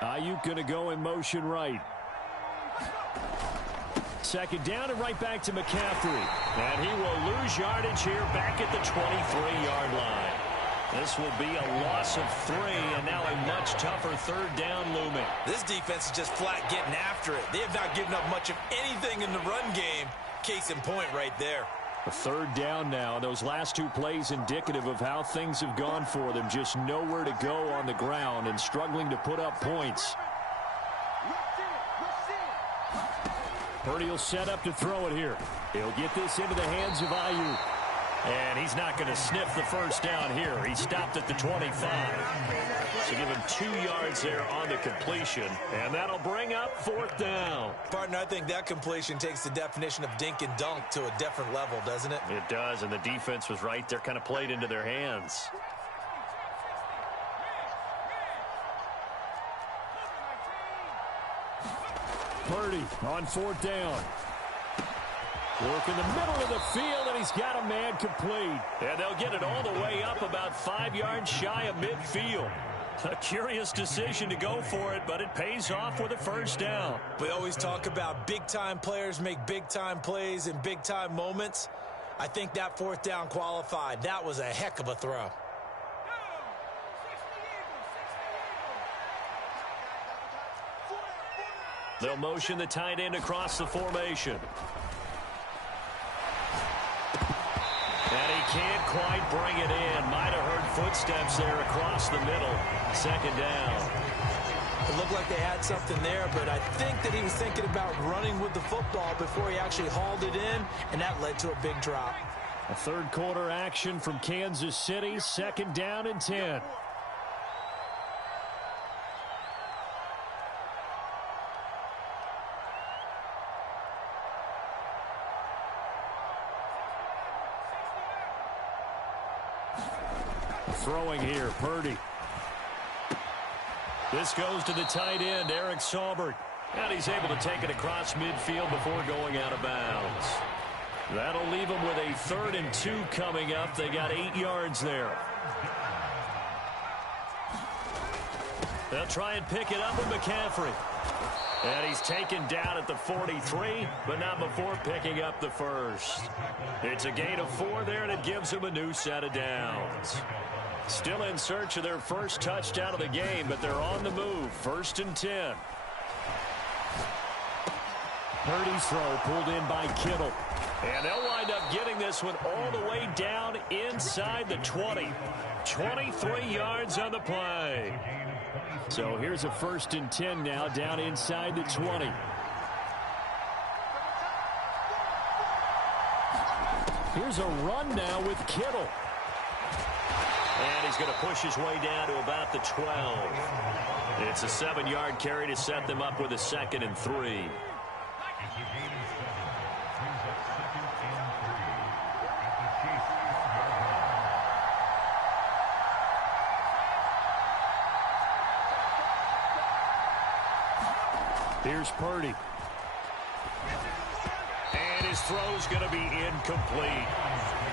Ayuk going to go in motion right. 2nd down and right back to McCaffrey. And he will lose yardage here back at the 23-yard line. This will be a loss of 3, and now a much tougher 3rd down looming. This defense is just flat getting after it. They have not given up much of anything in the run game. Case in point right there. A 3rd down now. Those last 2 plays indicative of how things have gone for them. Just nowhere to go on the ground and struggling to put up points. Purdy will set up to throw it here. He'll get this into the hands of Ayuk. And he's not going to sniff the 1st down here. He stopped at the 25. So give him 2 yards there on the completion. And that'll bring up 4th down. Partner, I think that completion takes the definition of dink and dunk to a different level, doesn't it? It does, and the defense was right there, kind of played into their hands. Purdy on 4th down. Work in the middle of the field, and he's got a man complete. And they'll get it all the way up about 5 yards shy of midfield. A curious decision to go for it, but it pays off with a 1st down. We always talk about big-time players make big-time plays in big-time moments. I think that 4th down qualified. That was a heck of a throw. They'll motion the tight end across the formation. And he can't quite bring it in. Might have heard footsteps there across the middle. 2nd down. It looked like they had something there, but I think that he was thinking about running with the football before he actually hauled it in, and that led to a big drop. A 3rd quarter action from Kansas City. 2nd down and 10. Throwing here, Purdy. This goes to the tight end, Eric Saubert. And he's able to take it across midfield before going out of bounds. That'll leave them with a 3rd and 2 coming up. They got 8 yards there. They'll try and pick it up with McCaffrey. And he's taken down at the 43, but not before picking up the 1st. It's a gain of 4 there, and it gives him a new set of downs. Still in search of their 1st touchdown of the game, but they're on the move. 1st and 10. Purdy's throw pulled in by Kittle. And they'll wind up getting this one all the way down inside the 20. 23 yards on the play. So here's a 1st and 10 now down inside the 20. Here's a run now with Kittle. And he's going to push his way down to about the 12. It's a 7-yard carry to set them up with a 2nd and 3. Here's Purdy. And his throw's going to be incomplete.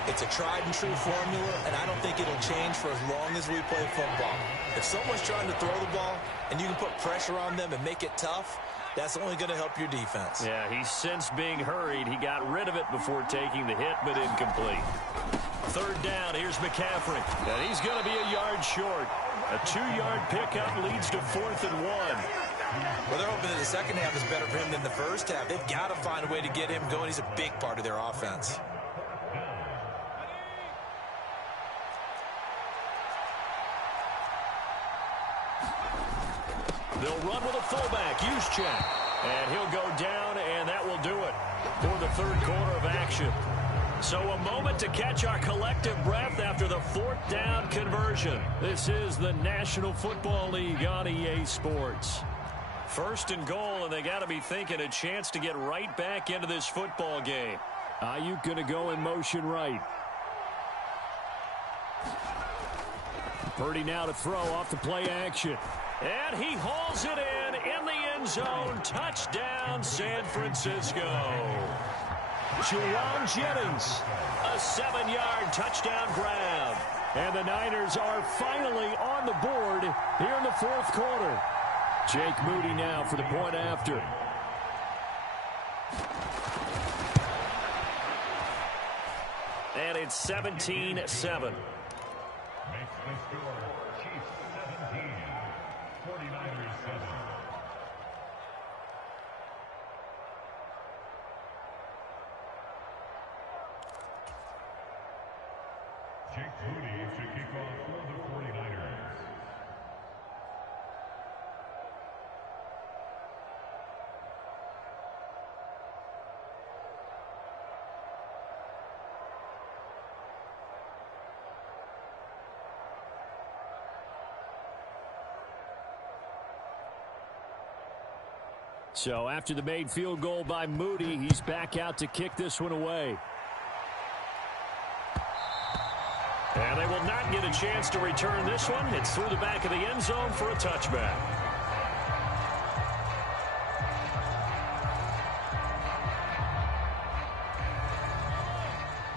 It's a tried-and-true formula, and I don't think it'll change for as long as we play football. If someone's trying to throw the ball and you can put pressure on them and make it tough, that's only going to help your defense. Yeah, he's sensed being hurried. He got rid of it before taking the hit, but incomplete. 3rd down, here's McCaffrey. And he's going to be a yard short. A 2-yard pickup leads to 4th and 1. Well, they're hoping that the second half is better for him than the first half. They've got to find a way to get him going. He's a big part of their offense. They'll run with a fullback, Juszczyk. And he'll go down, and that will do it for the 3rd quarter of action. So a moment to catch our collective breath after the 4th down conversion. This is the National Football League on EA Sports. 1st and goal, and they got to be thinking a chance to get right back into this football game. Ayuk going to go in motion right. Purdy now to throw off the play action. And he hauls it in the end zone. Touchdown, San Francisco. Juwan Jennings. A 7-yard touchdown grab. And the Niners are finally on the board here in the 4th quarter. Jake Moody now for the point after. And it's 17-7. Makes the score Chiefs 17, 49ers 7. Jake Moody to kick off for the 49ers. So after the made field goal by Moody, he's back out to kick this one away. And they will not get a chance to return this one. It's through the back of the end zone for a touchback.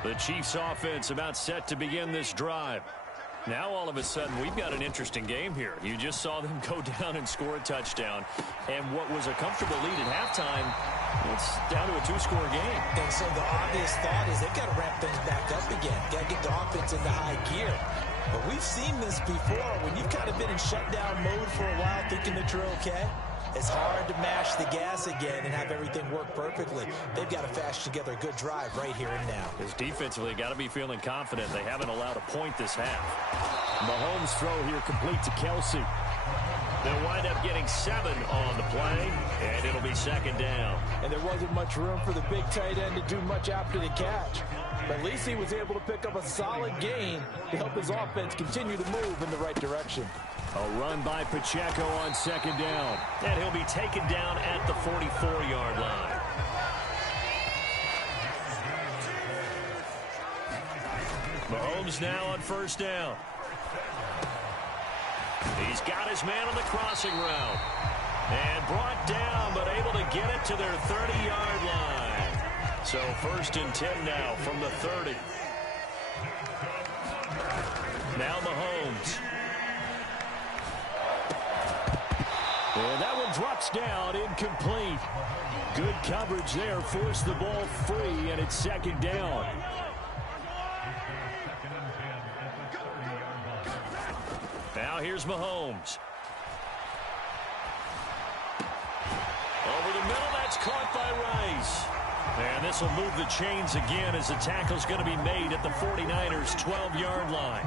The Chiefs offense about set to begin this drive. Now all of a sudden we've got an interesting game here. You just saw them go down and score a touchdown. And what was a comfortable lead at halftime, it's down to a 2-score game. And so the obvious thought is they've got to ramp things back up again. Got to get the offense into high gear. But we've seen this before. When you've kind of been in shutdown mode for a while thinking that you're okay, it's hard to mash the gas again and have everything work perfectly. They've got to fashion together a good drive right here and now. Because defensively, got to be feeling confident. They haven't allowed a point this half. Mahomes' throw here complete to Kelsey. They'll wind up getting 7 on the play, and it'll be 2nd down. And there wasn't much room for the big tight end to do much after the catch. But at least he was able to pick up a solid gain to help his offense continue to move in the right direction. A run by Pacheco on 2nd down. And he'll be taken down at the 44-yard line. Mahomes now on 1st down. He's got his man on the crossing route. And brought down, but able to get it to their 30-yard line. So 1st and 10 now from the 30. Now Mahomes. And that one drops down, incomplete. Good coverage there, forced the ball free, and it's 2nd down. Now here's Mahomes. Over the middle, that's caught by Rice. And this will move the chains again as the tackle's going to be made at the 49ers' 12-yard line.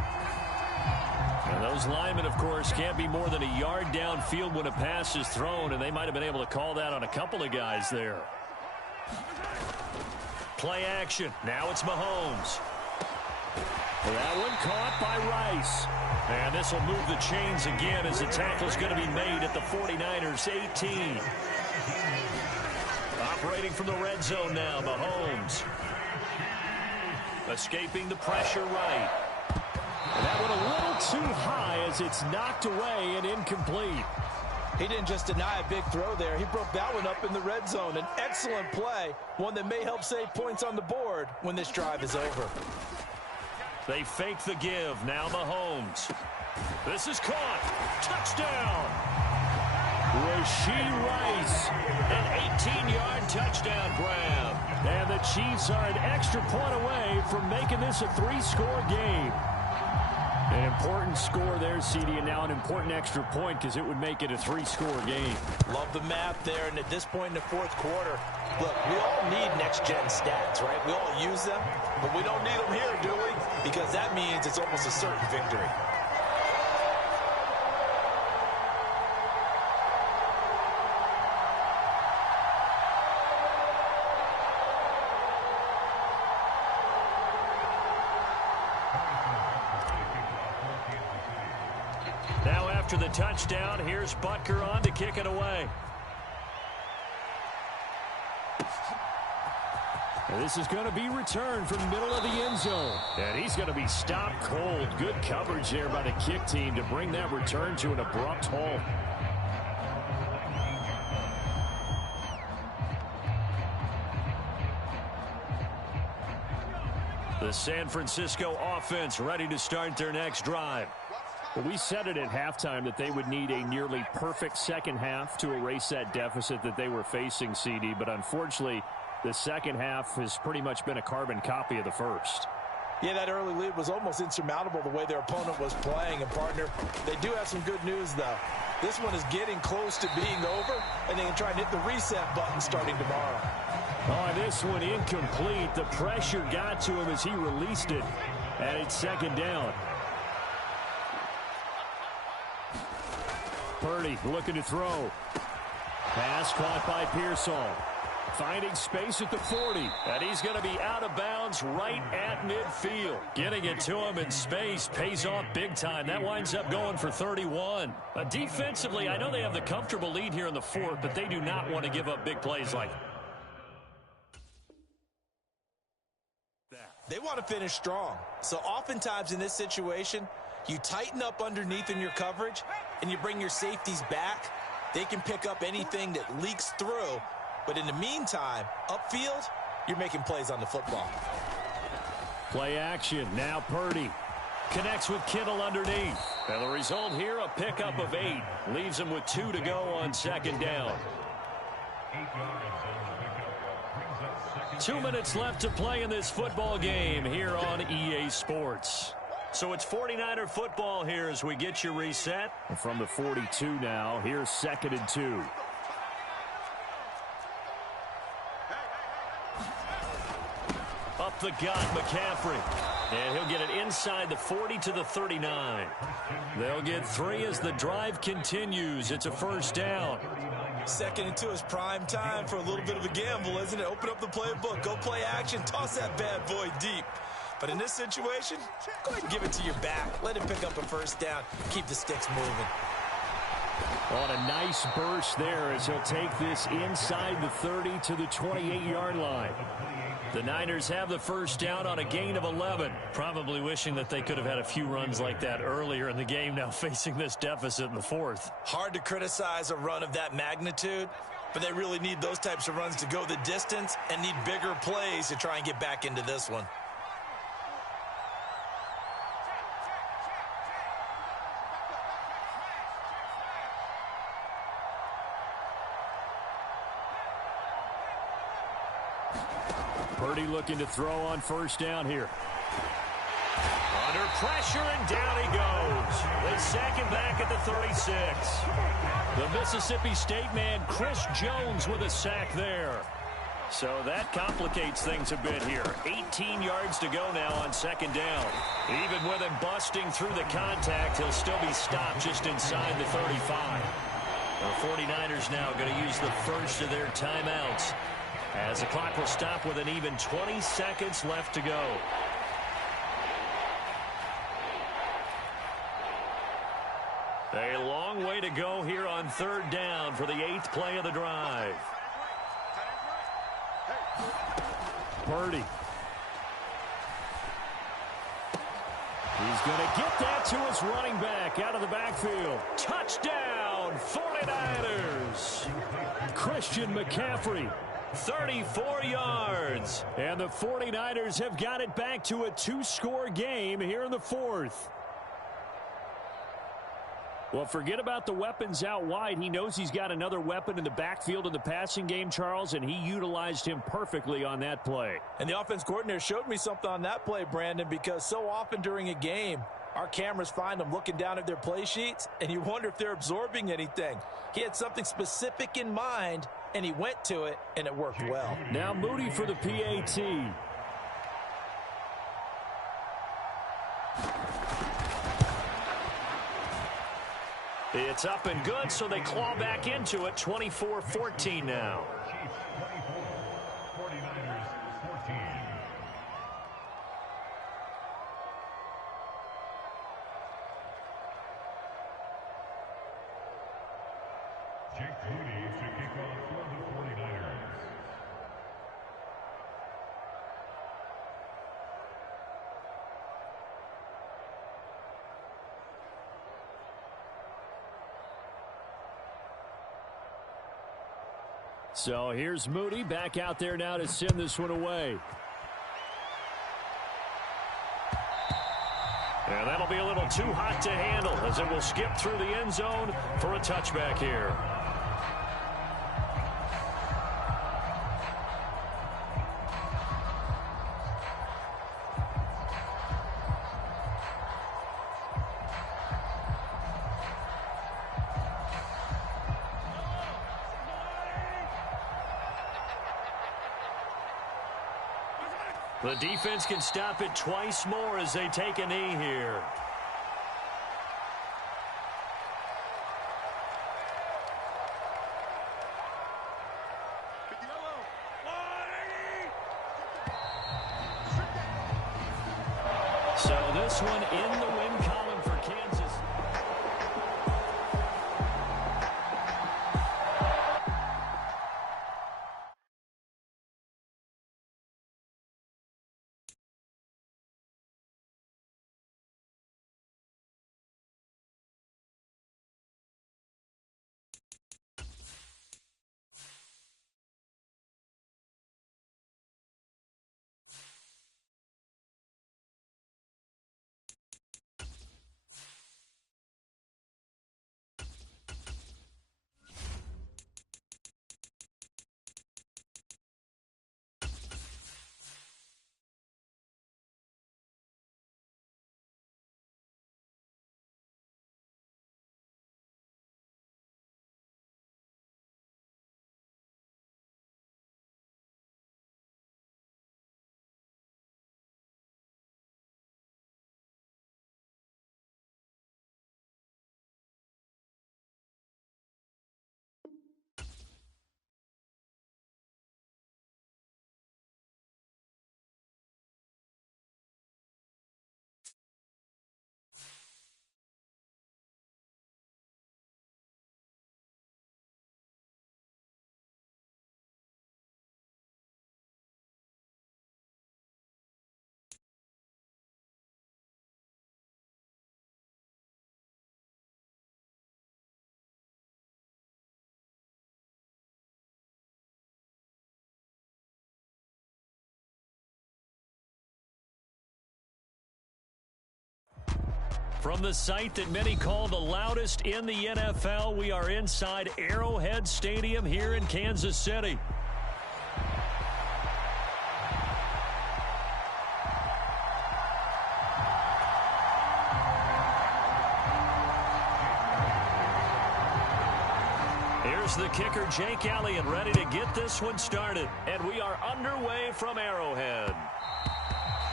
And those linemen, of course, can't be more than a yard downfield when a pass is thrown, and they might have been able to call that on a couple of guys there. Play action. Now it's Mahomes. That one caught by Rice. And this will move the chains again as the tackle's going to be made at the 49ers' 18. Operating from the red zone now, Mahomes. Escaping the pressure right. And that one a little too high as it's knocked away and incomplete. He didn't just deny a big throw there. He broke that one up in the red zone. An excellent play, one that may help save points on the board when this drive is over. They fake the give. Now Mahomes. This is caught. Touchdown. Rashee Rice. An 18-yard touchdown grab. And the Chiefs are an extra point away from making this a 3-score game. An important score there, CD, and now an important extra point because it would make it a 3-score game. Love the map there, and at this point in the 4th quarter, look, we all need next-gen stats, right? We all use them, but we don't need them here, do we? Because that means it's almost a certain victory. Now after the touchdown, here's Butker on to kick it away. And this is going to be returned from the middle of the end zone. And he's going to be stopped cold. Good coverage there by the kick team to bring that return to an abrupt halt. The San Francisco offense ready to start their next drive. Well, we said it at halftime that they would need a nearly perfect second half to erase that deficit that they were facing, CD. But unfortunately, the second half has pretty much been a carbon copy of the first. Yeah, that early lead was almost insurmountable the way their opponent was playing. And, partner, they do have some good news, though. This one is getting close to being over, and they can try and hit the reset button starting tomorrow. Oh, this one incomplete. The pressure got to him as he released it, and it's second down. Purdy looking to throw. Pass caught by Pearsall. Finding space at the 40. And he's going to be out of bounds right at midfield. Getting it to him in space pays off big time. That winds up going for 31. Defensively, I know they have the comfortable lead here in the fourth, but they do not want to give up big plays like that. They want to finish strong. So oftentimes in this situation, you tighten up underneath in your coverage and you bring your safeties back. They can pick up anything that leaks through. But in the meantime, upfield, you're making plays on the football. Play action. Now Purdy connects with Kittle underneath. And the result here, a pickup of 8. Leaves him with 2 to go on second down. 2 minutes left to play in this football game here on EA Sports. So it's 49er football here as we get you reset. From the 42 now, here's 2nd and 2. Up the gut, McCaffrey. And he'll get it inside the 40 to the 39. They'll get 3 as the drive continues. It's a first down. 2nd and 2 is prime time for a little bit of a gamble, isn't it? Open up the playbook, go play action, toss that bad boy deep. But in this situation, go ahead and give it to your back. Let him pick up a first down. Keep the sticks moving. On a nice burst there as he'll take this inside the 30 to the 28-yard line. The Niners have the first down on a gain of 11. Probably wishing that they could have had a few runs like that earlier in the game, now facing this deficit in the fourth. Hard to criticize a run of that magnitude, but they really need those types of runs to go the distance and need bigger plays to try and get back into this one. Purdy looking to throw on first down here. Under pressure, and down he goes. They sack him back at the 36. The Mississippi State man, Chris Jones, with a sack there. So that complicates things a bit here. 18 yards to go now on second down. Even with him busting through the contact, he'll still be stopped just inside the 35. The 49ers now going to use the first of their timeouts, as the clock will stop with an even 20 seconds left to go. A long way to go here on third down for the 8th play of the drive. Purdy. He's going to get that to his running back out of the backfield. Touchdown, 49ers. Christian McCaffrey. 34 yards. And the 49ers have got it back to a 2-score game here in the fourth. Well, forget about the weapons out wide. He knows he's got another weapon in the backfield in the passing game, Charles, and he utilized him perfectly on that play. And the offense coordinator showed me something on that play, Brandon, because so often during a game, our cameras find them looking down at their play sheets, and you wonder if they're absorbing anything. He had something specific in mind, and he went to it, and it worked well. Now Moody for the PAT. It's up and good, so they claw back into it. 24-14 now. Jake Moody to kick off for the 49ers. So here's Moody back out there now to send this one away. And that'll be a little too hot to handle as it will skip through the end zone for a touchback here. The defense can stop it twice more as they take a knee here. So this one in the win column for Kansas. From the site that many call the loudest in the NFL, we are inside Arrowhead Stadium here in Kansas City. Here's the kicker, Jake Elliott, ready to get this one started. And we are underway from Arrowhead.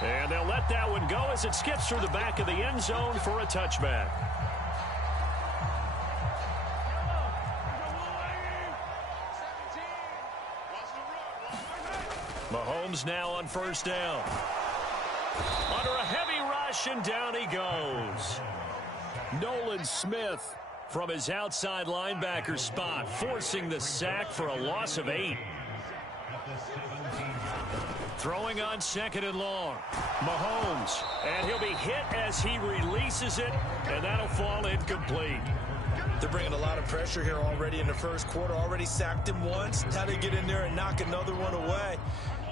And they'll let that one go as it skips through the back of the end zone for a touchback. Mahomes now on first down. Under a heavy rush, and down he goes. Nolan Smith from his outside linebacker spot, forcing the sack for a loss of 8. Throwing on second and long. Mahomes. And he'll be hit as he releases it, and that'll fall incomplete. They're bringing a lot of pressure here already in the first quarter. Already sacked him once. How to get in there and knock another one away.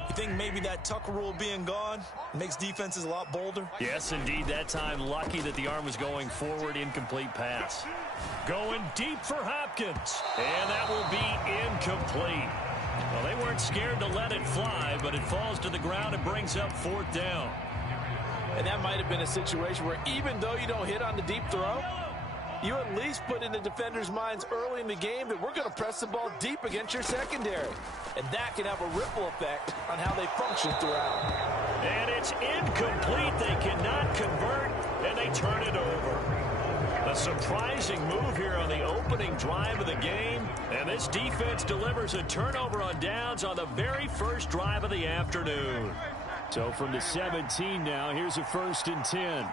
You think maybe that Tucker rule being gone makes defenses a lot bolder? Yes, indeed. That time, lucky that the arm was going forward. Incomplete pass. Going deep for Hopkins. And that will be incomplete. Well, they weren't scared to let it fly, but it falls to the ground and brings up fourth down. And that might have been a situation where even though you don't hit on the deep throw, you at least put in the defenders' minds early in the game that we're going to press the ball deep against your secondary. And that can have a ripple effect on how they function throughout. And it's incomplete. They cannot convert, and they turn it over. A surprising move here on the opening drive of the game. And this defense delivers a turnover on downs on the very first drive of the afternoon. So from the 17 now, here's a 1st and 10.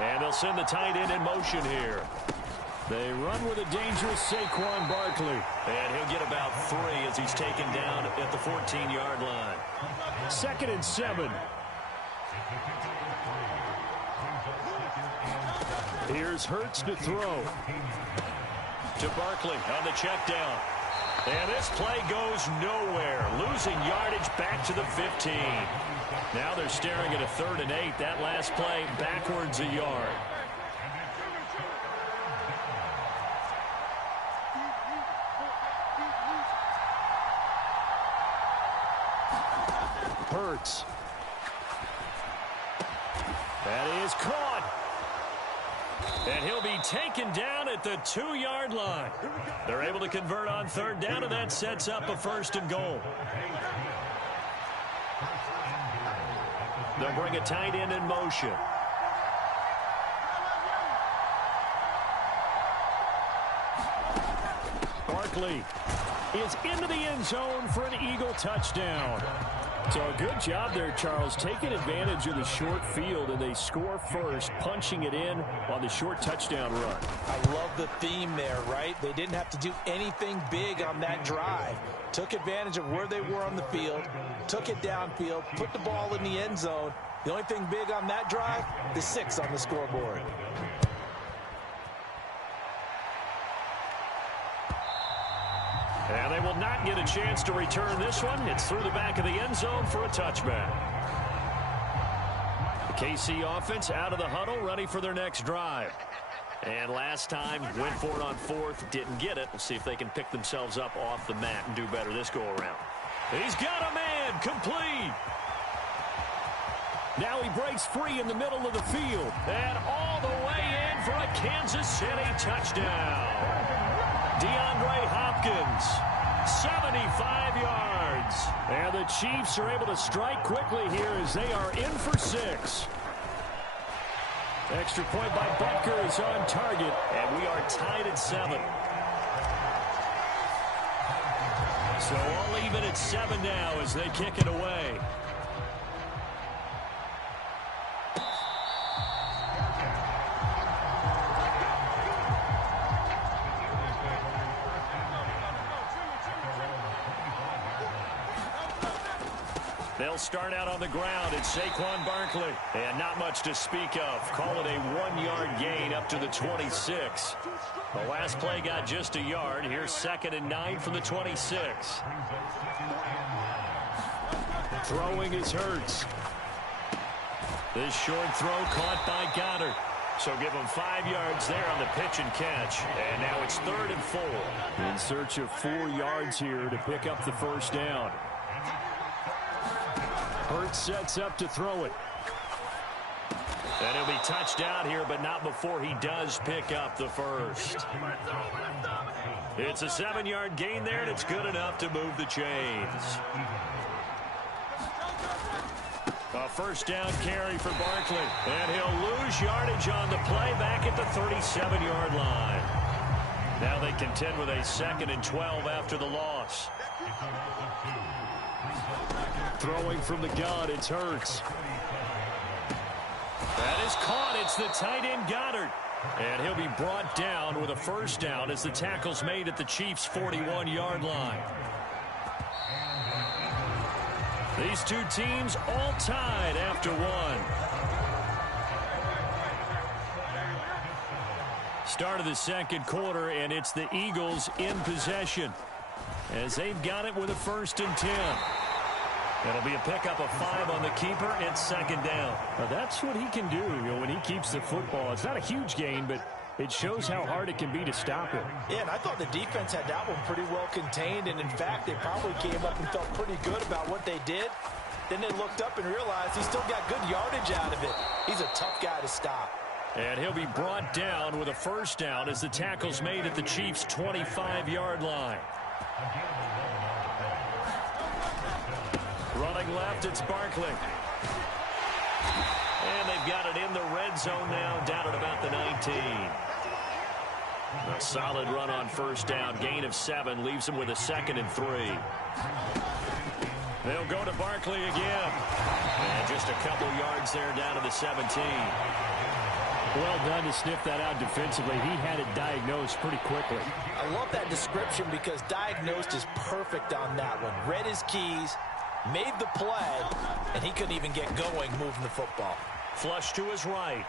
And they'll send the tight end in motion here. They run with a dangerous Saquon Barkley. And he'll get about 3 as he's taken down at the 14-yard line. 2nd and 7. Here's Hurts to throw. To Barkley on the check down. And this play goes nowhere. Losing yardage back to the 15. Now they're staring at a 3rd and 8. That last play backwards a yard. Hurts. That is caught. And he'll be taken down at the 2-yard line. They're able to convert on 3rd down, and that sets up a 1st and goal. They'll bring a tight end in motion. Barkley is into the end zone for an Eagle touchdown. So a good job there, Charles, taking advantage of the short field, and they score first, punching it in on the short touchdown run. I love the theme there, right? They didn't have to do anything big on that drive. Took advantage of where they were on the field, took it downfield, put the ball in the end zone. The only thing big on that drive, the 6 on the scoreboard. And they will not get a chance to return this one. It's through the back of the end zone for a touchback. The KC offense out of the huddle, ready for their next drive. And last time, went for it on 4th, didn't get it. We'll see if they can pick themselves up off the mat and do better this go-around. He's got a man, complete. Now he breaks free in the middle of the field. And all the way in for a Kansas City touchdown. DeAndre Hopkins, 75 yards. And the Chiefs are able to strike quickly here as they are in for 6. Extra point by Butker is on target. And we are tied at 7. So all even at 7 now as they kick it away. They'll start out on the ground. It's Saquon Barkley. And not much to speak of. Call it a 1-yard gain up to the 26. The last play got just a yard. Here's 2nd and 9 from the 26. Throwing is Hurts. This short throw caught by Goddard. So give him 5 yards there on the pitch and catch. And now it's 3rd and 4. In search of 4 yards here to pick up the first down. Hurts sets up to throw it. And he'll be touched out here, but not before he does pick up the first. It's a 7-yard gain there, and it's good enough to move the chains. A first down carry for Barkley. And he'll lose yardage on the play back at the 37-yard line. Now they contend with a 2nd and 12 after the loss. Throwing from the gun, it's Hurts. That is caught. It's the tight end Goddard. And he'll be brought down with a first down as the tackle's made at the Chiefs' 41-yard line. These two teams all tied after 1. Start of the 2nd quarter, and it's the Eagles in possession as they've got it with a 1st and 10. It'll be a pickup of 5 on the keeper. It's 2nd down. Now that's what he can do, when he keeps the football. It's not a huge gain, but it shows how hard it can be to stop it. Yeah, and I thought the defense had that one pretty well contained, and in fact, they probably came up and felt pretty good about what they did. Then they looked up and realized he still got good yardage out of it. He's a tough guy to stop. And he'll be brought down with a first down as the tackle's made at the Chiefs' 25-yard line. Running left, it's Barkley. And they've got it in the red zone now, down at about the 19. A solid run on first down. Gain of 7 leaves them with a 2nd and 3. They'll go to Barkley again. And just a couple yards there down to the 17. Well done to sniff that out defensively. He had it diagnosed pretty quickly. I love that description because diagnosed is perfect on that one. Read his keys, made the play, and he couldn't even get going moving the football. Flush to his right.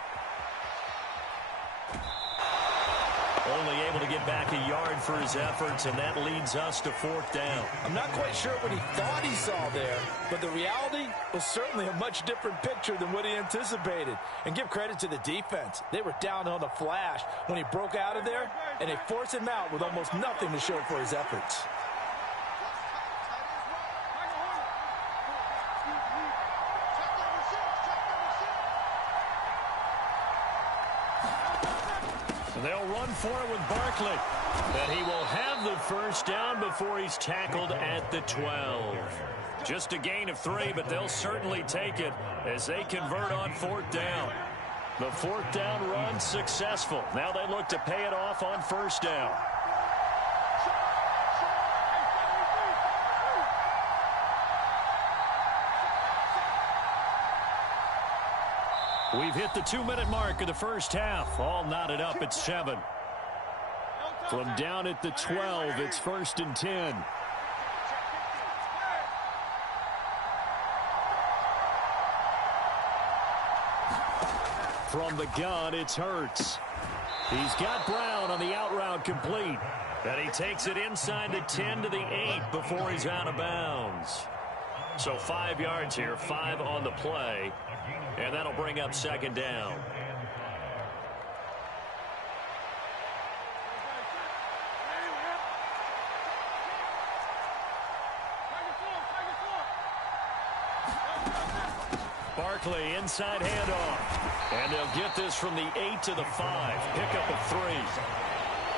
Only able to get back a yard for his efforts, and that leads us to 4th down. I'm not quite sure what he thought he saw there, but the reality was certainly a much different picture than what he anticipated. And give credit to the defense. They were down on the flash when he broke out of there, and they forced him out with almost nothing to show for his efforts. They'll run for it with Barkley. And he will have the first down before he's tackled at the 12. Just a gain of 3, but they'll certainly take it as they convert on 4th down. The 4th down run successful. Now they look to pay it off on 1st down. We've hit the 2-minute mark of the first half. All knotted up at 7. From down at the 12, it's 1st and 10. From the gun, it's Hurts. He's got Brown on the out route complete. And he takes it inside the 10 to the 8 before he's out of bounds. So 5 yards here, 5 on the play. And that'll bring up 2nd down. Barkley, inside handoff. And they'll get this from the 8 to the 5. Pickup of 3.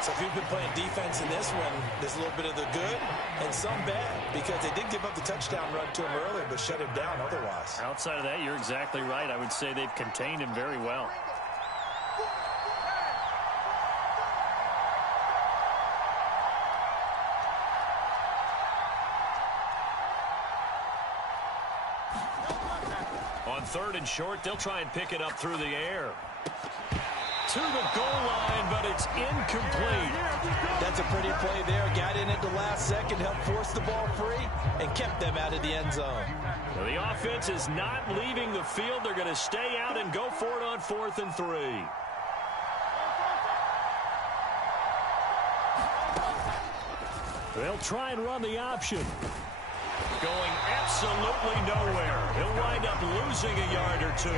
So if you've been playing defense in this one, there's a little bit of the good and some bad because they did give up the touchdown run to him earlier but shut him down otherwise. Outside of that, you're exactly right. I would say they've contained him very well. On 3rd and short, they'll try and pick it up through the air. To the goal line, but it's incomplete. That's a pretty play there. Got in at the last second, helped force the ball free, and kept them out of the end zone. Well, the offense is not leaving the field. They're going to stay out and go for it on 4th and 3. They'll try and run the option. Going absolutely nowhere. He'll wind up losing a yard or 2.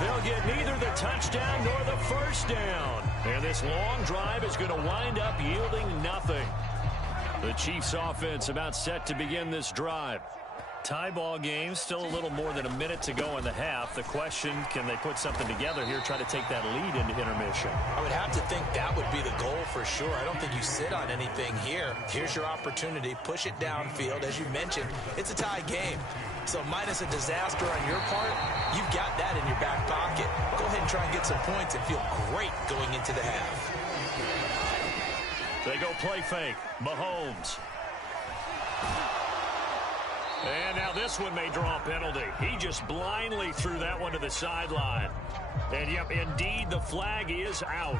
They'll get neither the touchdown nor the first down. And this long drive is going to wind up yielding nothing. The Chiefs offense about set to begin this drive. Tie ball game, still a little more than a minute to go in the half. The question, can they put something together here, try to take that lead into intermission? I would have to think that would be the goal for sure. I don't think you sit on anything here. Here's your opportunity. Push it downfield. As you mentioned, it's a tie game. So minus a disaster on your part, you've got that in your back pocket. Go ahead and try and get some points and feel great going into the half. They go play fake. Mahomes. And now this one may draw a penalty. He just blindly threw that one to the sideline. And, yep, indeed, the flag is out.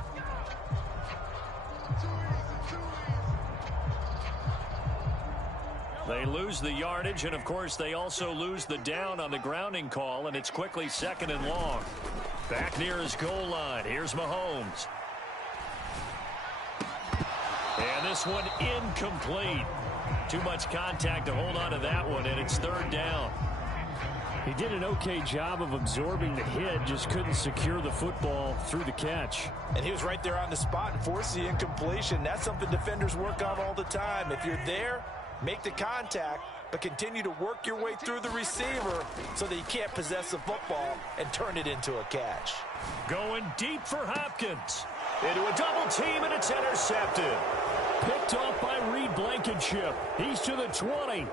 They lose the yardage, and, of course, they also lose the down on the grounding call, and it's quickly 2nd and long. Back near his goal line. Here's Mahomes. And this one incomplete. Too much contact to hold on to that one, and it's 3rd down. He did an okay job of absorbing the hit, just couldn't secure the football through the catch. And he was right there on the spot and forced the incompletion. That's something defenders work on all the time. If you're there, make the contact, but continue to work your way through the receiver so that you can't possess the football and turn it into a catch. Going deep for Hopkins. Into a double team, and it's intercepted. Picked off by Reed Blankenship. He's to the 20.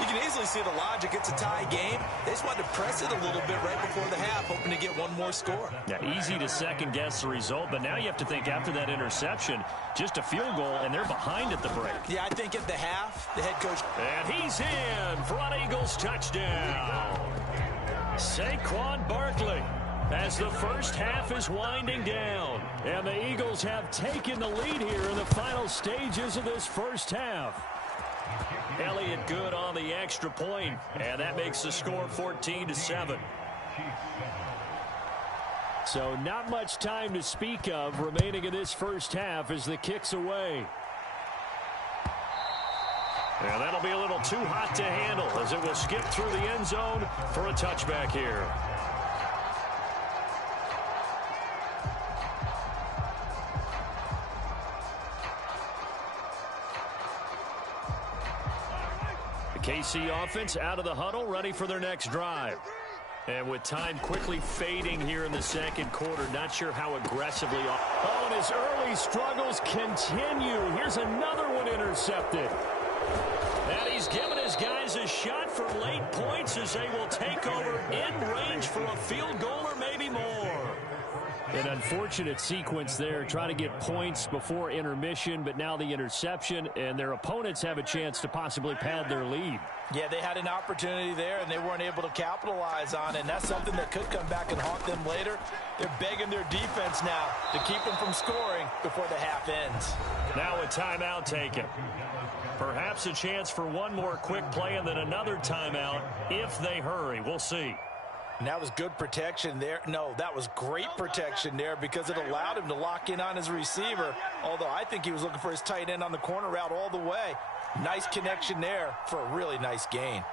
You can easily see the logic. It's a tie game. They just wanted to press it a little bit right before the half, hoping to get one more score. Yeah, easy to second-guess the result, but now you have to think after that interception, just a field goal, and they're behind at the break. Yeah, I think at the half, the head coach... And he's in for an Eagles touchdown. Saquon Barkley. as the first half is winding down. And the Eagles have taken the lead here in the final stages of this first half. Elliott good on the extra point, and that makes the score 14-7. So not much time to speak of remaining in this first half as the kick's away. And that'll be a little too hot to handle as it will skip through the end zone for a touchback here. The KC offense out of the huddle, ready for their next drive. And with time quickly fading here in the second quarter, not sure how aggressively. Oh, and his early struggles continue. Here's another one intercepted. And he's given his guys a shot for late points as they will take over in range for a field goal or maybe more. An unfortunate sequence there, trying to get points before intermission, but now the interception, and their opponents have a chance to possibly pad their lead. Yeah, they had an opportunity there, and they weren't able to capitalize on it, and that's something that could come back and haunt them later. They're begging their defense now to keep them from scoring before the half ends. Now a timeout taken. Perhaps a chance for one more quick play and then another timeout if they hurry. We'll see. And that was good protection there. No, that was great protection there because it allowed him to lock in on his receiver, although I think he was looking for his tight end on the corner route all the way. Nice connection there for a really nice gain.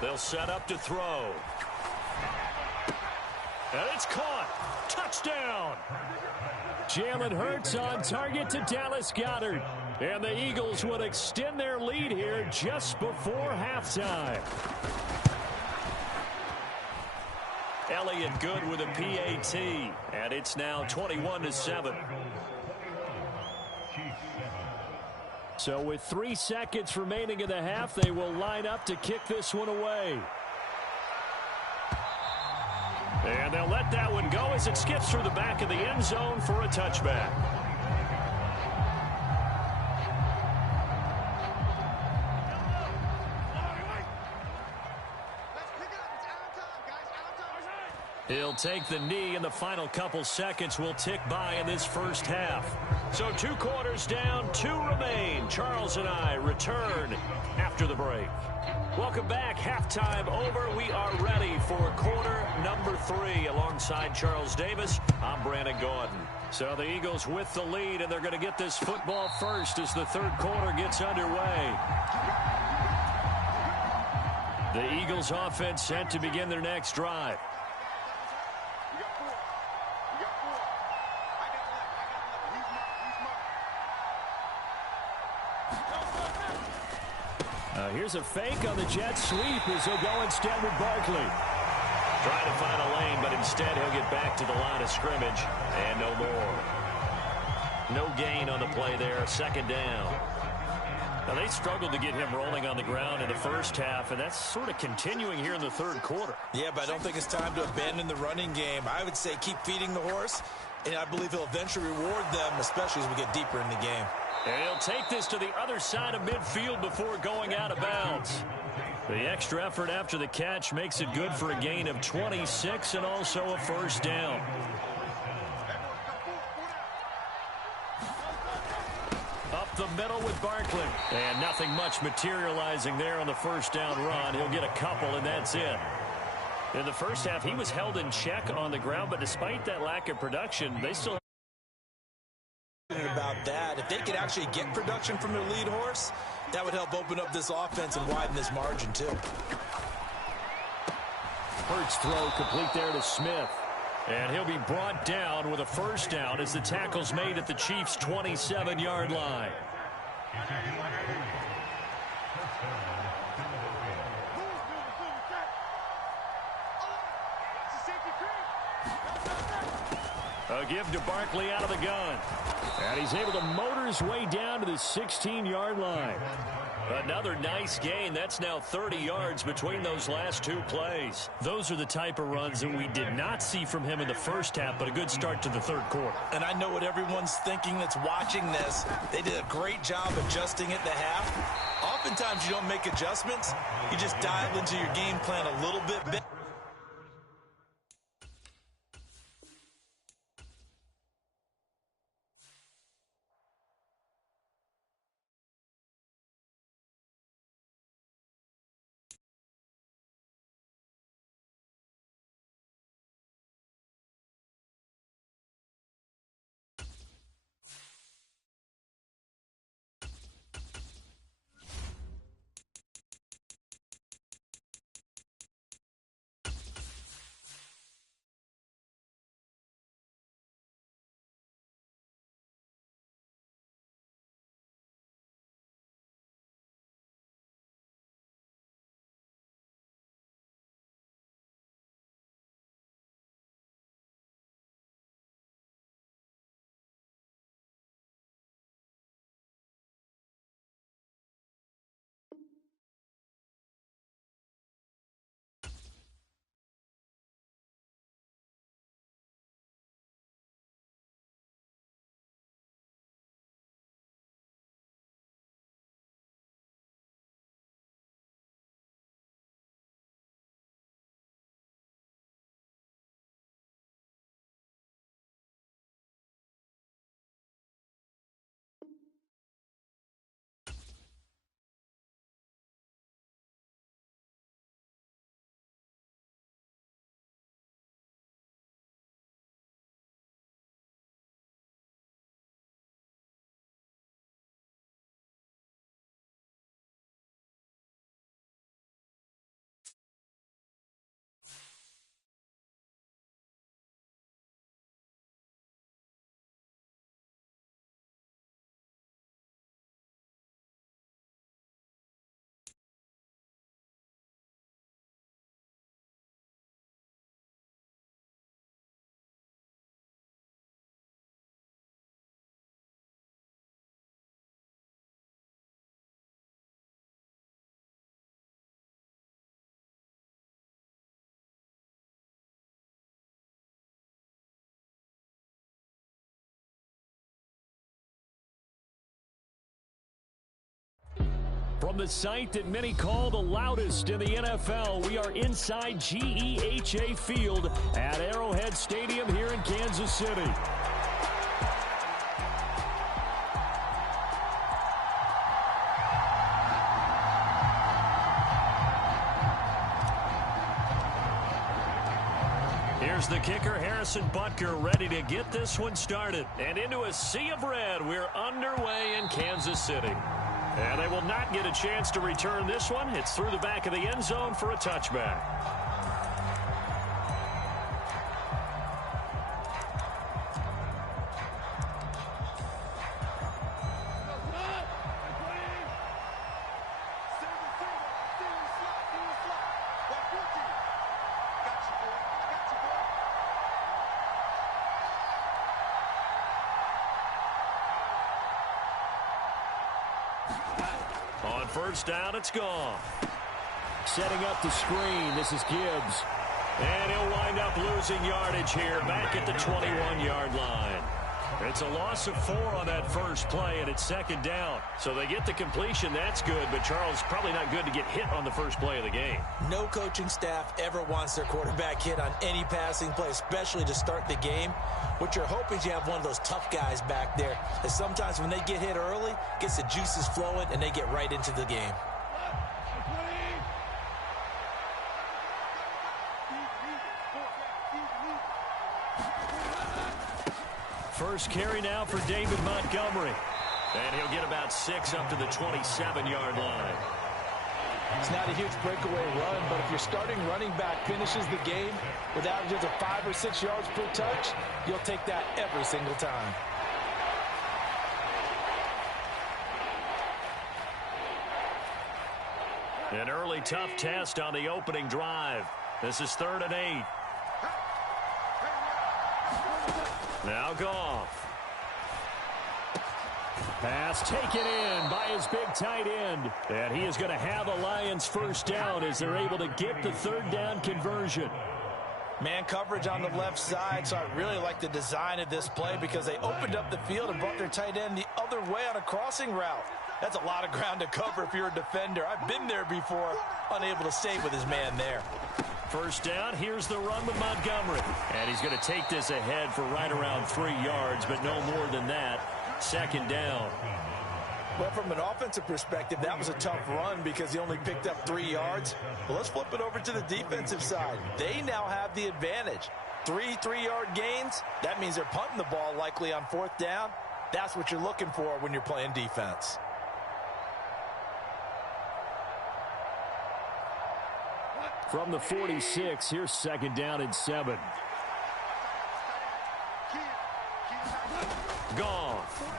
They'll set up to throw. And it's caught. Touchdown. Jalen Hurts on target to Dallas Goedert. And the Eagles would extend their lead here just before halftime. Elliott good with a PAT. And it's now 21-7. So with 3 seconds remaining in the half, they will line up to kick this one away. And they'll let that one go as it skips through the back of the end zone for a touchback. He'll take the knee, and the final couple seconds will tick by in this first half. So 2 quarters down, 2 remain. Charles and I return after the break. Welcome back. Halftime over. We are ready for quarter number 3. Alongside Charles Davis, I'm Brandon Gaudin. So the Eagles with the lead, and they're going to get this football first as the third quarter gets underway. The Eagles offense set to begin their next drive. Here's a fake on the jet sweep as he'll go instead with Barkley. Trying to find a lane, but instead he'll get back to the line of scrimmage. And no more. No gain on the play there. Second down. Now they struggled to get him rolling on the ground in the first half, and that's sort of continuing here in the third quarter. Yeah, but I don't think it's time to abandon the running game. I would say keep feeding the horse, and I believe he'll eventually reward them, especially as we get deeper in the game. And he'll take this to the other side of midfield before going out of bounds. The extra effort after the catch makes it good for a gain of 26 and also a first down. Up the middle with Barkley. And nothing much materializing there on the first down run. He'll get a couple, and that's it. In the first half, he was held in check on the ground, but despite that lack of production, they still about that. If they could actually get production from their lead horse, that would help open up this offense and widen this margin too. Hurts throw complete there to Smith. And he'll be brought down with a first down as the tackle's made at the Chiefs' 27-yard line. A give to Barkley out of the gun. And he's able to motor his way down to the 16-yard line. Another nice gain. That's now 30 yards between those last two plays. Those are the type of runs that we did not see from him in the first half, but a good start to the third quarter. And I know what everyone's thinking that's watching this. They did a great job adjusting at the half. Oftentimes you don't make adjustments. You just dial into your game plan a little bit better. From the site that many call the loudest in the NFL, we are inside GEHA Field at Arrowhead Stadium here in Kansas City. Here's the kicker, Harrison Butker, ready to get this one started. And into a sea of red, we're underway in Kansas City. And they will not get a chance to return this one. It's through the back of the end zone for a touchback. On first down, it's gone. Setting up the screen, this is Gibbs. And he'll wind up losing yardage here back at the 21-yard line. It's a loss of 4 on that first play, and it's second down. So they get the completion, that's good, but Charles, probably not good to get hit on the first play of the game. No coaching staff ever wants their quarterback hit on any passing play, especially to start the game. What you're hoping is you have one of those tough guys back there, that sometimes when they get hit early, gets the juices flowing, and they get right into the game. First carry now for David Montgomery. And he'll get about 6 up to the 27-yard line. It's not a huge breakaway run, but if your starting running back finishes the game with averages of 5 or 6 yards per touch, you'll take that every single time. An early tough test on the opening drive. This is 3rd and 8. Now Goff. Pass taken in by his big tight end. And he is going to have a Lions first down as they're able to get the third down conversion. Man coverage on the left side, so I really like the design of this play because they opened up the field and brought their tight end the other way on a crossing route. That's a lot of ground to cover if you're a defender. I've been there before, unable to stay with his man there. First down, here's the run with Montgomery. And he's going to take this ahead for right around 3 yards, but no more than that. Second down. Well, from an offensive perspective, that was a tough run because he only picked up 3 yards. Well, let's flip it over to the defensive side. They now have the advantage. 3 3-yard gains, that means they're punting the ball likely on 4th down. That's what you're looking for when you're playing defense. From the 46, here's second down and 7. Goff.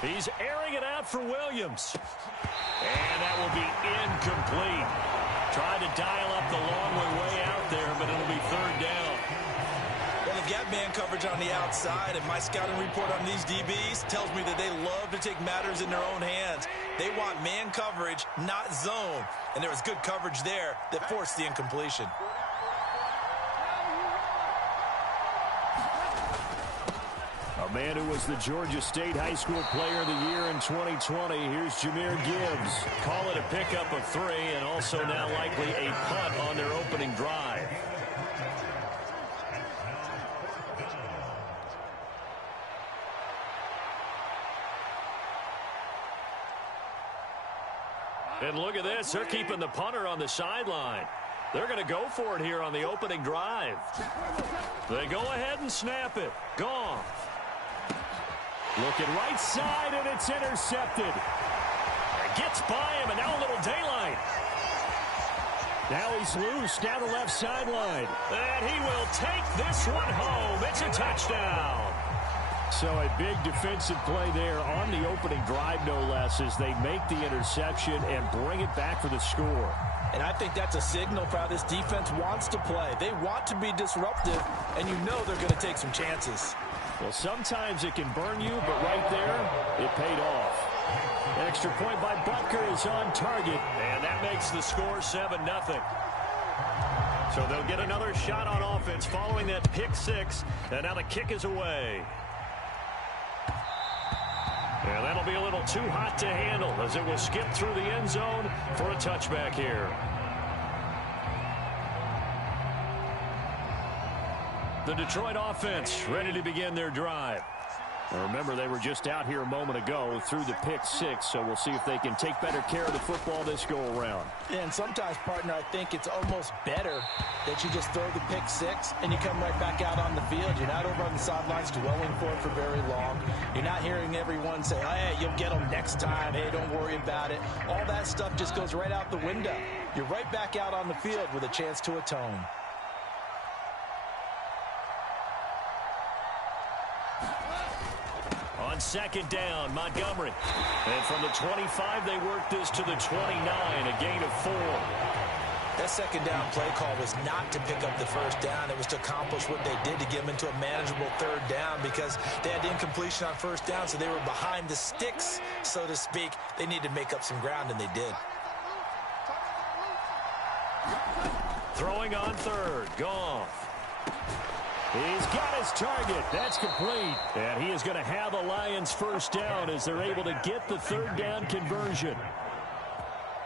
He's airing it out for Williams. And that will be incomplete. Tried to dial up the long way out there, but it'll be third down. Well, they've got man coverage on the outside, and my scouting report on these DBs tells me that they love to take matters in their own hands. They want man coverage, not zone. And there was good coverage there that forced the incompletion. A man who was the Georgia State High School Player of the Year in 2020. Here's Jahmyr Gibbs. Call it a pickup of 3 and also now likely a punt on their opening drive. And look at this. They're keeping the punter on the sideline. They're going to go for it here on the opening drive. They go ahead and snap it. Goff. Looking right side, and it's intercepted. It gets by him, and now a little daylight. Now he's loose down the left sideline. And he will take this one home. It's a touchdown. So a big defensive play there on the opening drive, no less, as they make the interception and bring it back for the score. And I think that's a signal for how this defense wants to play. They want to be disruptive, and you know they're going to take some chances. Well, sometimes it can burn you, but right there, it paid off. Extra point by Butker is on target. And that makes the score 7-0. So they'll get another shot on offense following that pick 6. And now the kick is away. And that'll be a little too hot to handle as it will skip through the end zone for a touchback here. The Detroit offense ready to begin their drive. Now remember, they were just out here a moment ago through the pick 6, so we'll see if they can take better care of the football this go-around. And sometimes, partner, I think it's almost better that you just throw the pick 6 and you come right back out on the field. You're not over on the sidelines dwelling for it for very long. You're not hearing everyone say, hey, you'll get them next time. Hey, don't worry about it. All that stuff just goes right out the window. You're right back out on the field with a chance to atone. On second down, Montgomery. And from the 25, they work this to the 29, a gain of 4. That second down play call was not to pick up the first down. It was to accomplish what they did to get them into a manageable third down because they had incompletion on first down, so they were behind the sticks, so to speak. They needed to make up some ground, and they did. Throwing on third, Goff. He's got his target. That's complete. And he is going to have a Lions first down as they're able to get the third down conversion.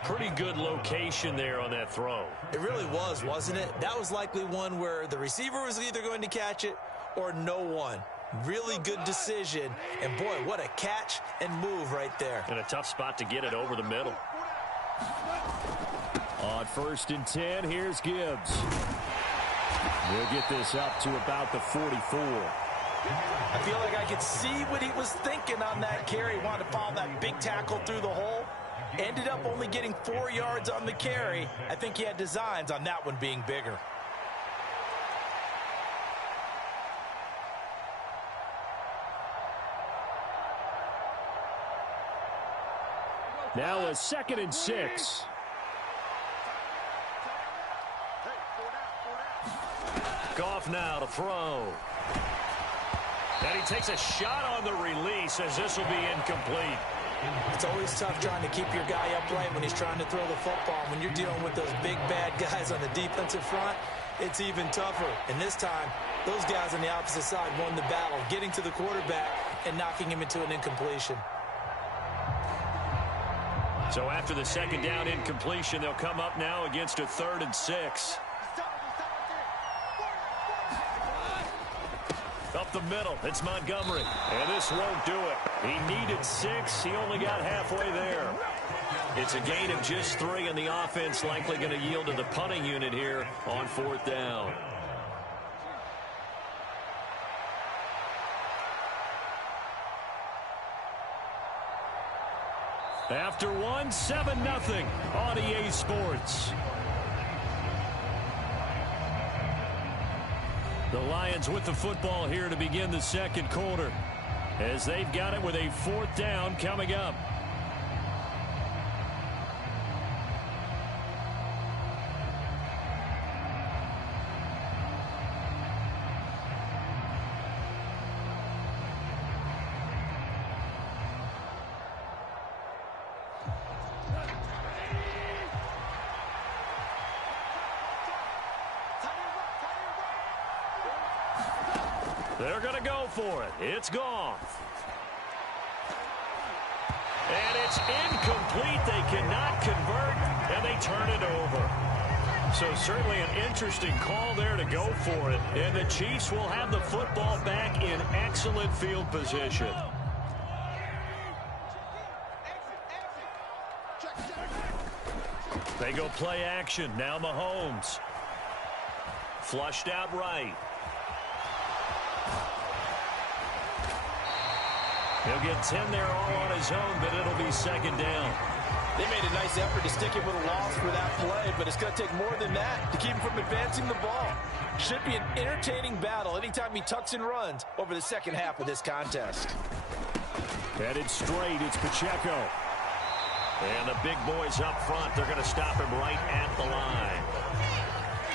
Pretty good location there on that throw. It really was, wasn't it? That was likely one where the receiver was either going to catch it or no one. Really good decision. And, boy, what a catch and move right there. And a tough spot to get it over the middle. On 1st and 10, here's Gibbs. We'll get this up to about the 44. I feel like I could see what he was thinking on that carry. He wanted to follow that big tackle through the hole. Ended up only getting 4 yards on the carry. I think he had designs on that one being bigger. Now a 2nd and 6. Goff now to throw. And he takes a shot on the release as this will be incomplete. It's always tough trying to keep your guy upright when he's trying to throw the football. When you're dealing with those big, bad guys on the defensive front, it's even tougher. And this time, those guys on the opposite side won the battle, getting to the quarterback and knocking him into an incompletion. So after the second down incompletion, they'll come up now against a 3rd and 6. Up the middle, it's Montgomery. And this won't do it. He needed 6. He only got halfway there. It's a gain of just 3, and the offense likely going to yield to the punting unit here on 4th down. After one, 7-0 on EA Sports. The Lions with the football here to begin the second quarter, as they've got it with a 4th down coming up. They're going to go for it. It's gone. And it's incomplete. They cannot convert, and they turn it over. So certainly an interesting call there to go for it. And the Chiefs will have the football back in excellent field position. They go play action. Now Mahomes. Flushed out right. He'll get 10 there all on his own, but it'll be second down. They made a nice effort to stick him with a loss for that play, but it's going to take more than that to keep him from advancing the ball. Should be an entertaining battle anytime he tucks and runs over the second half of this contest. Headed straight, it's Pacheco. And the big boys up front, they're going to stop him right at the line.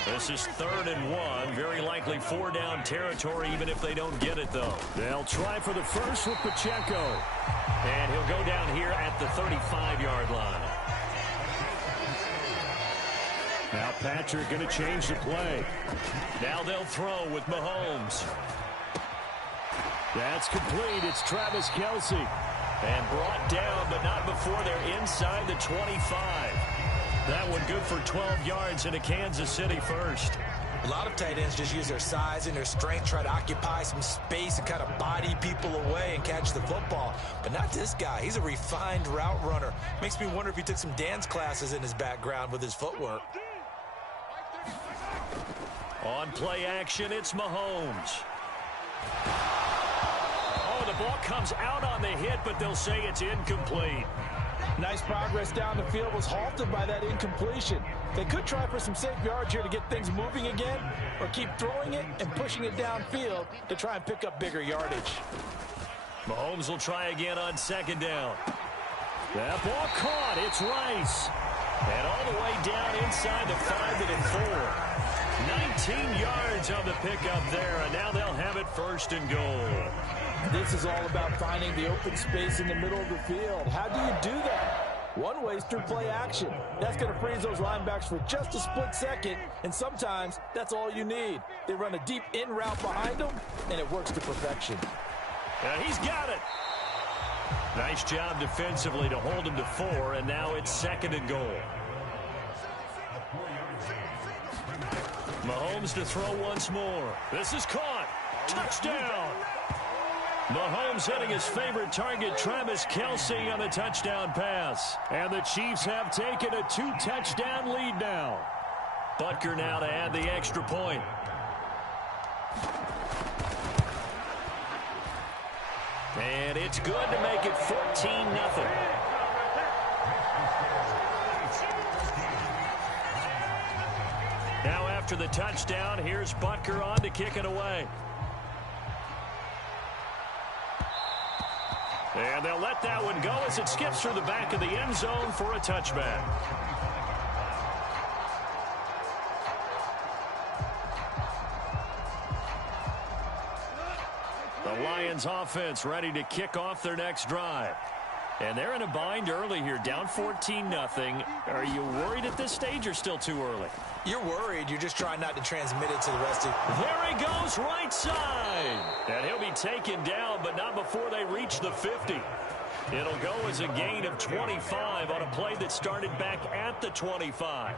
This is 3rd and 1. Very likely 4-down territory, even if they don't get it, though. They'll try for the first with Pacheco. And he'll go down here at the 35-yard line. Now Patrick going to change the play. Now they'll throw with Mahomes. That's complete. It's Travis Kelce. And brought down, but not before they're inside the 25. That one good for 12 yards into Kansas City first. A lot of tight ends just use their size and their strength, try to occupy some space and kind of body people away and catch the football. But not this guy. He's a refined route runner. Makes me wonder if he took some dance classes in his background with his footwork. On play action, it's Mahomes. Oh, the ball comes out on the hit, but they'll say it's incomplete. Nice progress down the field was halted by that incompletion. They could try for some safe yards here to get things moving again, or keep throwing it and pushing it downfield to try and pick up bigger yardage. Mahomes will try again on second down. That ball caught. It's Rice. And all the way down inside the 5 to the 4. 19 yards on the pickup there, and now they'll have it 1st and goal. This is all about finding the open space in the middle of the field. How do you do that? One way is through play action. That's going to freeze those linebackers for just a split second, and sometimes that's all you need. They run a deep in route behind them, and it works to perfection. He's got it. Nice job defensively to hold him to 4, and now it's 2nd and goal. Mahomes to throw once more. This is caught. Touchdown. Mahomes hitting his favorite target, Travis Kelce, on the touchdown pass. And the Chiefs have taken a 2-touchdown lead now. Butker now to add the extra point. And it's good to make it 14-0. Now after the touchdown, here's Butker on to kick it away. And they'll let that one go as it skips through the back of the end zone for a touchback. The Lions offense ready to kick off their next drive. And they're in a bind early here, down 14-0. Are you worried at this stage or still too early? You're worried. You're just trying not to transmit it to the rest of you. There he goes, right side. And he'll be taken down, but not before they reach the 50. It'll go as a gain of 25 on a play that started back at the 25.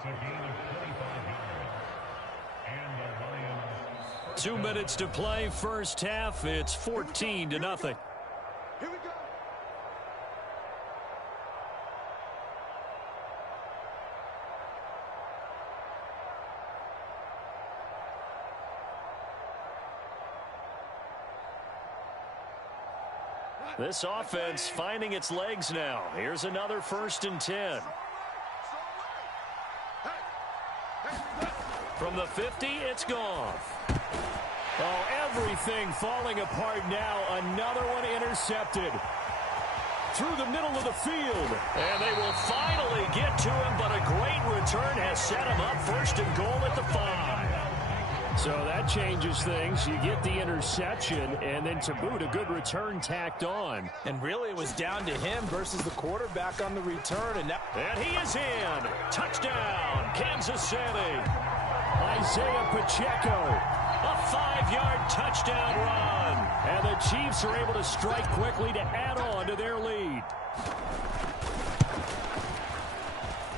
2 minutes to play, first half. It's 14-0. Here we go. This offense finding its legs now. Here's another 1st and 10. From the 50, it's gone. Oh, everything falling apart now. Another one intercepted. Through the middle of the field. And they will finally get to him, but a great return has set him up 1st and goal at the 5. So that changes things. You get the interception, and then to boot, a good return tacked on. And really, it was down to him versus the quarterback on the return. And he is in. Touchdown, Kansas City. Isaiah Pacheco. A 5-yard touchdown run. And the Chiefs are able to strike quickly to add on to their lead.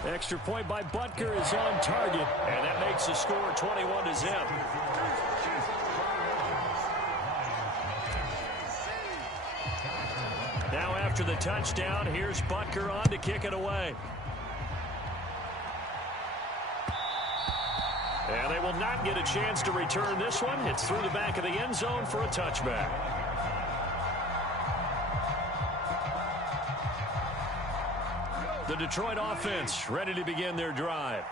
Extra point by Butker is on target. And that makes the score 21-0. Now after the touchdown, here's Butker on to kick it away. And they will not get a chance to return this one. It's through the back of the end zone for a touchback. The Detroit offense ready to begin their drive.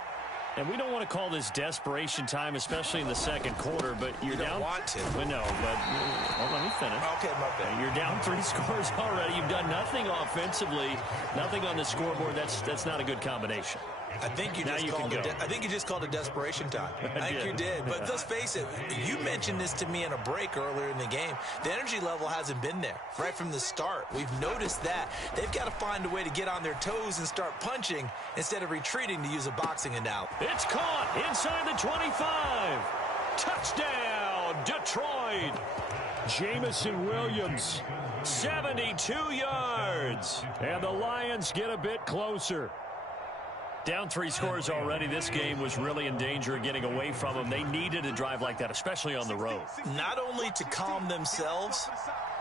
And we don't want to call this desperation time, especially in the second quarter, but you're down. Want to. Well, no, but well, let me finish. Okay, my bad. You're down 3 scores already. You've done nothing offensively, nothing on the scoreboard. That's not a good combination. I think you just called it desperation time. I think you did. But let's face it, you mentioned this to me in a break earlier in the game. The energy level hasn't been there right from the start. We've noticed that. They've got to find a way to get on their toes and start punching instead of retreating, to use a boxing analogy. It's caught inside the 25. Touchdown, Detroit. Jamison Williams. 72 yards. And the Lions get a bit closer. Down 3 scores already. This game was really in danger of getting away from them. They needed a drive like that, especially on the road. Not only to calm themselves,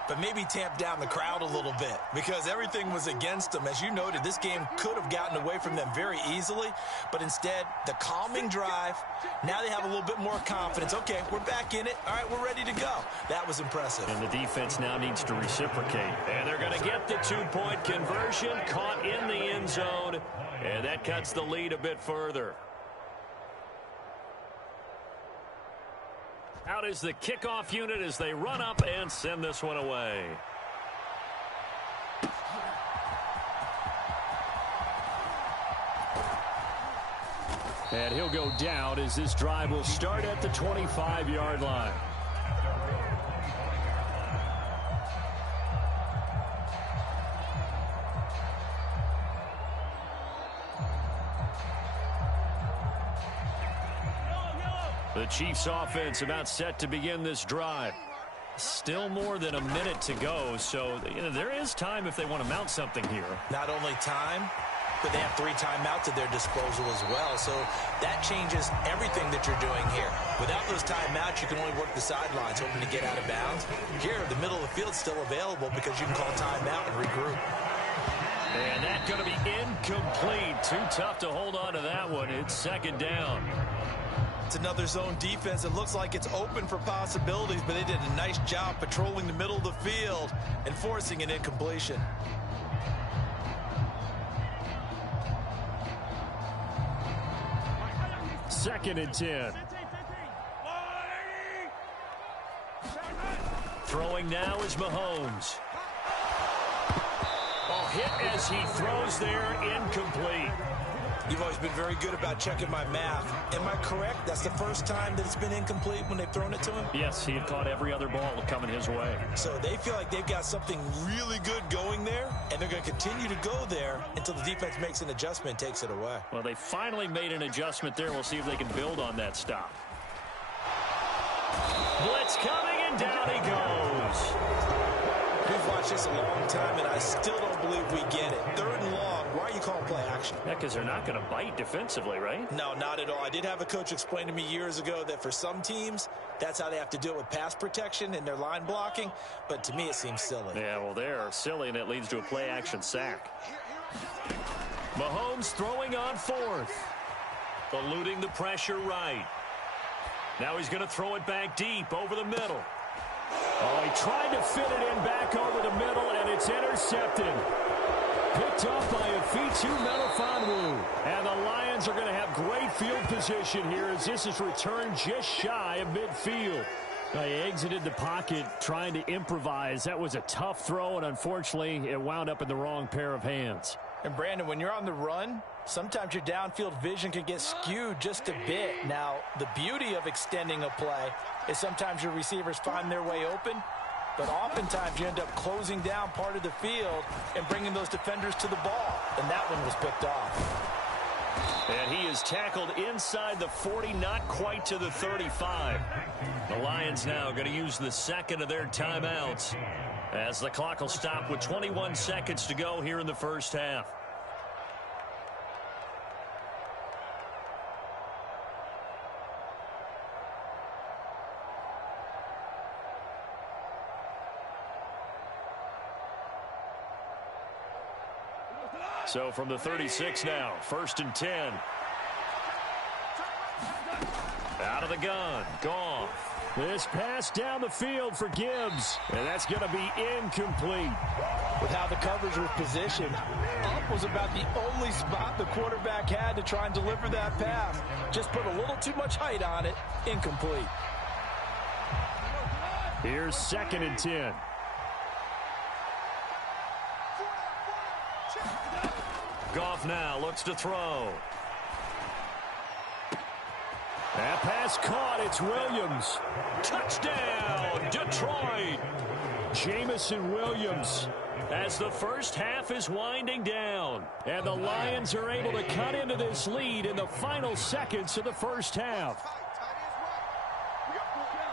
but maybe tamp down the crowd a little bit, because everything was against them. As you noted, this game could have gotten away from them very easily, but instead, the calming drive, now they have a little bit more confidence. Okay, we're back in it. All right, we're ready to go. That was impressive. And the defense now needs to reciprocate. And they're going to get the 2-point conversion, caught in the end zone, and that cuts the lead a bit further. Out is the kickoff unit as they run up and send this one away. And he'll go down as this drive will start at the 25-yard line. The Chiefs offense about set to begin this drive. Still more than a minute to go, so there is time if they want to mount something here. Not only time, but they have 3 timeouts at their disposal as well, so that changes everything that you're doing here. Without those timeouts, you can only work the sidelines, hoping to get out of bounds. Here, the middle of the field's still available because you can call timeout and regroup. And that's going to be incomplete. Too tough to hold on to that one. It's second down. It's another zone defense. It looks like it's open for possibilities, but they did a nice job patrolling the middle of the field and forcing an incompletion. Second and 10. Throwing now is Mahomes. Oh, hit as he throws there, incomplete. You've always been very good about checking my math. Am I correct? That's the first time that it's been incomplete when they've thrown it to him? Yes, he had caught every other ball coming his way. So they feel like they've got something really good going there, and they're going to continue to go there until the defense makes an adjustment and takes it away. Well, they finally made an adjustment there. We'll see if they can build on that stop. Blitz coming, and down he goes. We've watched this a long time, and I still don't believe we get it. 3rd and long. Why are you calling play action? Yeah, because they're not going to bite defensively, right? No, not at all. I did have a coach explain to me years ago that for some teams, that's how they have to deal with pass protection and their line blocking. But to me, it seems silly. Yeah, well, they're silly, and it leads to a play-action sack. Mahomes throwing on 4th. Eluding the pressure right. Now he's going to throw it back deep over the middle. Oh, he tried to fit it in back over the middle, and it's intercepted. Picked up by Afitu Melifonwu. And the Lions are going to have great field position here as this is returned just shy of midfield. He exited the pocket trying to improvise. That was a tough throw, and unfortunately, it wound up in the wrong pair of hands. And Brandon, when you're on the run, sometimes your downfield vision can get skewed just a bit. Now, the beauty of extending a play is sometimes your receivers find their way open, but oftentimes you end up closing down part of the field and bringing those defenders to the ball. And that one was picked off. And he is tackled inside the 40, not quite to the 35. The Lions now going to use the second of their timeouts as the clock will stop with 21 seconds to go here in the first half. So from the 36 now, 1st and 10. Out of the gun, Goff. This pass down the field for Gibbs, and that's going to be incomplete. With how the coverage was positioned, up was about the only spot the quarterback had to try and deliver that pass. Just put a little too much height on it, incomplete. Here's 2nd and 10. Goff now looks to throw. That pass caught. It's Williams. Touchdown, Detroit. Jamison Williams as the first half is winding down. And the Lions are able to cut into this lead in the final seconds of the first half.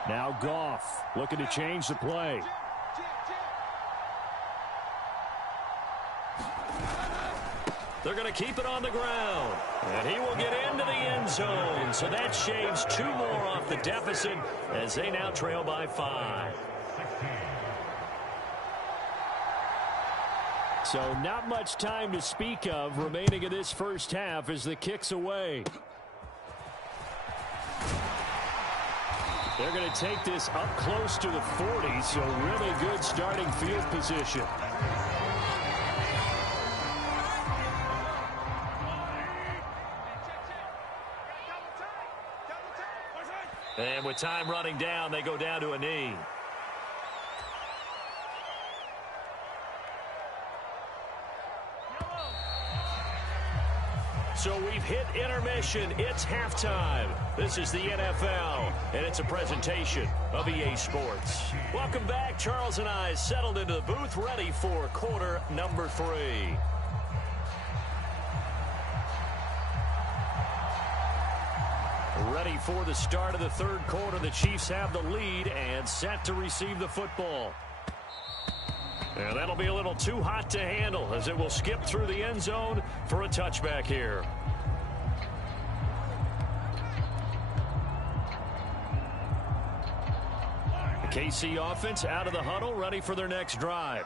Now Goff looking to change the play. They're going to keep it on the ground. And he will get into the end zone. So that shaves 2 more off the deficit as they now trail by 5. So not much time to speak of remaining in this first half as the kick's away. They're going to take this up close to the 40, so really good starting field position. And with time running down, they go down to a knee. So we've hit intermission. It's halftime. This is the NFL, and it's a presentation of EA Sports. Welcome back. Charles and I settled into the booth, ready for quarter number 3. Ready for the start of the 3rd quarter. The Chiefs have the lead and set to receive the football. And that'll be a little too hot to handle as it will skip through the end zone for a touchback here. The KC offense out of the huddle, ready for their next drive.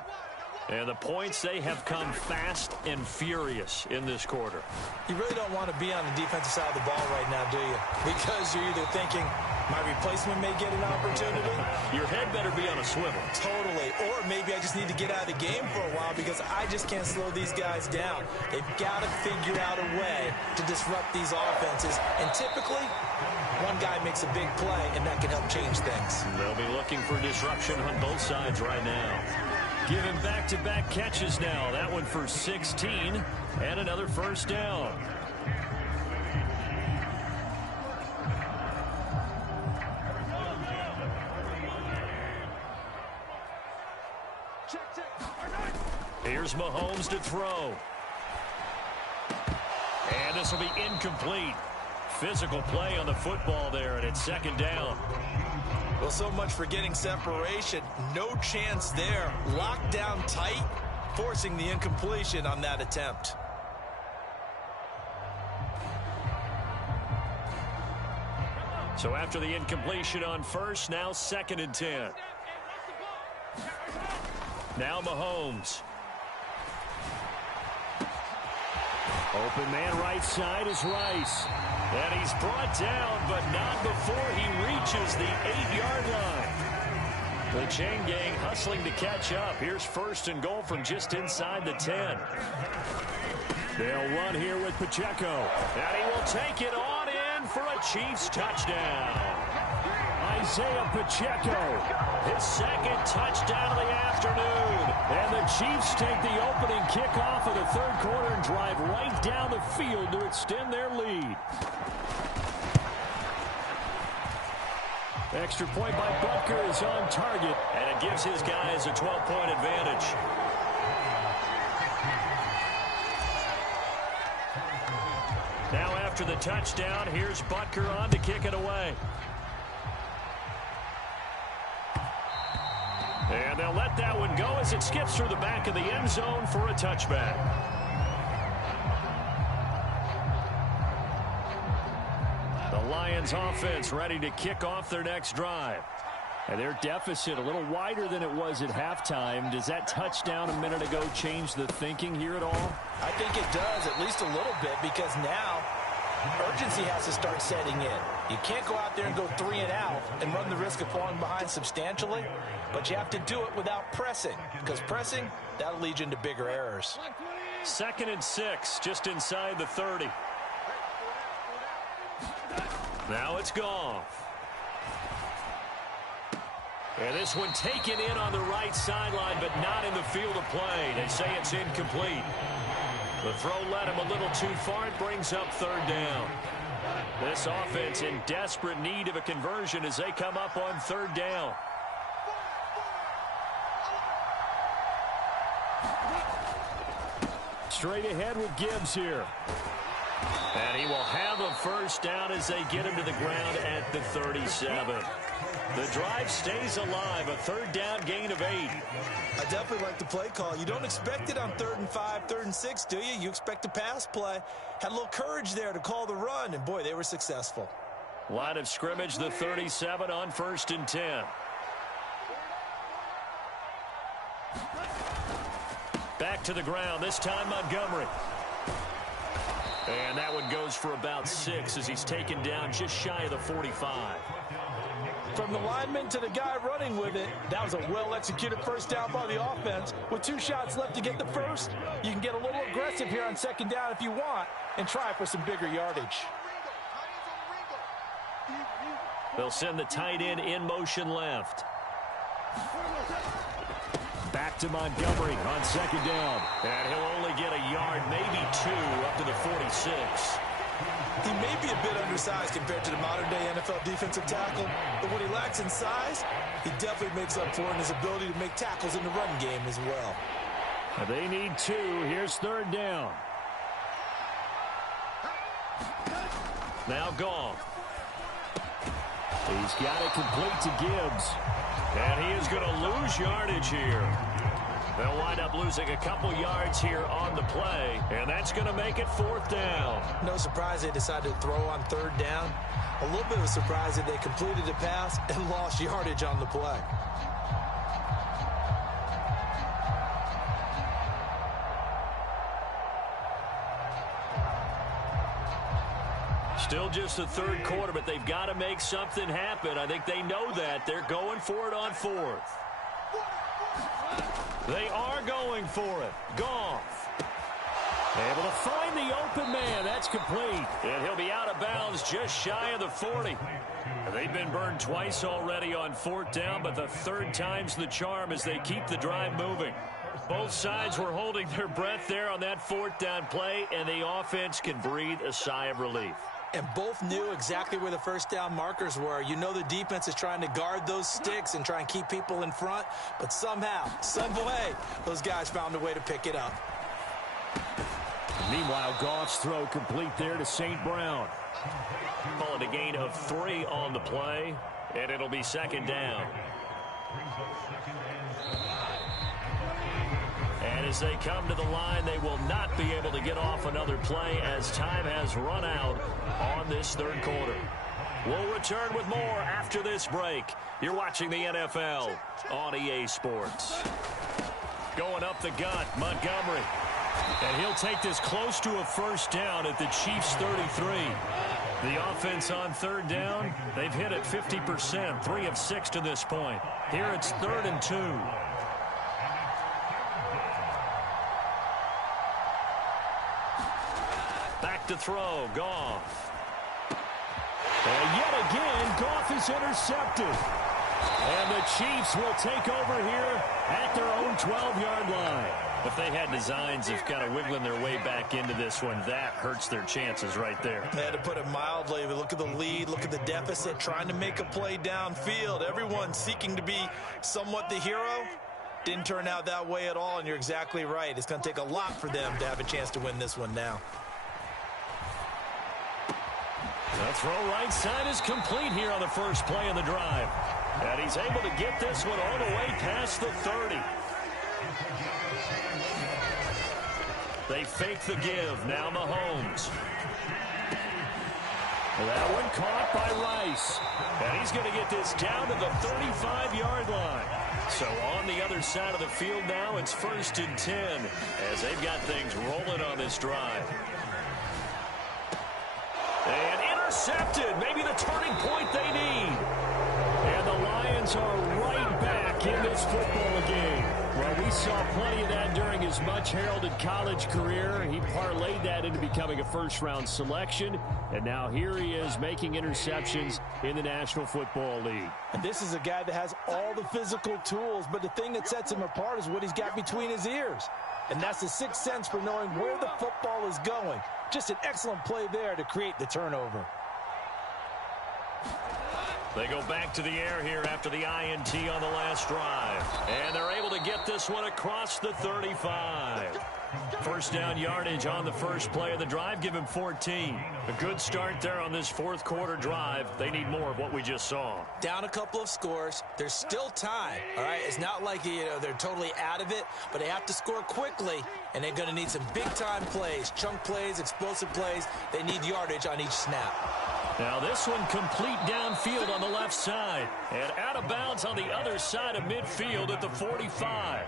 And the points, they have come fast and furious in this quarter. You really don't want to be on the defensive side of the ball right now, do you? Because you're either thinking, my replacement may get an opportunity. Your head better be on a swivel. Totally. Or maybe I just need to get out of the game for a while because I just can't slow these guys down. They've got to figure out a way to disrupt these offenses. And typically, one guy makes a big play, and that can help change things. They'll be looking for disruption on both sides right now. Giving back-to-back catches now. That one for 16 and another first down. Here's Mahomes to throw. And this will be incomplete. Physical play on the football there, and it's second down. Well, so much for getting separation. No chance there. Locked down tight, forcing the incompletion on that attempt. So after the incompletion on first, now 2nd and 10. Now Mahomes. Open man right side is Rice. And he's brought down, but not before he reaches the 8-yard line. The chain gang hustling to catch up. Here's 1st and goal from just inside the 10. They'll run here with Pacheco. And he will take it on in for a Chiefs touchdown. Isaiah Pacheco. His 2nd touchdown of the afternoon. And the Chiefs take the opening kickoff of the 3rd quarter and drive right down the field to extend their lead. Extra point by Butker is on target. And it gives his guys a 12-point advantage. Now after the touchdown, here's Butker on to kick it away. And they'll let that one go as it skips through the back of the end zone for a touchback. The Lions offense ready to kick off their next drive. And their deficit a little wider than it was at halftime. Does that touchdown a minute ago change the thinking here at all? I think it does, at least a little bit, because now urgency has to start setting in. You can't go out there and go 3 and out and run the risk of falling behind substantially, but you have to do it without pressing, because pressing, that'll lead you into bigger errors. 2nd and 6, just inside the 30. Now it's Goff. And this one taken in on the right sideline, but not in the field of play. They say it's incomplete. The throw led him a little too far. It brings up 3rd down. This offense in desperate need of a conversion as they come up on 3rd down. Straight ahead with Gibbs here. And he will have a 1st down as they get him to the ground at the 37. The drive stays alive, a 3rd down gain of 8. I definitely like the play call. You don't expect it on 3rd and 5, 3rd and 6, do you? You expect a pass play. Had a little courage there to call the run, and boy, they were successful. Line of scrimmage, the 37 on 1st and 10. Back to the ground, this time Montgomery. And that one goes for about 6 as he's taken down just shy of the 45. From the lineman to the guy running with it, that was a well-executed 1st down by the offense. With 2 shots left to get the 1st, you can get a little aggressive here on 2nd down if you want and try for some bigger yardage. They'll send the tight end in motion left. Back to Montgomery on 2nd down. And he'll only get a yard, maybe 2, up to the 46. He may be a bit undersized compared to the modern-day NFL defensive tackle, but what he lacks in size, he definitely makes up for in his ability to make tackles in the run game as well. They need 2. Here's 3rd down. Now Goff. He's got it complete to Gibbs. And he is going to lose yardage here. They'll wind up losing a couple yards here on the play, and that's going to make it 4th down. No surprise they decided to throw on 3rd down. A little bit of a surprise that they completed the pass and lost yardage on the play. Still just the 3rd quarter, but they've got to make something happen. I think they know that. They're going for it on 4th. They are going for it. Goff. Able to find the open man. That's complete. And he'll be out of bounds just shy of the 40. They've been burned twice already on 4th down, but the 3rd time's the charm as they keep the drive moving. Both sides were holding their breath there on that fourth down play, and the offense can breathe a sigh of relief. And both knew exactly where the first down markers were. You know the defense is trying to guard those sticks and try and keep people in front, but somehow, some way, those guys found a way to pick it up. Meanwhile, Goff's throw complete there to St. Brown. Call it a gain of 3 on the play, and it'll be second down. And as they come to the line, they will not be able to get off another play as time has run out on this third quarter. We'll return with more after this break. You're watching the NFL on EA Sports. Going up the gut, Montgomery. And he'll take this close to a first down at the Chiefs' 33. The offense on third down, they've hit it 50%, 3 of 6 to this point. Here it's 3rd and 2. Back to throw, Goff. And yet again, Goff is intercepted. And the Chiefs will take over here at their own 12-yard line. If they had designs of kind of wiggling their way back into this one, that hurts their chances right there. They had to put it mildly. Look at the lead, look at the deficit, trying to make a play downfield. Everyone seeking to be somewhat the hero. Didn't turn out that way at all, and you're exactly right. It's going to take a lot for them to have a chance to win this one now. The throw right side is complete here on the first play of the drive. And he's able to get this one all the way past the 30. They fake the give. Now Mahomes. That one caught by Rice. And he's going to get this down to the 35-yard line. So on the other side of the field now, it's 1st and 10 as they've got things rolling on this drive. And intercepted. Maybe the turning point they need. And the Lions are right back in this football game. Well, we saw plenty of that during his much-heralded college career. He parlayed that into becoming a first-round selection. And now here he is making interceptions in the National Football League. And this is a guy that has all the physical tools, but the thing that sets him apart is what he's got between his ears. And that's the sixth sense for knowing where the football is going. Just an excellent play there to create the turnover. They go back to the air here after the INT on the last drive. And they're able to get this one across the 35. First down yardage on the first play of the drive. Give him 14. A good start there on this fourth quarter drive. They need more of what we just saw. Down a couple of scores. There's still time. All right, it's not like they're totally out of it, but they have to score quickly, and they're going to need some big-time plays, chunk plays, explosive plays. They need yardage on each snap. Now this one complete downfield on the left side. And out of bounds on the other side of midfield at the 45.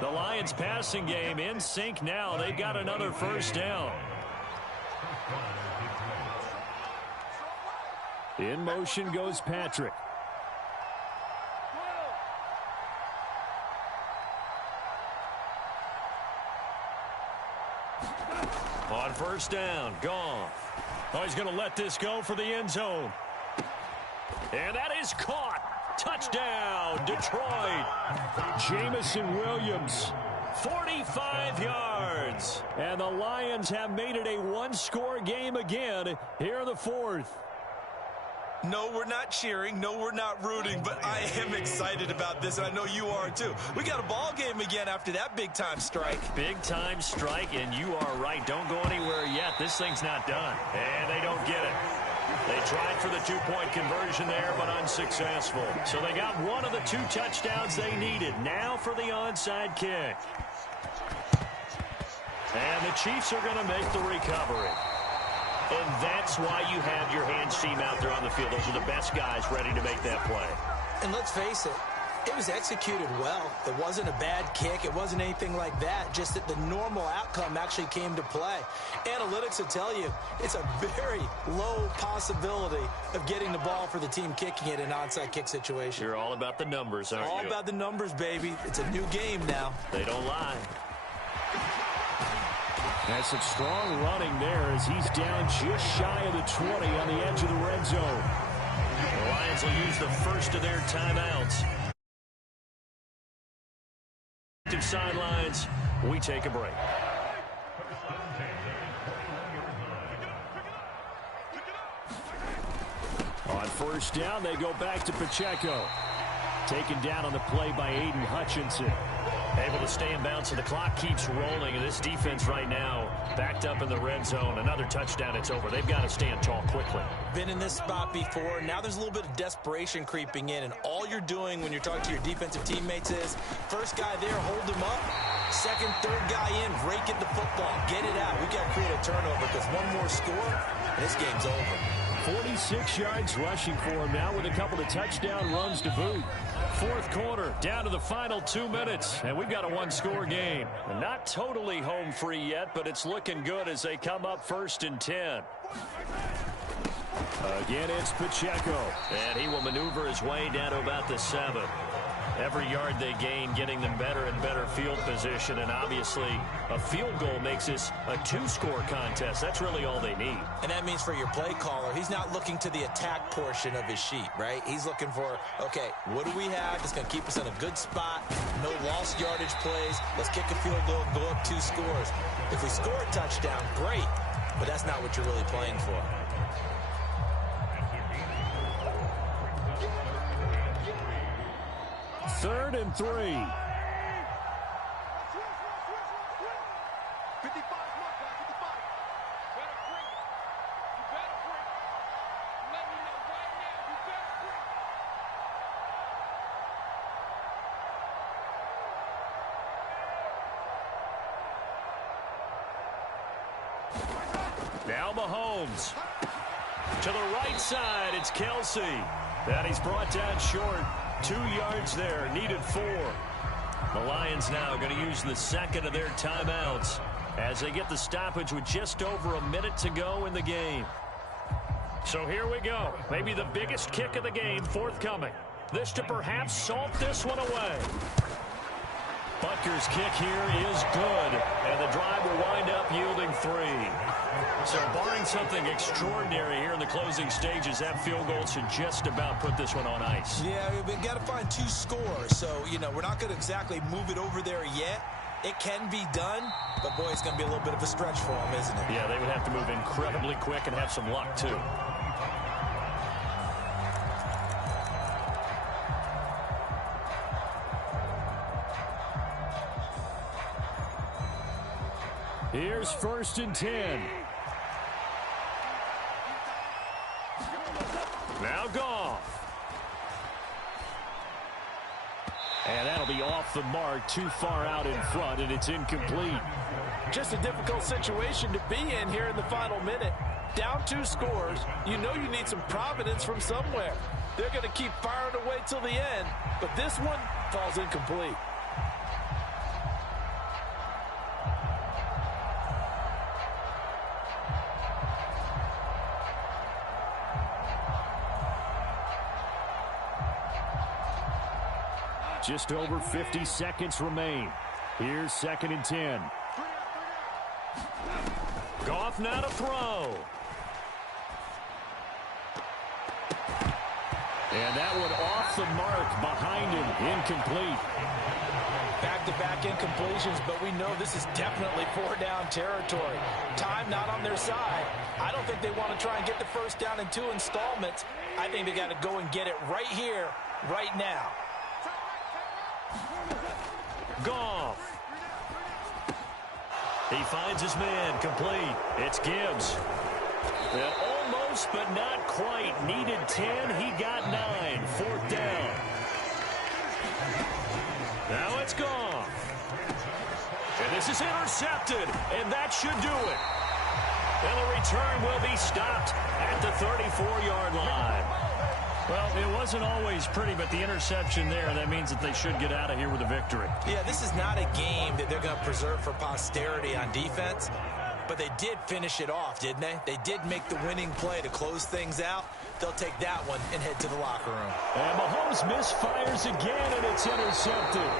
The Lions passing game in sync now. They've got another first down. In motion goes Patrick. On first down, Goff. Oh, he's going to let this go for the end zone. And that is caught. Touchdown, Detroit. Jamison Williams. 45 yards. And the Lions have made it a one-score game again here in the fourth. No, we're not cheering. No, we're not rooting, but I am excited about this, and I know you are too. We got a ball game again after that big-time strike. Big-time strike, and you are right. Don't go anywhere yet. This thing's not done. And they don't get it. They tried for the two-point conversion there, but unsuccessful. So they got one of the 2 touchdowns they needed. Now for the onside kick. And the Chiefs are going to make the recovery. And that's why you have your hands team out there on the field. Those are the best guys ready to make that play. And let's face it, it was executed well. It wasn't a bad kick. It wasn't anything like that. Just that the normal outcome actually came to play. Analytics will tell you it's a very low possibility of getting the ball for the team kicking it in an onside kick situation. You're all about the numbers, aren't you? All about the numbers, baby. It's a new game now. They don't lie. That's some strong running there as he's down just shy of the 20 on the edge of the red zone. The Lions will use the first of their timeouts. sidelines. We take a break. On first down, they go back to Pacheco. Taken down on the play by Aiden Hutchinson. Able to stay in bounds, so the clock keeps rolling. And this defense right now backed up in the red zone. Another touchdown, it's over. They've got to stand tall quickly. Been in this spot before. Now there's a little bit of desperation creeping in. And all you're doing when you're talking to your defensive teammates is, first guy there, hold him up. Second, third guy in, rake at the football. Get it out. We've got to create a turnover because one more score, and this game's over. 46 yards rushing for him now with a couple of touchdown runs to boot. Fourth quarter, down to the final 2 minutes, and we've got a one-score game. Not totally home free yet, but it's looking good as they come up 1st and 10. Again, it's Pacheco. And he will maneuver his way down to about the 7. Every yard they gain, getting them better and better field position, and obviously a field goal makes this a 2-score contest. That's really all they need. And that means for your play caller, he's not looking to the attack portion of his sheet, right? He's looking for, okay, what do we have that's going to keep us in a good spot? No lost yardage plays. Let's kick a field goal and go up 2 scores. If we score a touchdown, great, but that's not what you're really playing for. Third and 3. Now Mahomes. To the right side, it's Kelsey. And he's brought down short. 2 yards there, needed 4. The Lions now going to use the second of their timeouts as they get the stoppage with just over a minute to go in the game. So here we go. Maybe the biggest kick of the game forthcoming. This to perhaps salt this one away. Butker's kick here is good, and the drive will wind up yielding 3. So barring something extraordinary here in the closing stages, that field goal should just about put this one on ice. Yeah, we've got to find 2 scores. So, you know, we're not going to exactly move it over there yet. It can be done, but, boy, it's going to be a little bit of a stretch for them, isn't it? Yeah, they would have to move incredibly quick and have some luck, too. Here's 1st and 10. Now Goff. And that'll be off the mark, too far out in front, and it's incomplete. Just a difficult situation to be in here in the final minute. Down 2 scores, you know you need some providence from somewhere. They're going to keep firing away till the end, but this one falls incomplete. Just over 50 seconds remain. Here's 2nd and 10. Goff now to throw. And that one off the mark behind him. Incomplete. Back-to-back incompletions, but we know this is definitely 4-down territory. Time not on their side. I don't think they want to try and get the first down in 2 installments. I think they got to go and get it right here, right now. Goff. He finds his man, complete. It's Gibbs. And almost, but not quite. Needed 10, he got 9. 4th down. Now it's Goff. And this is intercepted, and that should do it. And the return will be stopped at the 34-yard line. Well, it wasn't always pretty, but the interception there, that means that they should get out of here with a victory. Yeah, this is not a game that they're going to preserve for posterity on defense, but they did finish it off, didn't they? They did make the winning play to close things out. They'll take that one and head to the locker room. And Mahomes misfires again, and it's intercepted.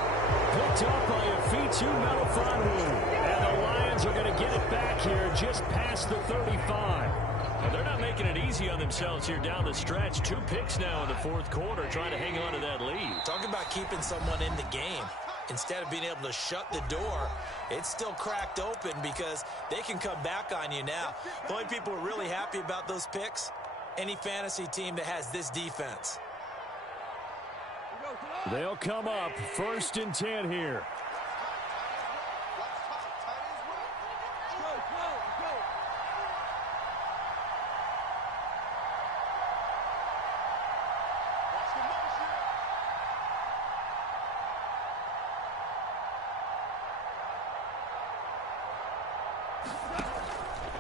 Picked up by a Fitu Melifonwu. And the Lions are going to get it back here just past the 35. Well, they're not making it easy on themselves here down the stretch. 2 picks now in the 4th quarter, trying to hang on to that lead. Talk about keeping someone in the game. Instead of being able to shut the door, it's still cracked open because they can come back on you now. The only people who are really happy about those picks, any fantasy team that has this defense. They'll come up 1st and 10 here.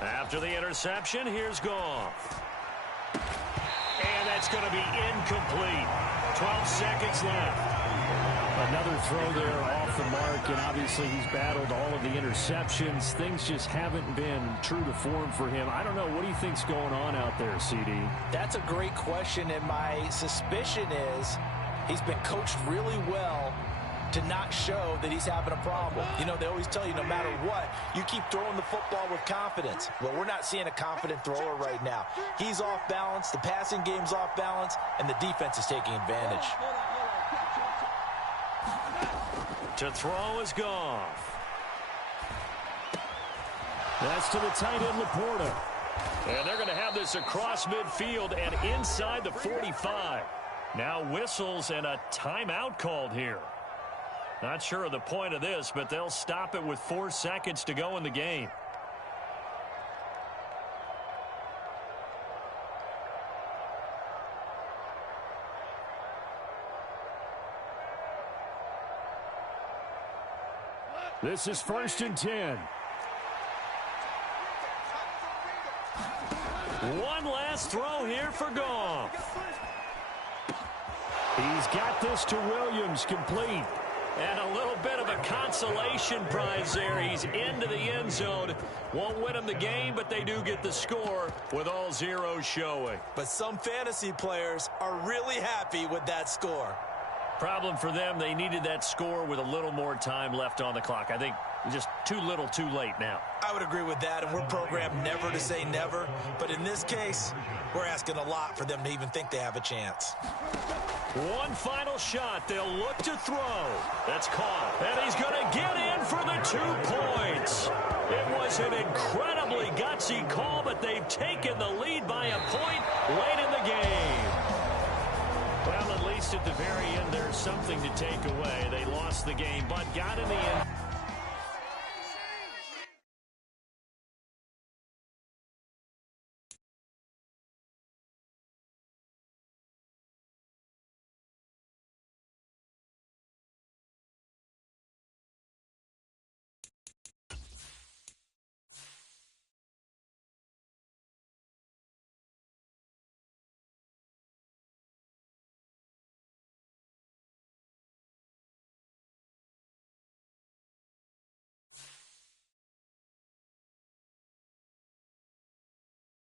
After the interception, here's Goff. And that's going to be incomplete. 12 seconds left. Another throw there off the mark, and obviously he's battled all of the interceptions. Things just haven't been true to form for him. I don't know. What do you think's going on out there, CD? That's a great question, and my suspicion is he's been coached really well to not show that he's having a problem. You know, they always tell you no matter what, you keep throwing the football with confidence. Well, we're not seeing a confident thrower right now. He's off balance, the passing game's off balance, and the defense is taking advantage. To throw is Goff. That's to the tight end, Laporta. And they're going to have this across midfield and inside the 45. Now whistles and a timeout called here. Not sure of the point of this, but they'll stop it with 4 seconds to go in the game. This is 1st and 10. One last throw here for Goff. He's got this to Williams, complete. And a little bit of a consolation prize there. He's into the end zone. Won't win them the game, but they do get the score with all zeros showing. But some fantasy players are really happy with that score. Problem for them, they needed that score with a little more time left on the clock. I think just too little too late now. I would agree with that, and we're programmed never to say never. But in this case, we're asking a lot for them to even think they have a chance. One final shot. They'll look to throw. That's caught. And he's going to get in for the 2 points. It was an incredibly gutsy call, but they've taken the lead by a point late in the game. Well, at least at the very end, there's something to take away. They lost the game, but got in the end.